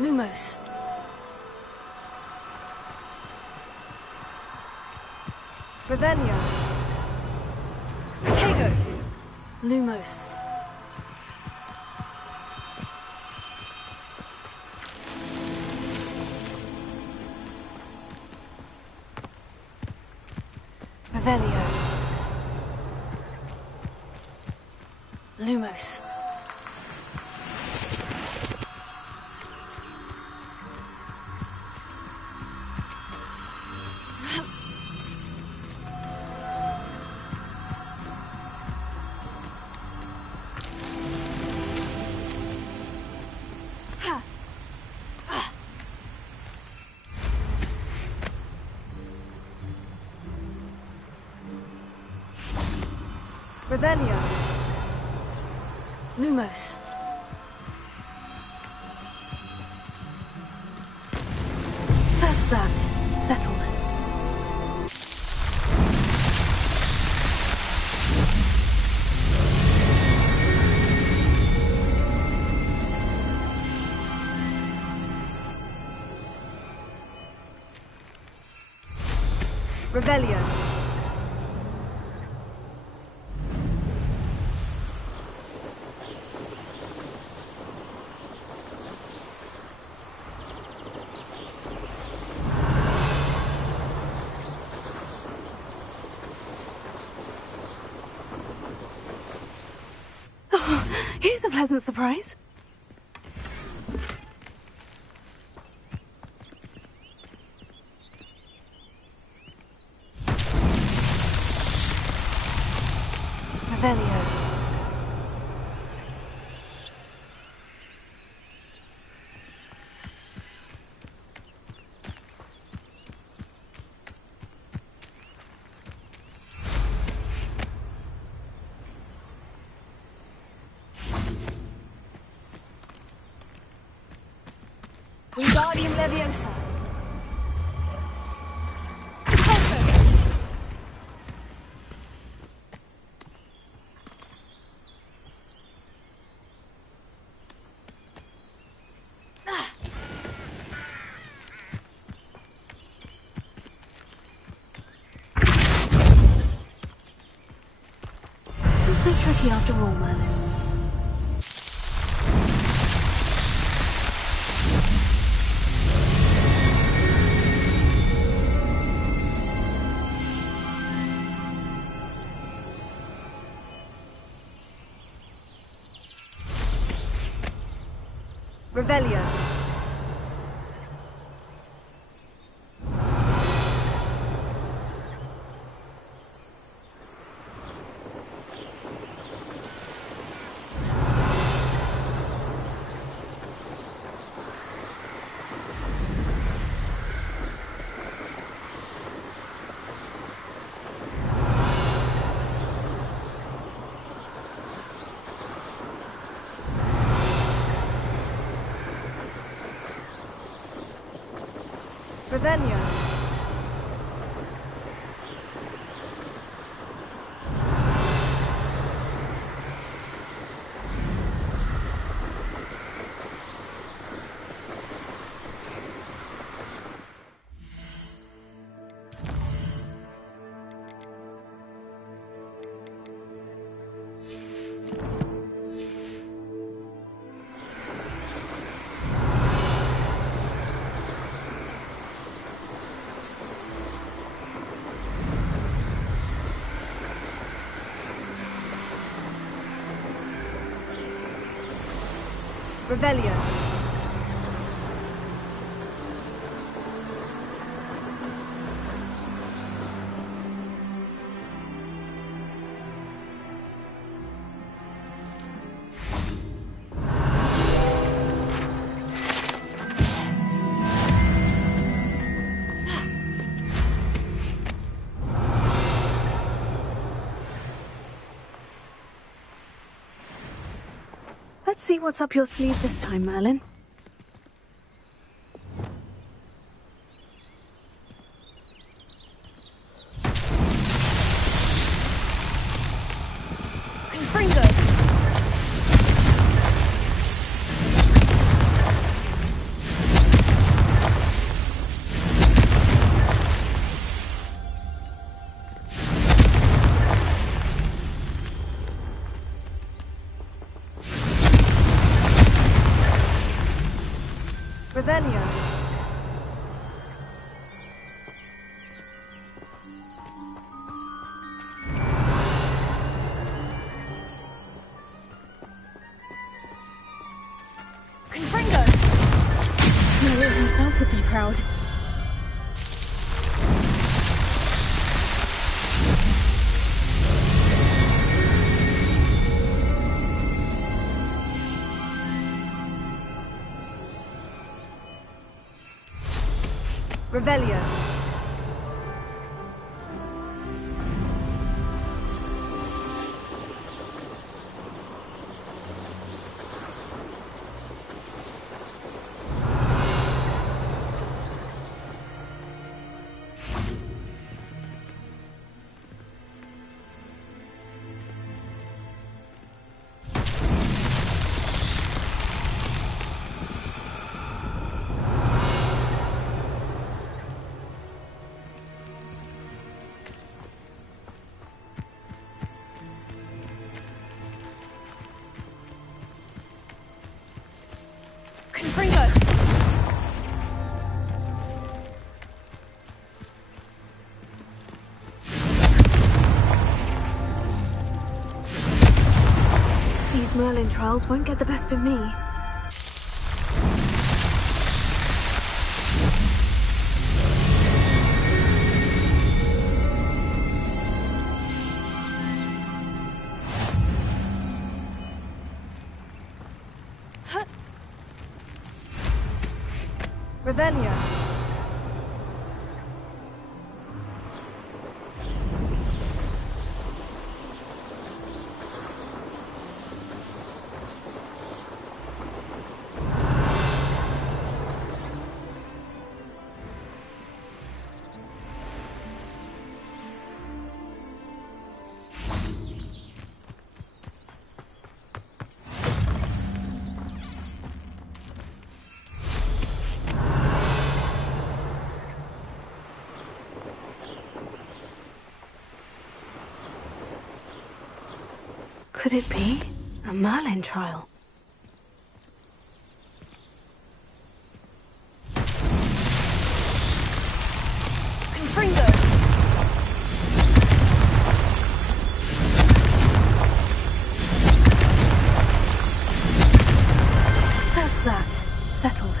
Lumos. Revelio. Protego. Lumos. Revelio. Lumos. Revelio. Lumos. That's that. Settled. Revelio. Here's a pleasant surprise. Revelio. Wingardium Leviosa. It's so tricky after all, Merlin. Revelio. Revelio. Revelio. Let's see what's up your sleeve this time, Merlin. Confringo! Revelio. Confringo! Merlin himself would be proud. Revelio. Confringo! These Merlin trials won't get the best of me. Revelio. Could it be a Merlin trial? Confringo! That's that. Settled.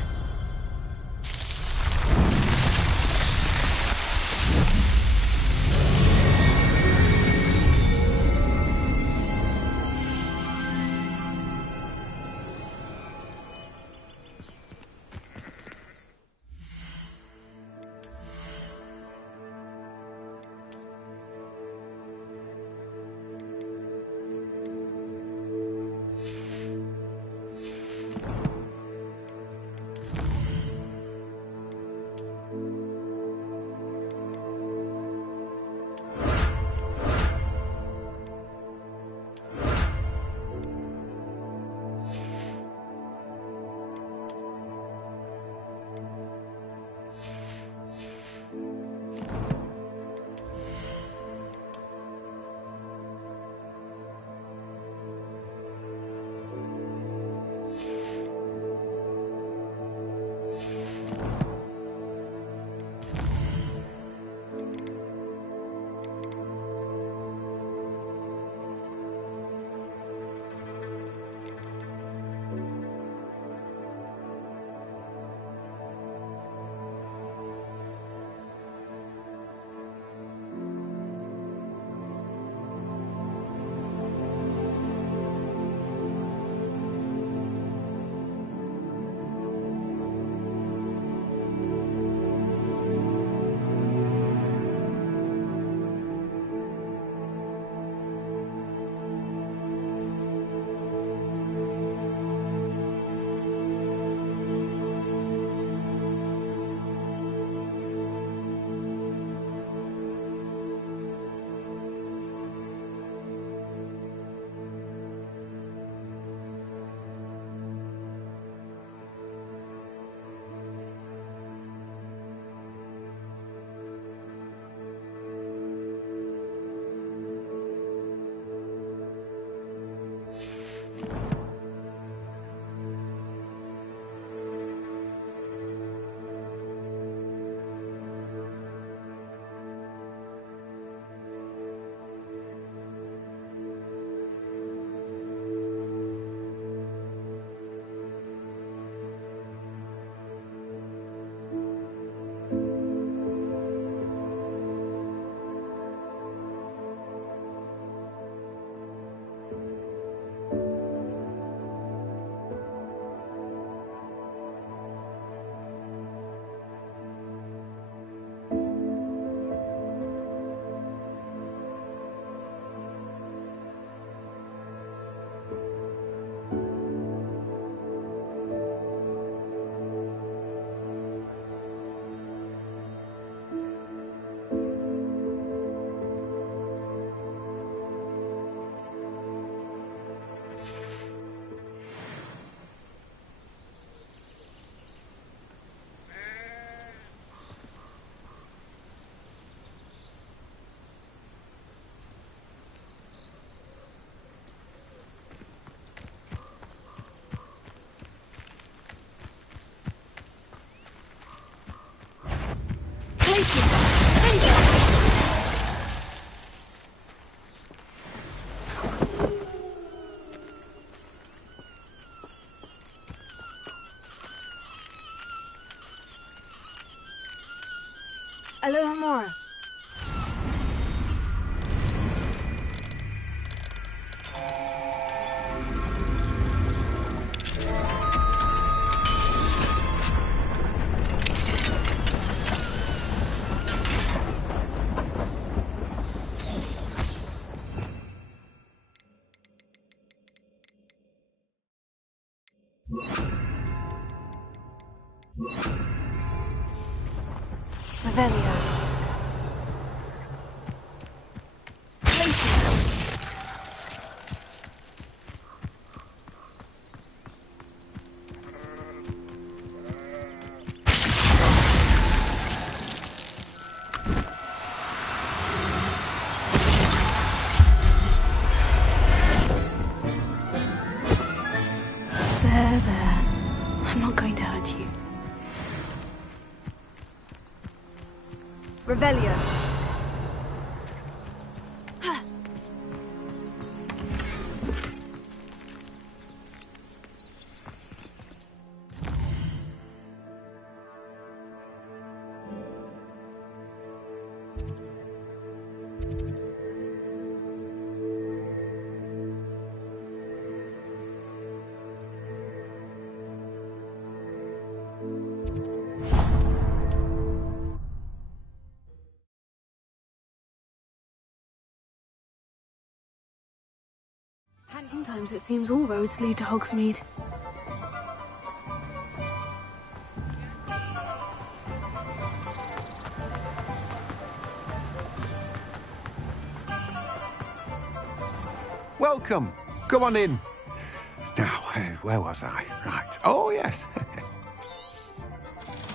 Revelio. There. I'm not going to hurt you. Revelio. Sometimes it seems all roads lead to Hogsmeade. Welcome. Come on in. Now, where was I? Right. Oh, yes.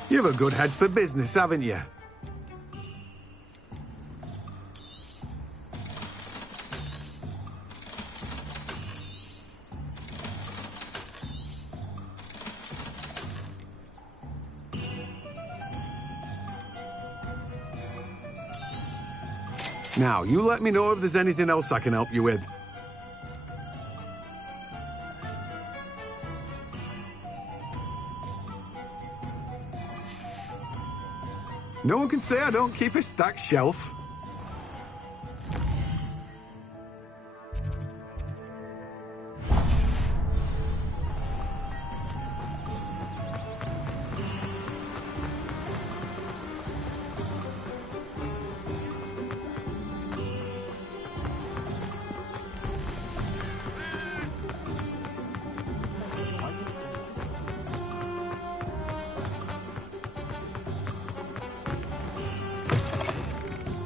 You've a good head for business, haven't you? Now, you let me know if there's anything else I can help you with. No one can say I don't keep a stacked shelf.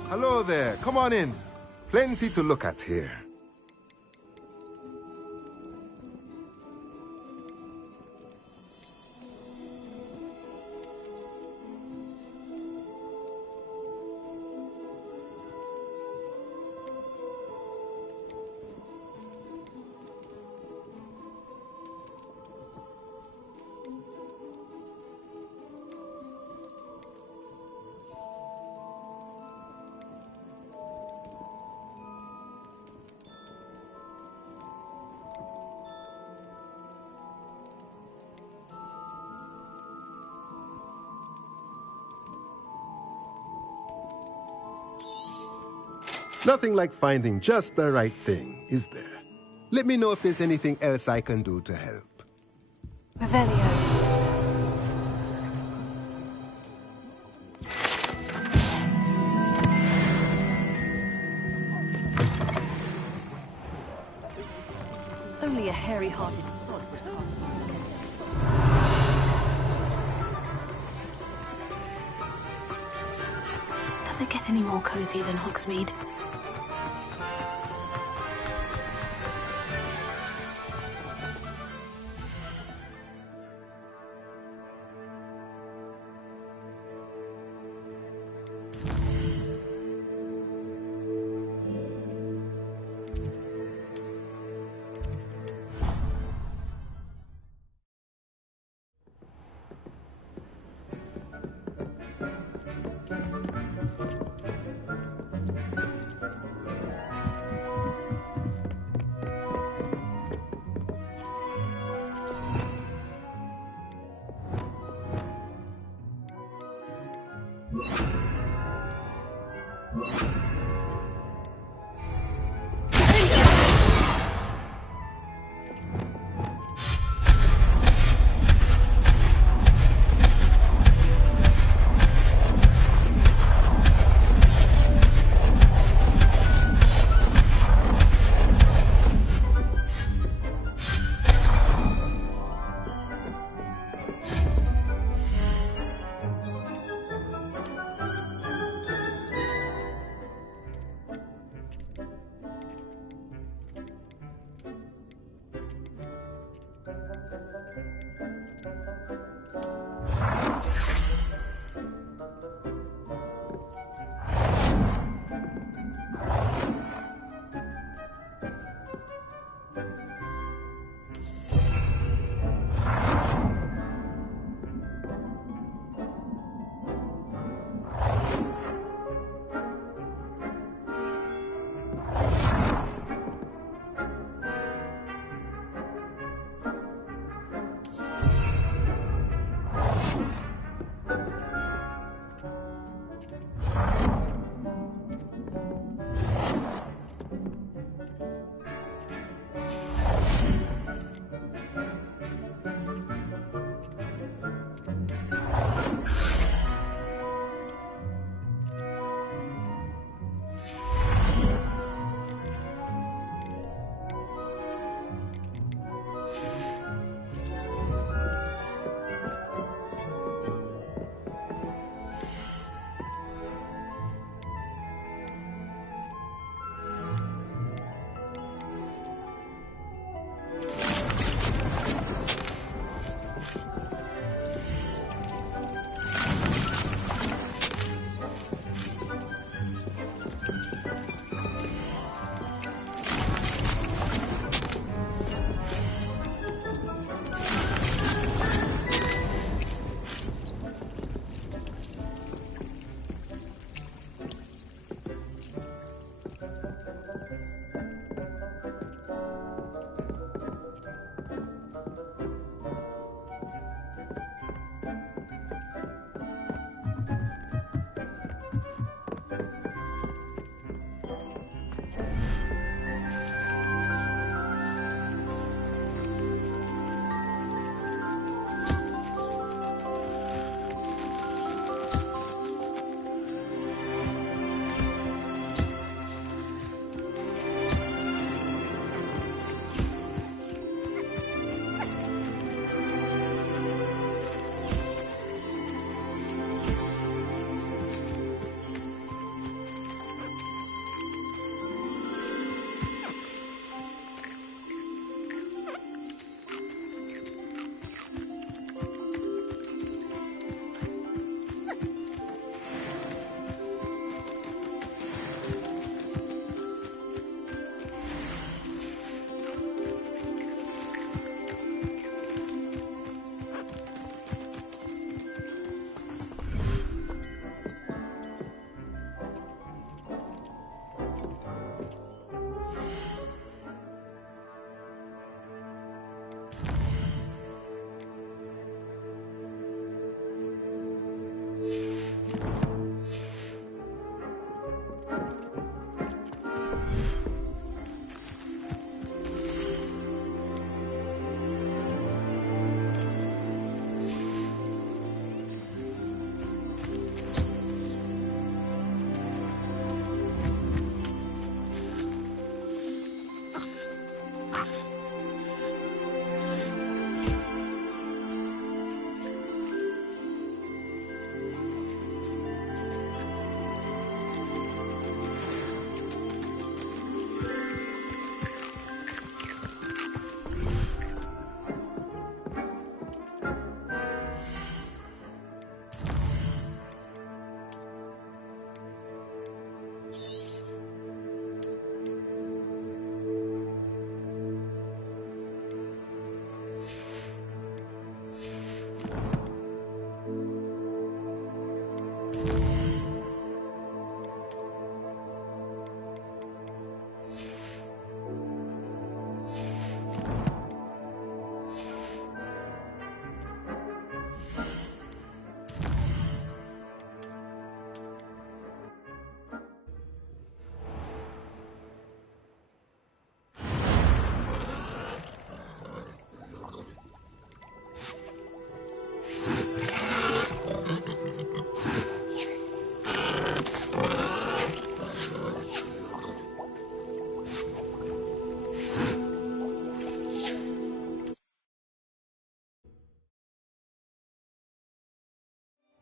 Hello there. Come on in. Plenty to look at here. Nothing like finding just the right thing, is there? Let me know if there's anything else I can do to help. Revelio. Only a hairy-hearted sod would cast. Does it get any more cozy than Hogsmeade?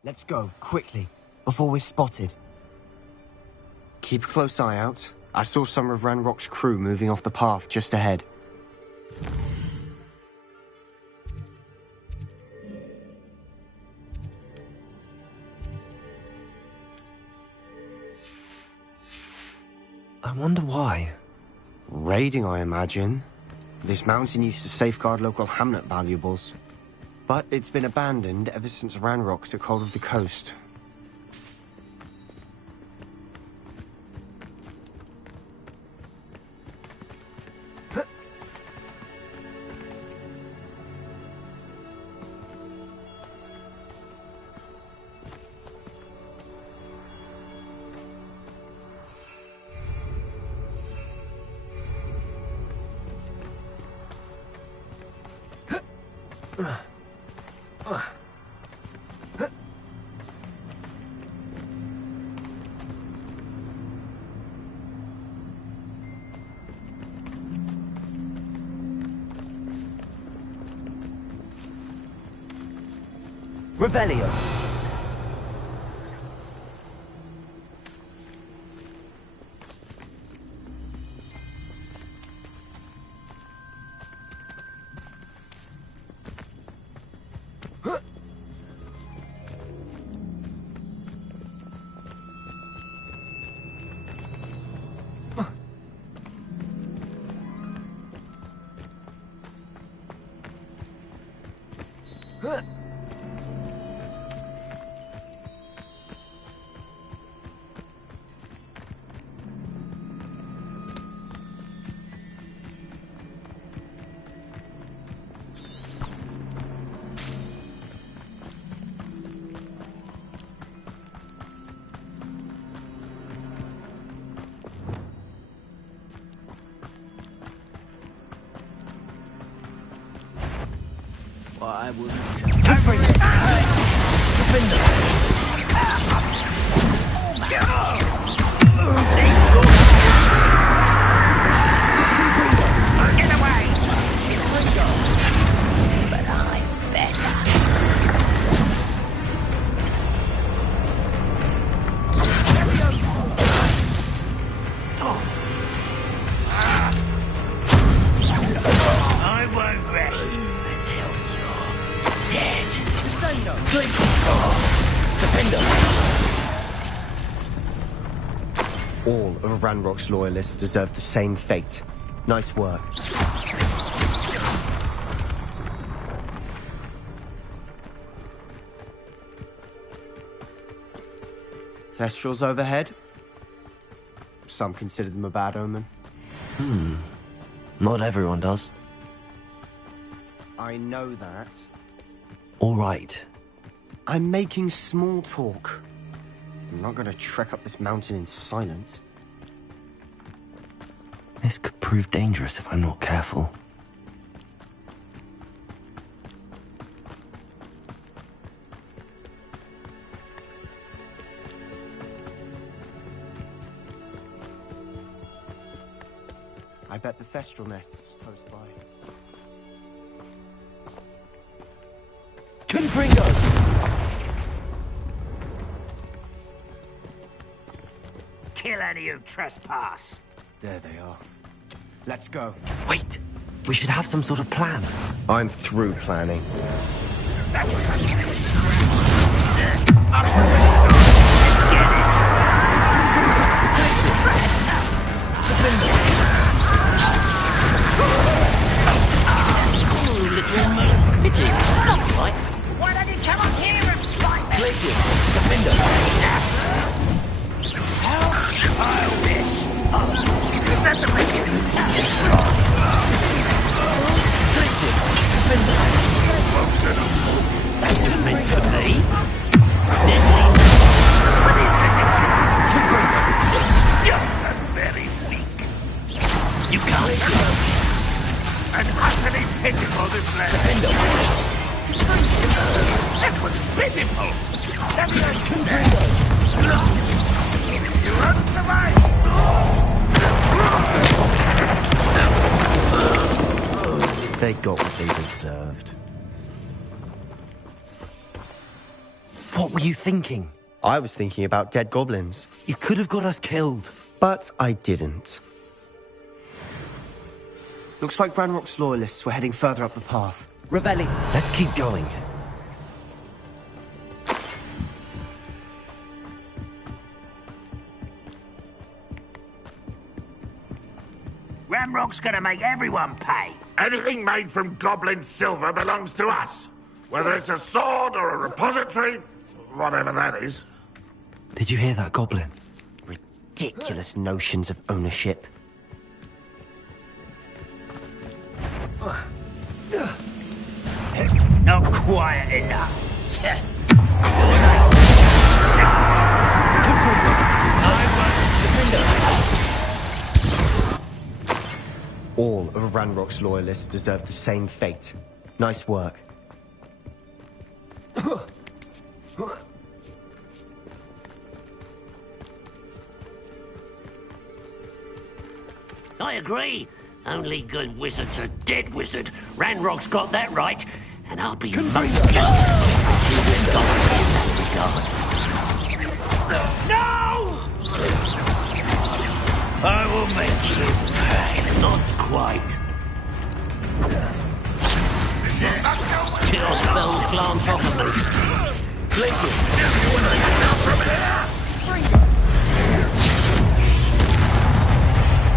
Let's go, quickly, before we're spotted. Keep a close eye out. I saw some of Ranrock's crew moving off the path just ahead. I wonder why. Raiding, I imagine. This mountain used to safeguard local hamlet valuables. But it's been abandoned ever since Ranrock took hold of the coast. Revelio. I will. Get away! But I'm better. I won't rest until you're dead. All of Ranrock's loyalists deserve the same fate. Nice work. Thestrals overhead? Some consider them a bad omen. Not everyone does. I know that. All right. I'm making small talk. I'm not going to trek up this mountain in silence. This could prove dangerous if I'm not careful. I bet the Thestral nest is close by. Confringo! Kill any who trespass. There they are. Let's go. Wait! We should have some sort of plan. I'm through planning. Let's get this. Pity. Not right. Why don't you come up here and fight me? Glacius, Defender. How childish. Is that the message? Glacius, Defender. That was meant for me. You're so very weak. You can't. And utterly pitiful, this land. That was pitiful. That you won't survive. They got what they deserved. What What were you thinking? I was thinking about dead goblins. You could have got us killed. But I didn't. Looks like Ranrock's loyalists were heading further up the path. Revelli, let's keep going. Ramrock's gonna make everyone pay. Anything made from goblin silver belongs to us. Whether it's a sword or a repository, whatever that is. Did you hear that, Goblin? Ridiculous notions of ownership. Not quiet enough. All of Ranrock's loyalists deserve the same fate. Nice work. I agree. Only good wizards are dead wizard. Ranrock's got that right, and I'll be most No! I will make you pay. Not quite. Chill spells glance off of me.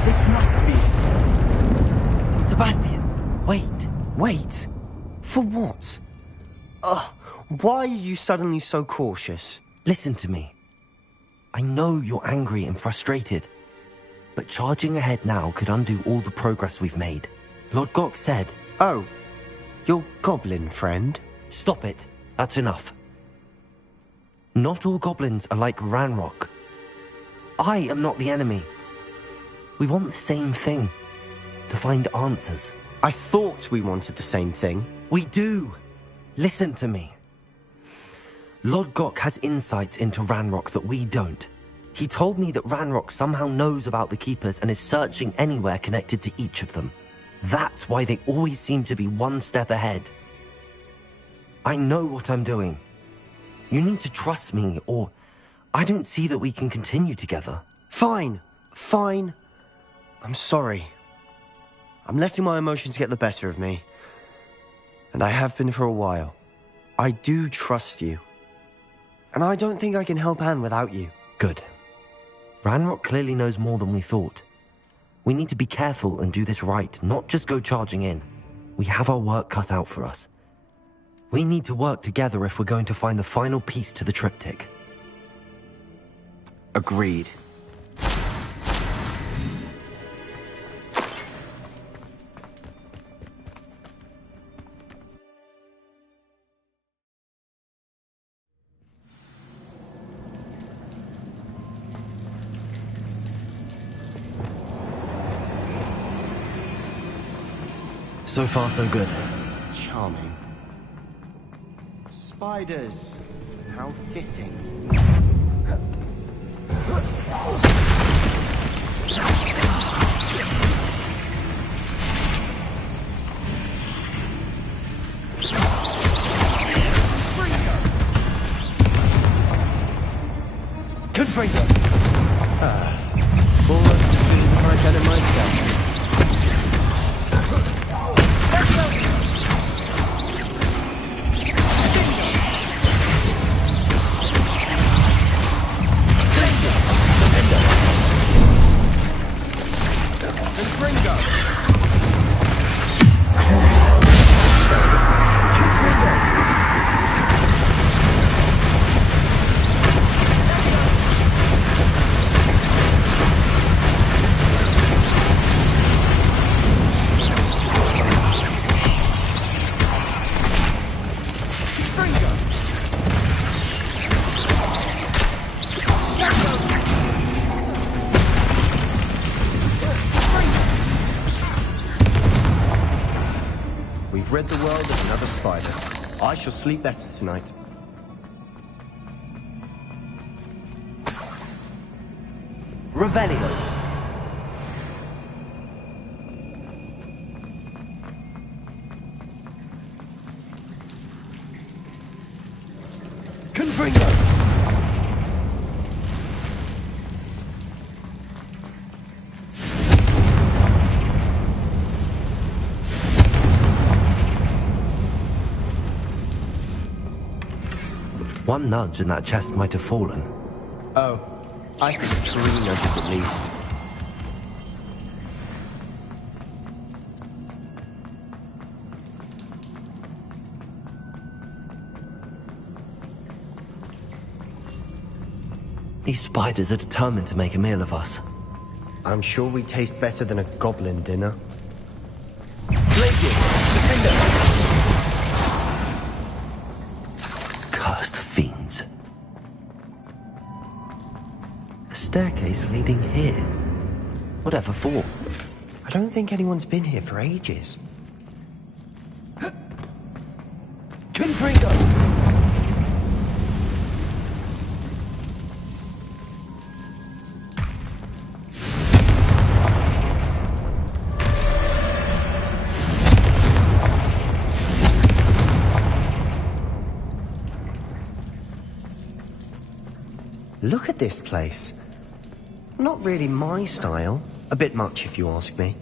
This must be it. Sebastian, wait. Wait? For what? Why are you suddenly so cautious? Listen to me. I know you're angry and frustrated, but charging ahead now could undo all the progress we've made. Lord Gok said... Oh, your goblin friend? Stop it. That's enough. Not all goblins are like Ranrock. I am not the enemy. We want the same thing. To find answers. I thought we wanted the same thing. We do. Listen to me. Lord Gok has insights into Ranrock that we don't. He told me that Ranrock somehow knows about the Keepers and is searching anywhere connected to each of them. That's why they always seem to be one step ahead. I know what I'm doing. You need to trust me, or I don't see that we can continue together. Fine. Fine. I'm sorry. I'm letting my emotions get the better of me. And I have been for a while. I do trust you. And I don't think I can help Anne without you. Good. Ranrock clearly knows more than we thought. We need to be careful and do this right, not just go charging in. We have our work cut out for us. We need to work together if we're going to find the final piece to the triptych. Agreed. So far, so good. Charming. Spiders. How fitting. Confringo! Almost as good as if I'd done it myself. We've rid the world of another spider. I shall sleep better tonight. Revelio. Confringo! Confringo! One nudge and that chest might have fallen. Oh, I think 3 nudges at least. These spiders are determined to make a meal of us. I'm sure we taste better than a goblin dinner. Glacius! Defender! Cursed fiends. A staircase leading here. Whatever for? I don't think anyone's been here for ages. Confringo! Look at this place. Not really my style. A bit much, if you ask me.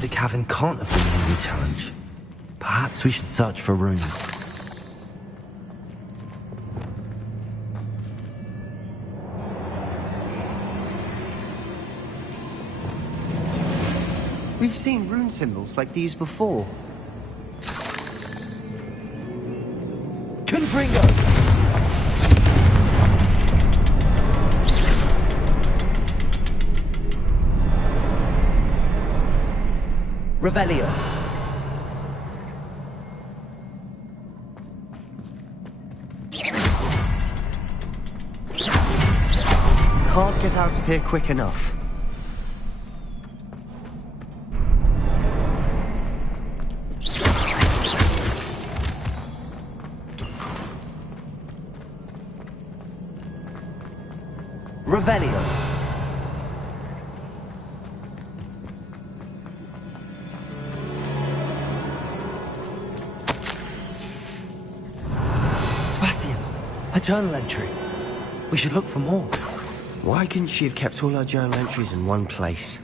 The cavern can't have been an easy challenge. Perhaps we should search for runes. We've seen rune symbols like these before. Confringo! Revelio. Can't get out of here quick enough. Revelio. A journal entry. We should look for more. Why couldn't she have kept all her journal entries in one place?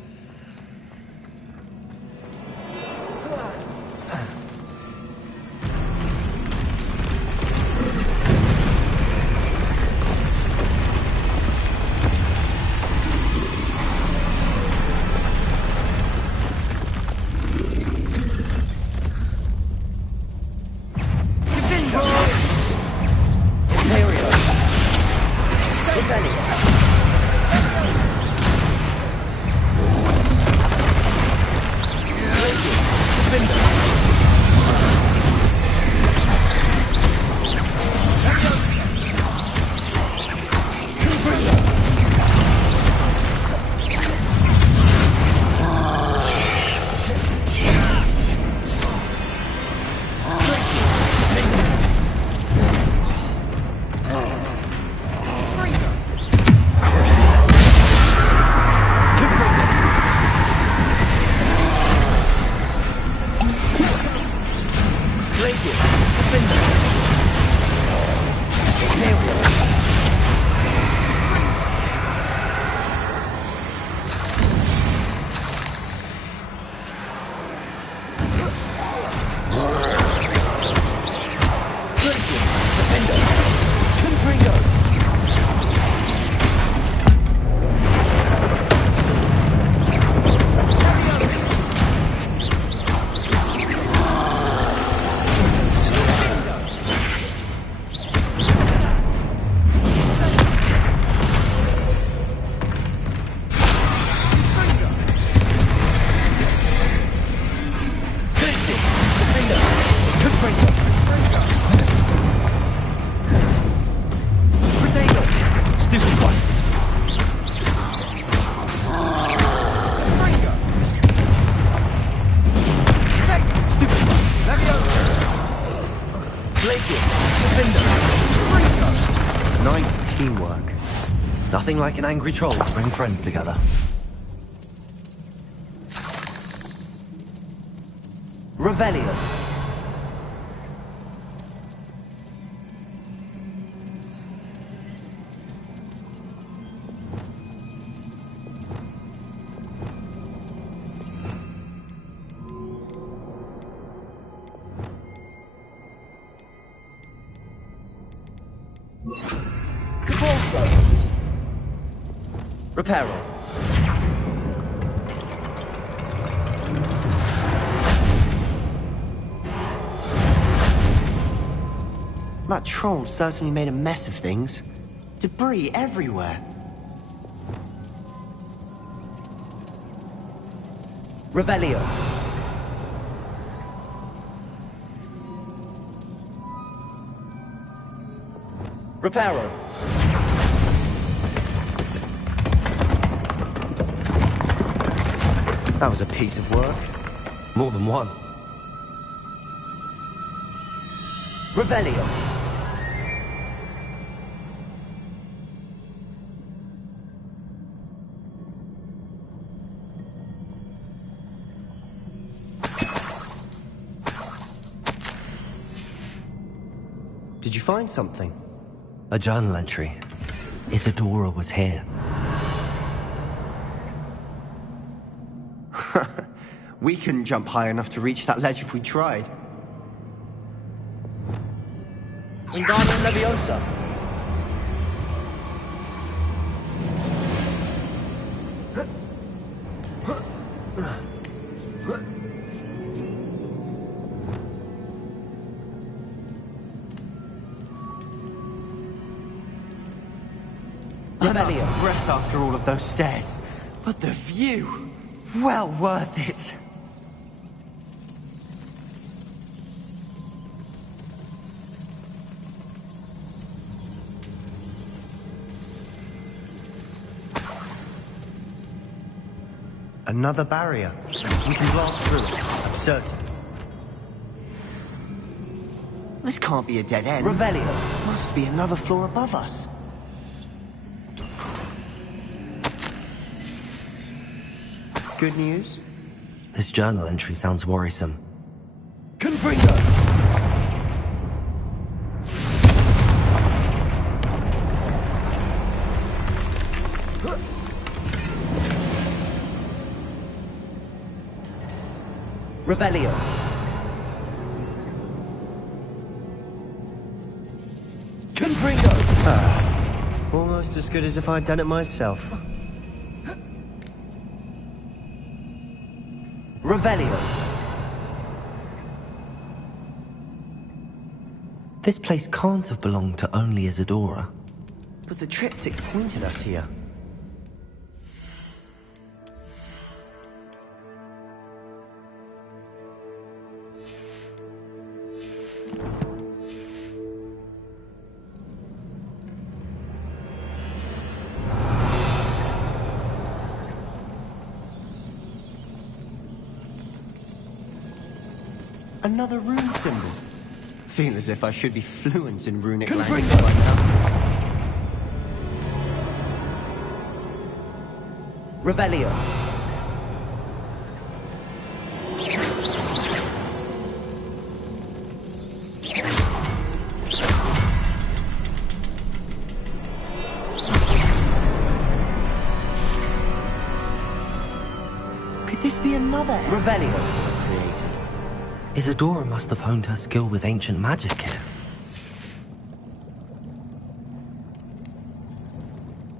Glacier, defender. Imperial. Nice teamwork. Nothing like an angry troll to bring friends together. Revelio. Reparo. That troll certainly made a mess of things. Debris everywhere. Revelio. Reparo. That was a piece of work. More than one. Revelio. Did you find something? A journal entry. Isadora was here. We couldn't jump high enough to reach that ledge if we tried. Wingardium Leviosa. I'm out of breath after all of those stairs. But the view, well worth it. Another barrier. We can blast through it, I'm certain. This can't be a dead end. Revelio. Must be another floor above us. Good news? This journal entry sounds worrisome. Confringo! Revelio. Confringo! Almost as good as if I'd done it myself. Revelio. This place can't have belonged to only Isadora. But the triptych pointed us here. Another rune symbol. Feel as if I should be fluent in runic language by now. Revelio. Could this be another Revelio created? Isadora must have honed her skill with ancient magic here.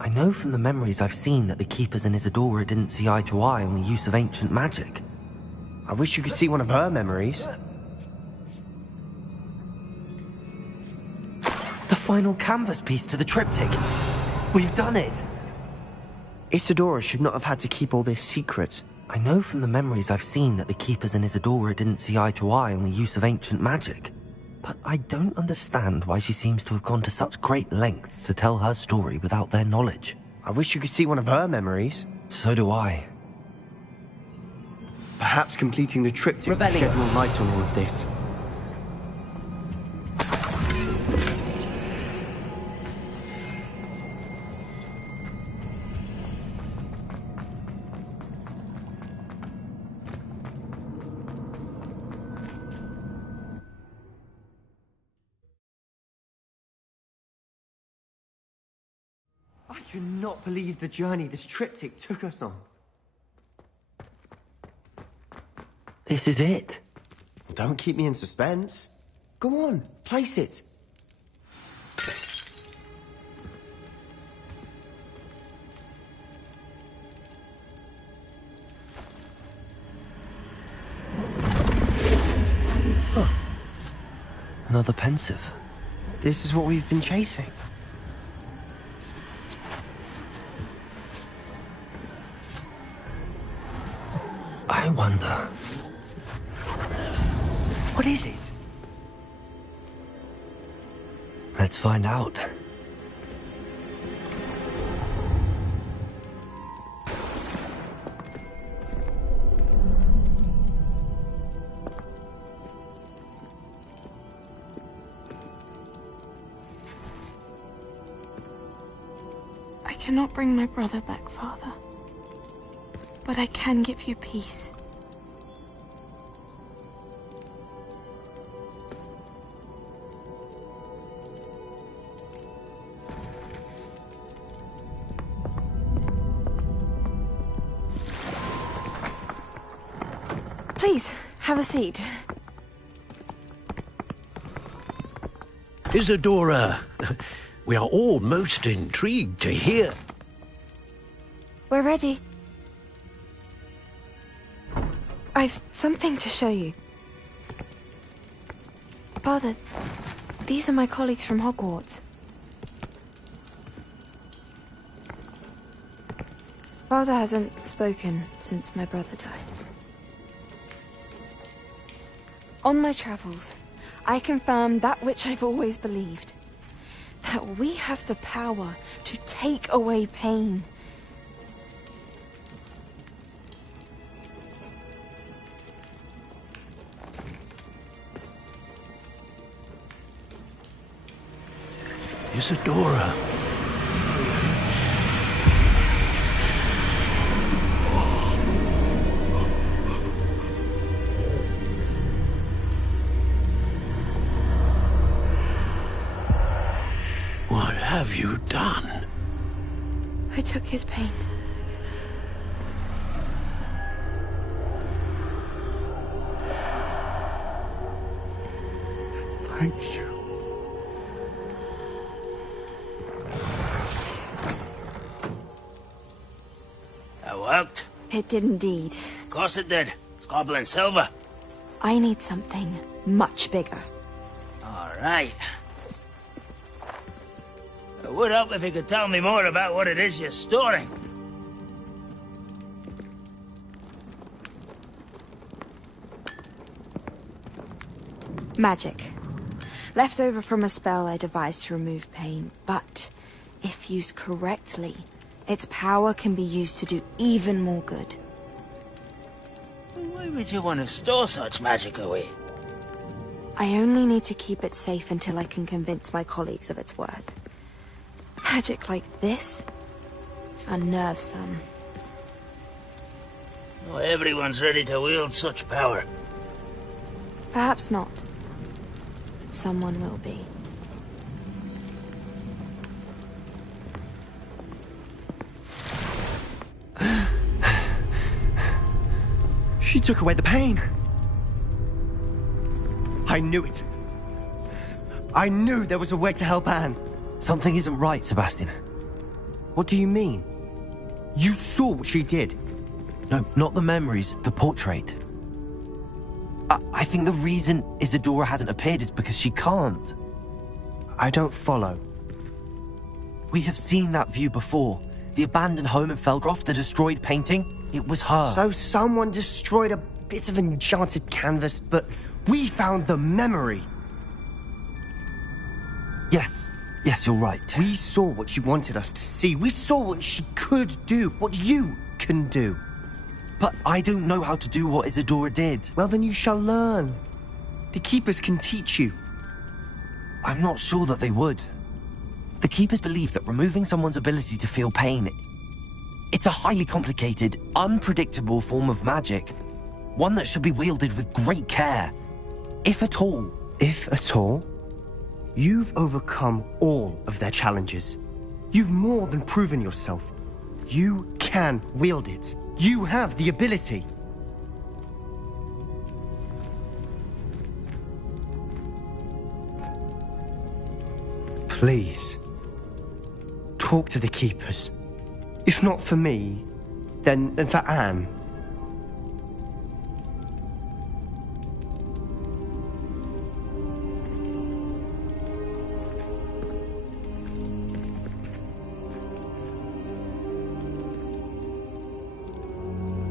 I know from the memories I've seen that the Keepers and Isadora didn't see eye to eye on the use of ancient magic. I wish you could see one of her memories. The final canvas piece to the triptych. We've done it! Isadora should not have had to keep all this secret. I know from the memories I've seen that the Keepers and Isadora didn't see eye to eye on the use of ancient magic. But I don't understand why she seems to have gone to such great lengths to tell her story without their knowledge. I wish you could see one of her memories. So do I. Perhaps completing the triptych will shed more light on all of this. I cannot believe the journey this triptych took us on. This is it. Don't keep me in suspense. Go on, place it. Huh. Another pensive. This is what we've been chasing. I wonder... What is it? Let's find out. I cannot bring my brother back, Father. But I can give you peace. Please, have a seat. Isadora, we are all most intrigued to hear. We're ready. I've something to show you. Father, these are my colleagues from Hogwarts. Father hasn't spoken since my brother died. On my travels, I confirmed that which I've always believed. That we have the power to take away pain. Isadora. What have you done? I took his pain. Thank you. That worked? It did indeed. Of course it did. It's goblin silver. I need something much bigger. All right. It would help if you could tell me more about what it is you're storing. Magic. Left over from a spell I devised to remove pain, but if used correctly, its power can be used to do even more good. Why would you want to store such magic away? I only need to keep it safe until I can convince my colleagues of its worth. Magic like this unnerves some. Not everyone's ready to wield such power. Perhaps not. someone will be. She took away the pain. I knew it. I knew there was a way to help Anne. Something isn't right, Sebastian. What do you mean? You saw what she did. No, not the memories, the portrait. I think the reason Isadora hasn't appeared is because she can't. I don't follow. We have seen that view before. The abandoned home in Felgroth, the destroyed painting. It was her. So someone destroyed a bit of enchanted canvas, but we found the memory. Yes, you're right. We saw what she wanted us to see. We saw what she could do, what you can do. But I don't know how to do what Isadora did. Well, then you shall learn. The Keepers can teach you. I'm not sure that they would. The Keepers believe that removing someone's ability to feel pain, it's a highly complicated, unpredictable form of magic. One that should be wielded with great care. If at all. If at all? You've overcome all of their challenges. You've more than proven yourself. You can wield it. You have the ability. Please, talk to the Keepers. If not for me, then for Anne.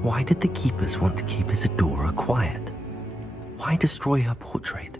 Why did the Keepers want to keep Isadora quiet? Why destroy her portrait?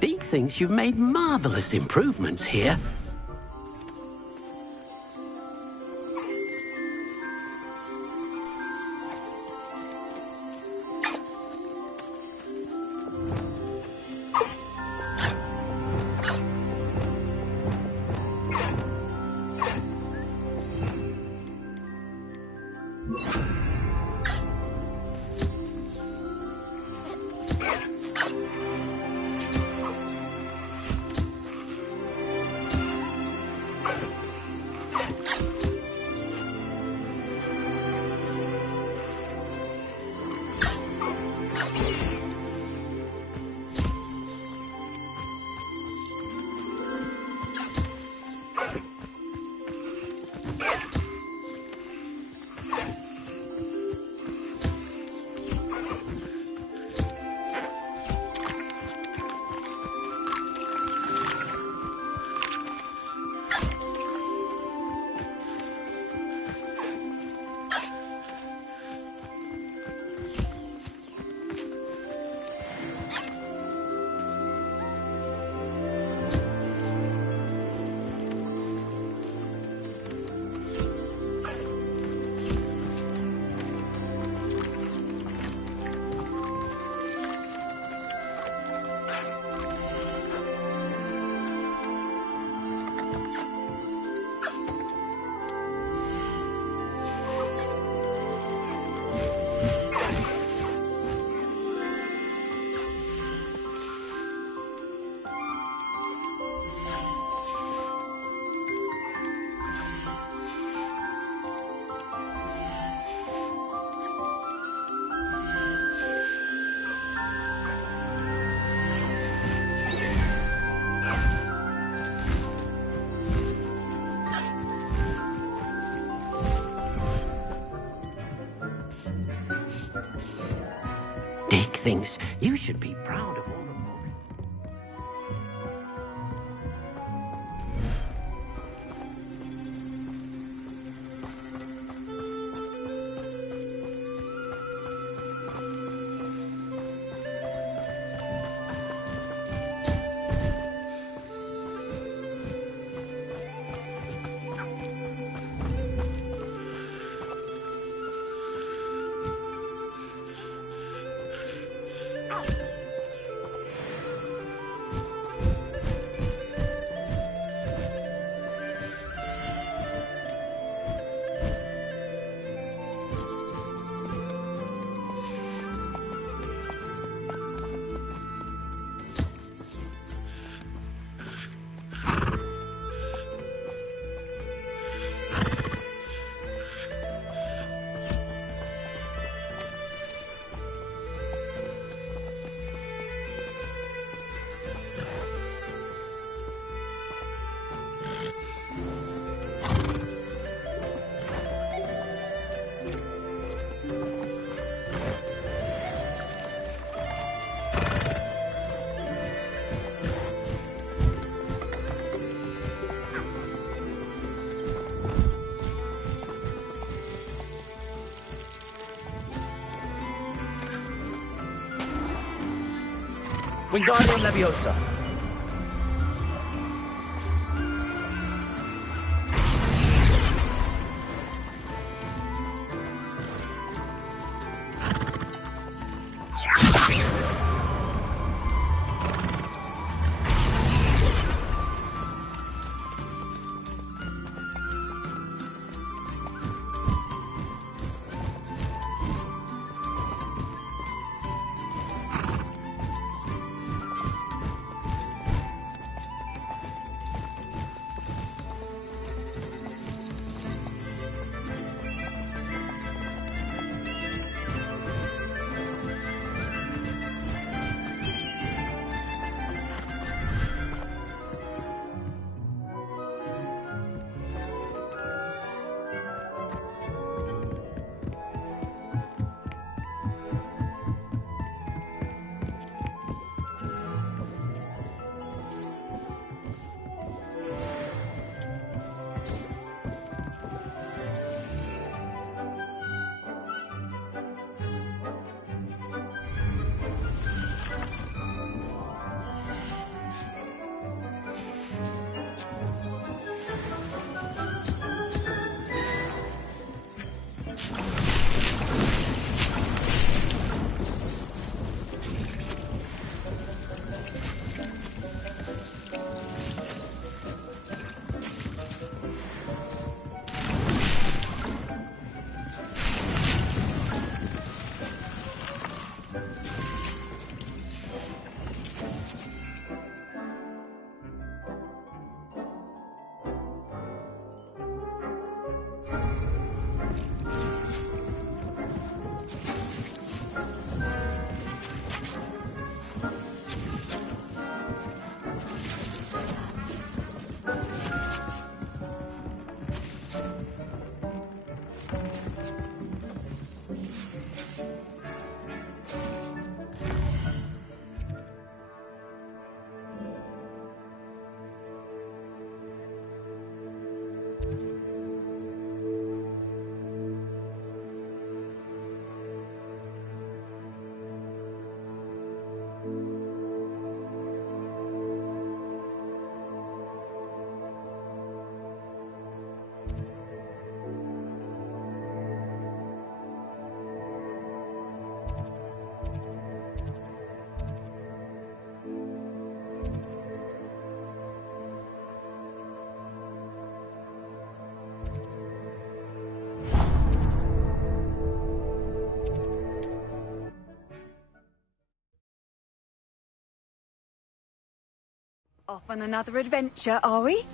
Deke thinks you've made marvelous improvements here. Deke thinks you should be proud of all the books. Wingardium Leviosa. Off on another adventure, are we?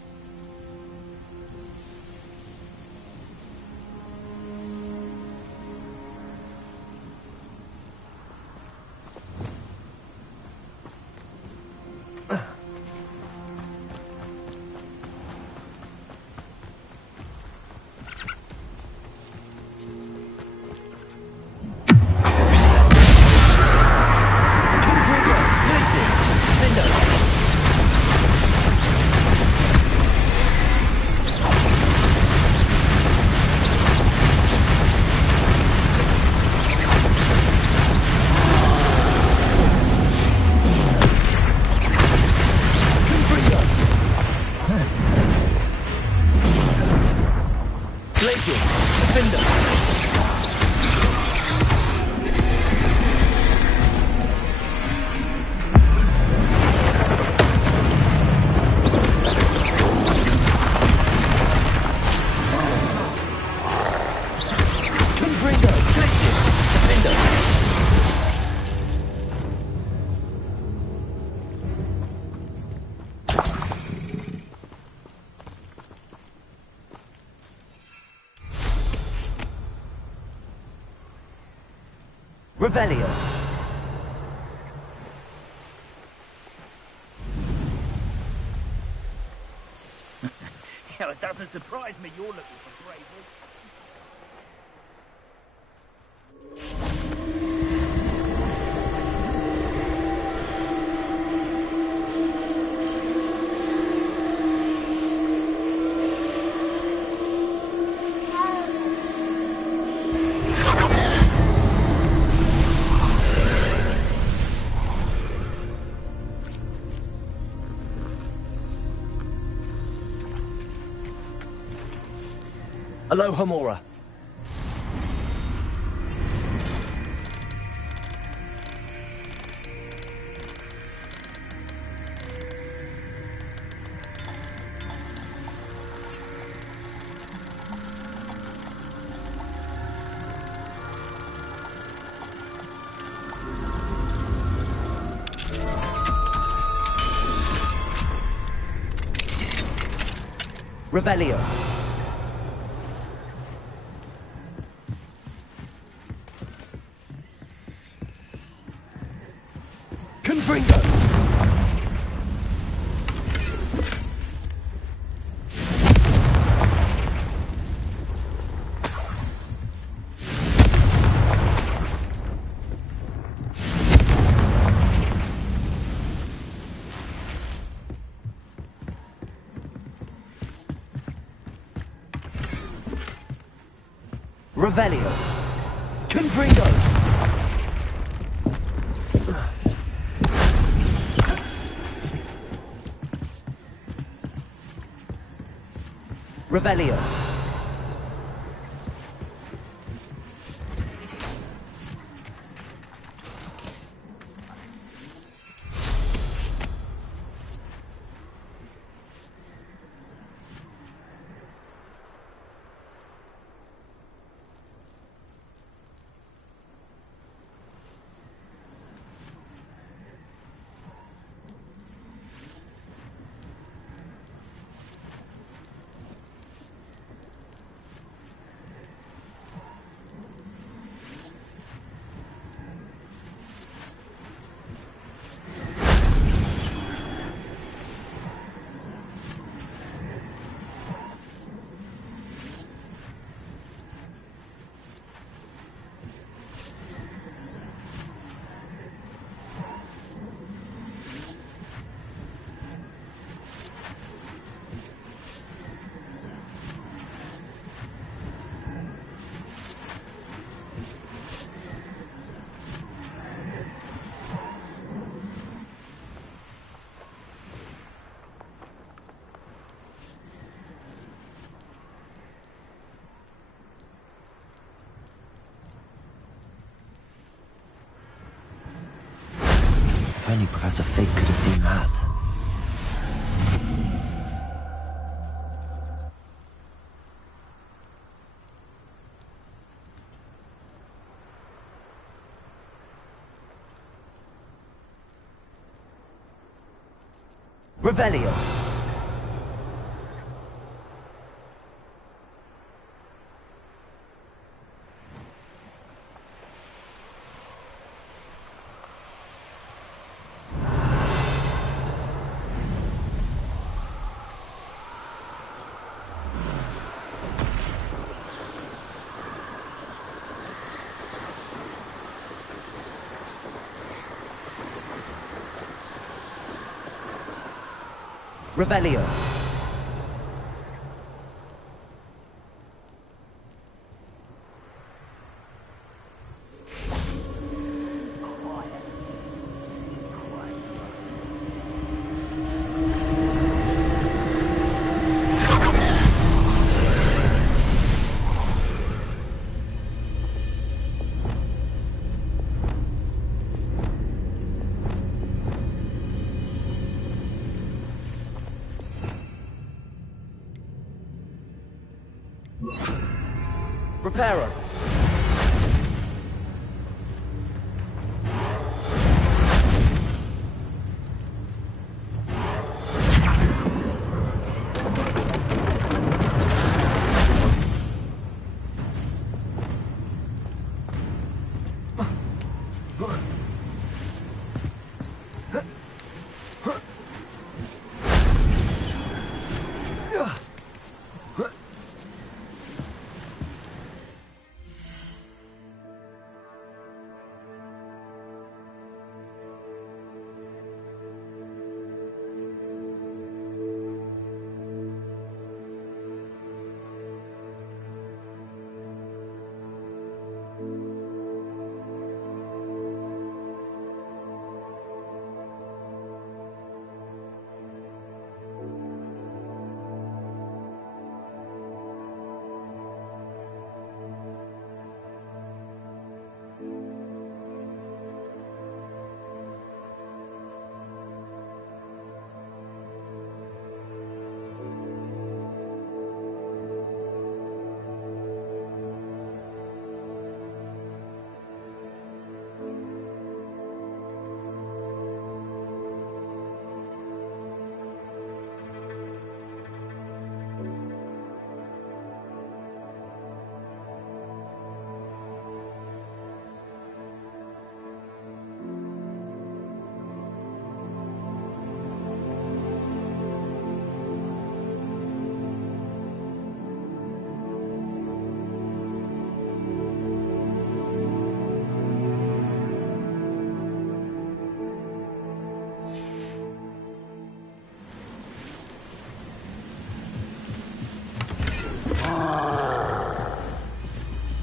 Revelio. Yeah, it doesn't surprise me you're looking for bravery. Aloha Mora. Revelio. Confringo. Revelio. Confringo. Revelio. If only Professor Fig could have seen that. Revelio. Revelio. Reparo.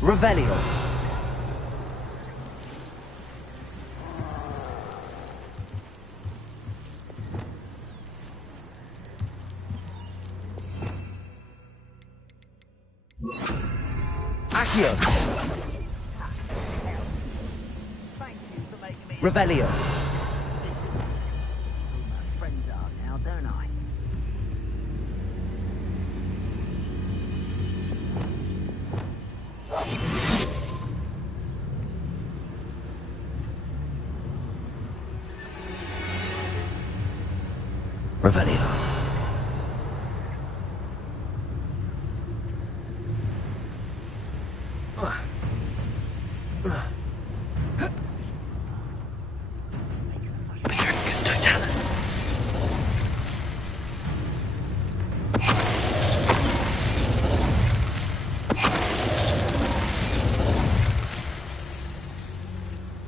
Revelio. Accio. Revelio. Friends are now, don't I? Revelio. Patricus Totalis.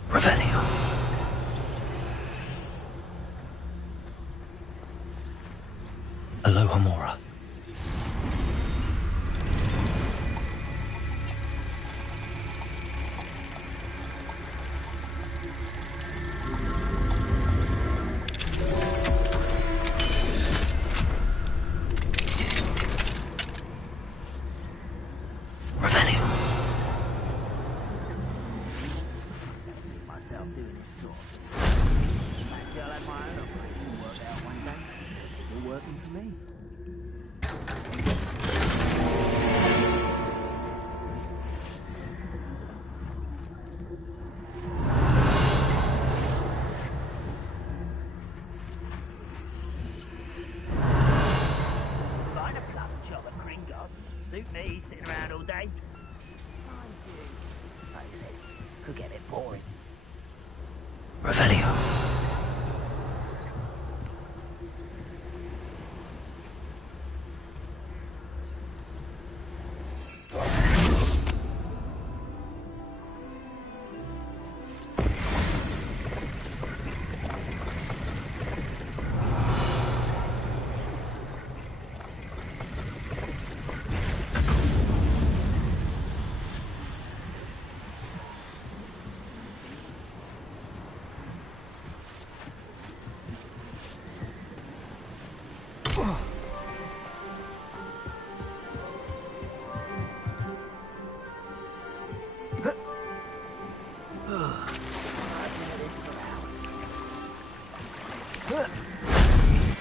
Revelio. Alohomora. Revelio. Myself doing this sort of thing. Maybe I'll have my own operation work out one day. Still working for me.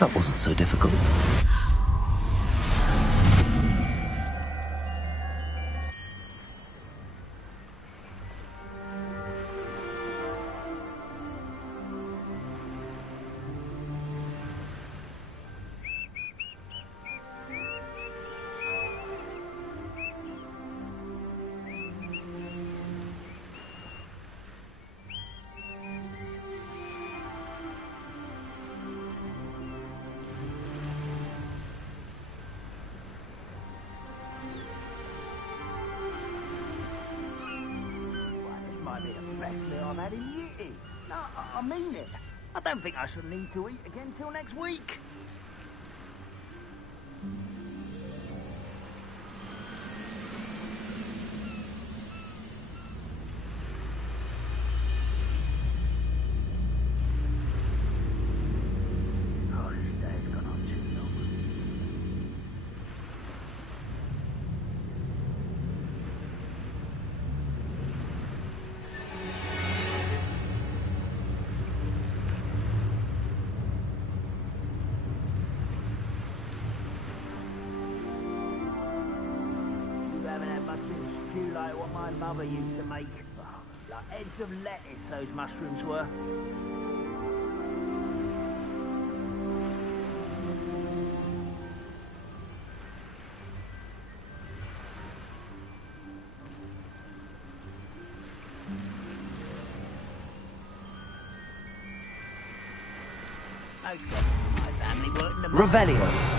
That wasn't so difficult. I've had in years. No, I mean it. I don't think I shall need to eat again till next week. Oh, this day's gone on too long. Stew like what my mother used to make. Oh, like heads of lettuce, those mushrooms were. Okay, my family worked in the Revelio.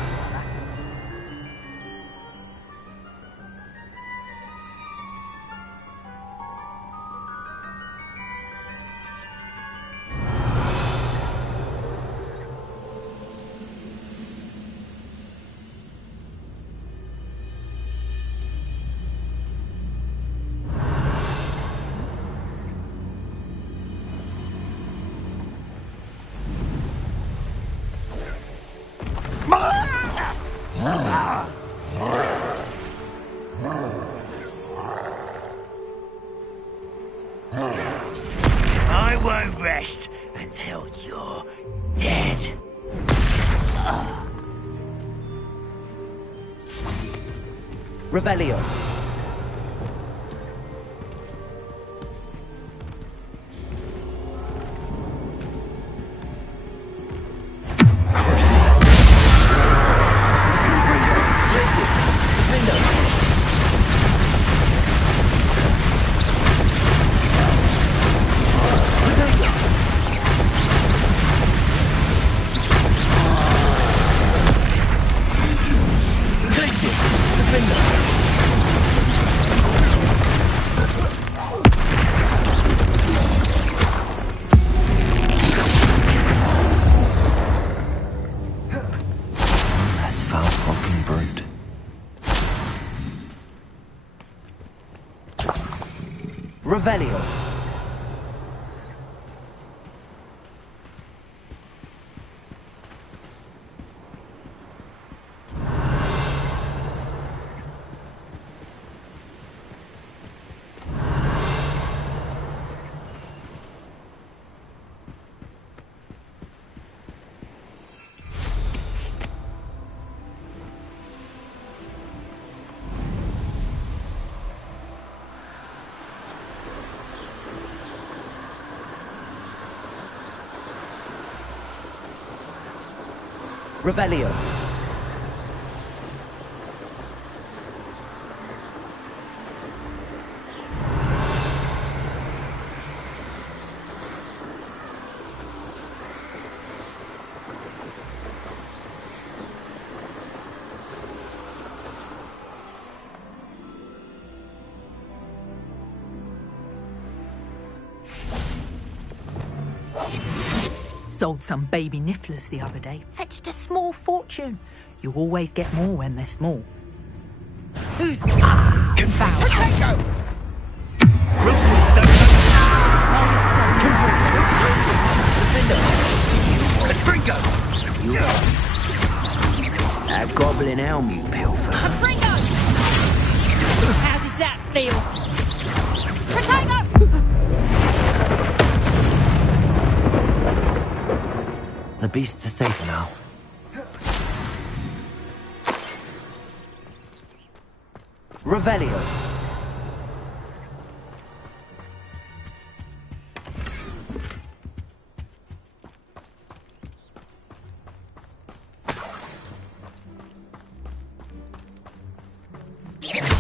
I won't rest until you're dead. Revelio. Revelio. Revelio. Sold some baby nifflers the other day. Fetched a small fortune. You always get more when they're small. Who's... Ah! Confound! Potato! That goblin elm, you pilfer. How did that feel? Potato! The beasts are safe now. Revelio. Yeah.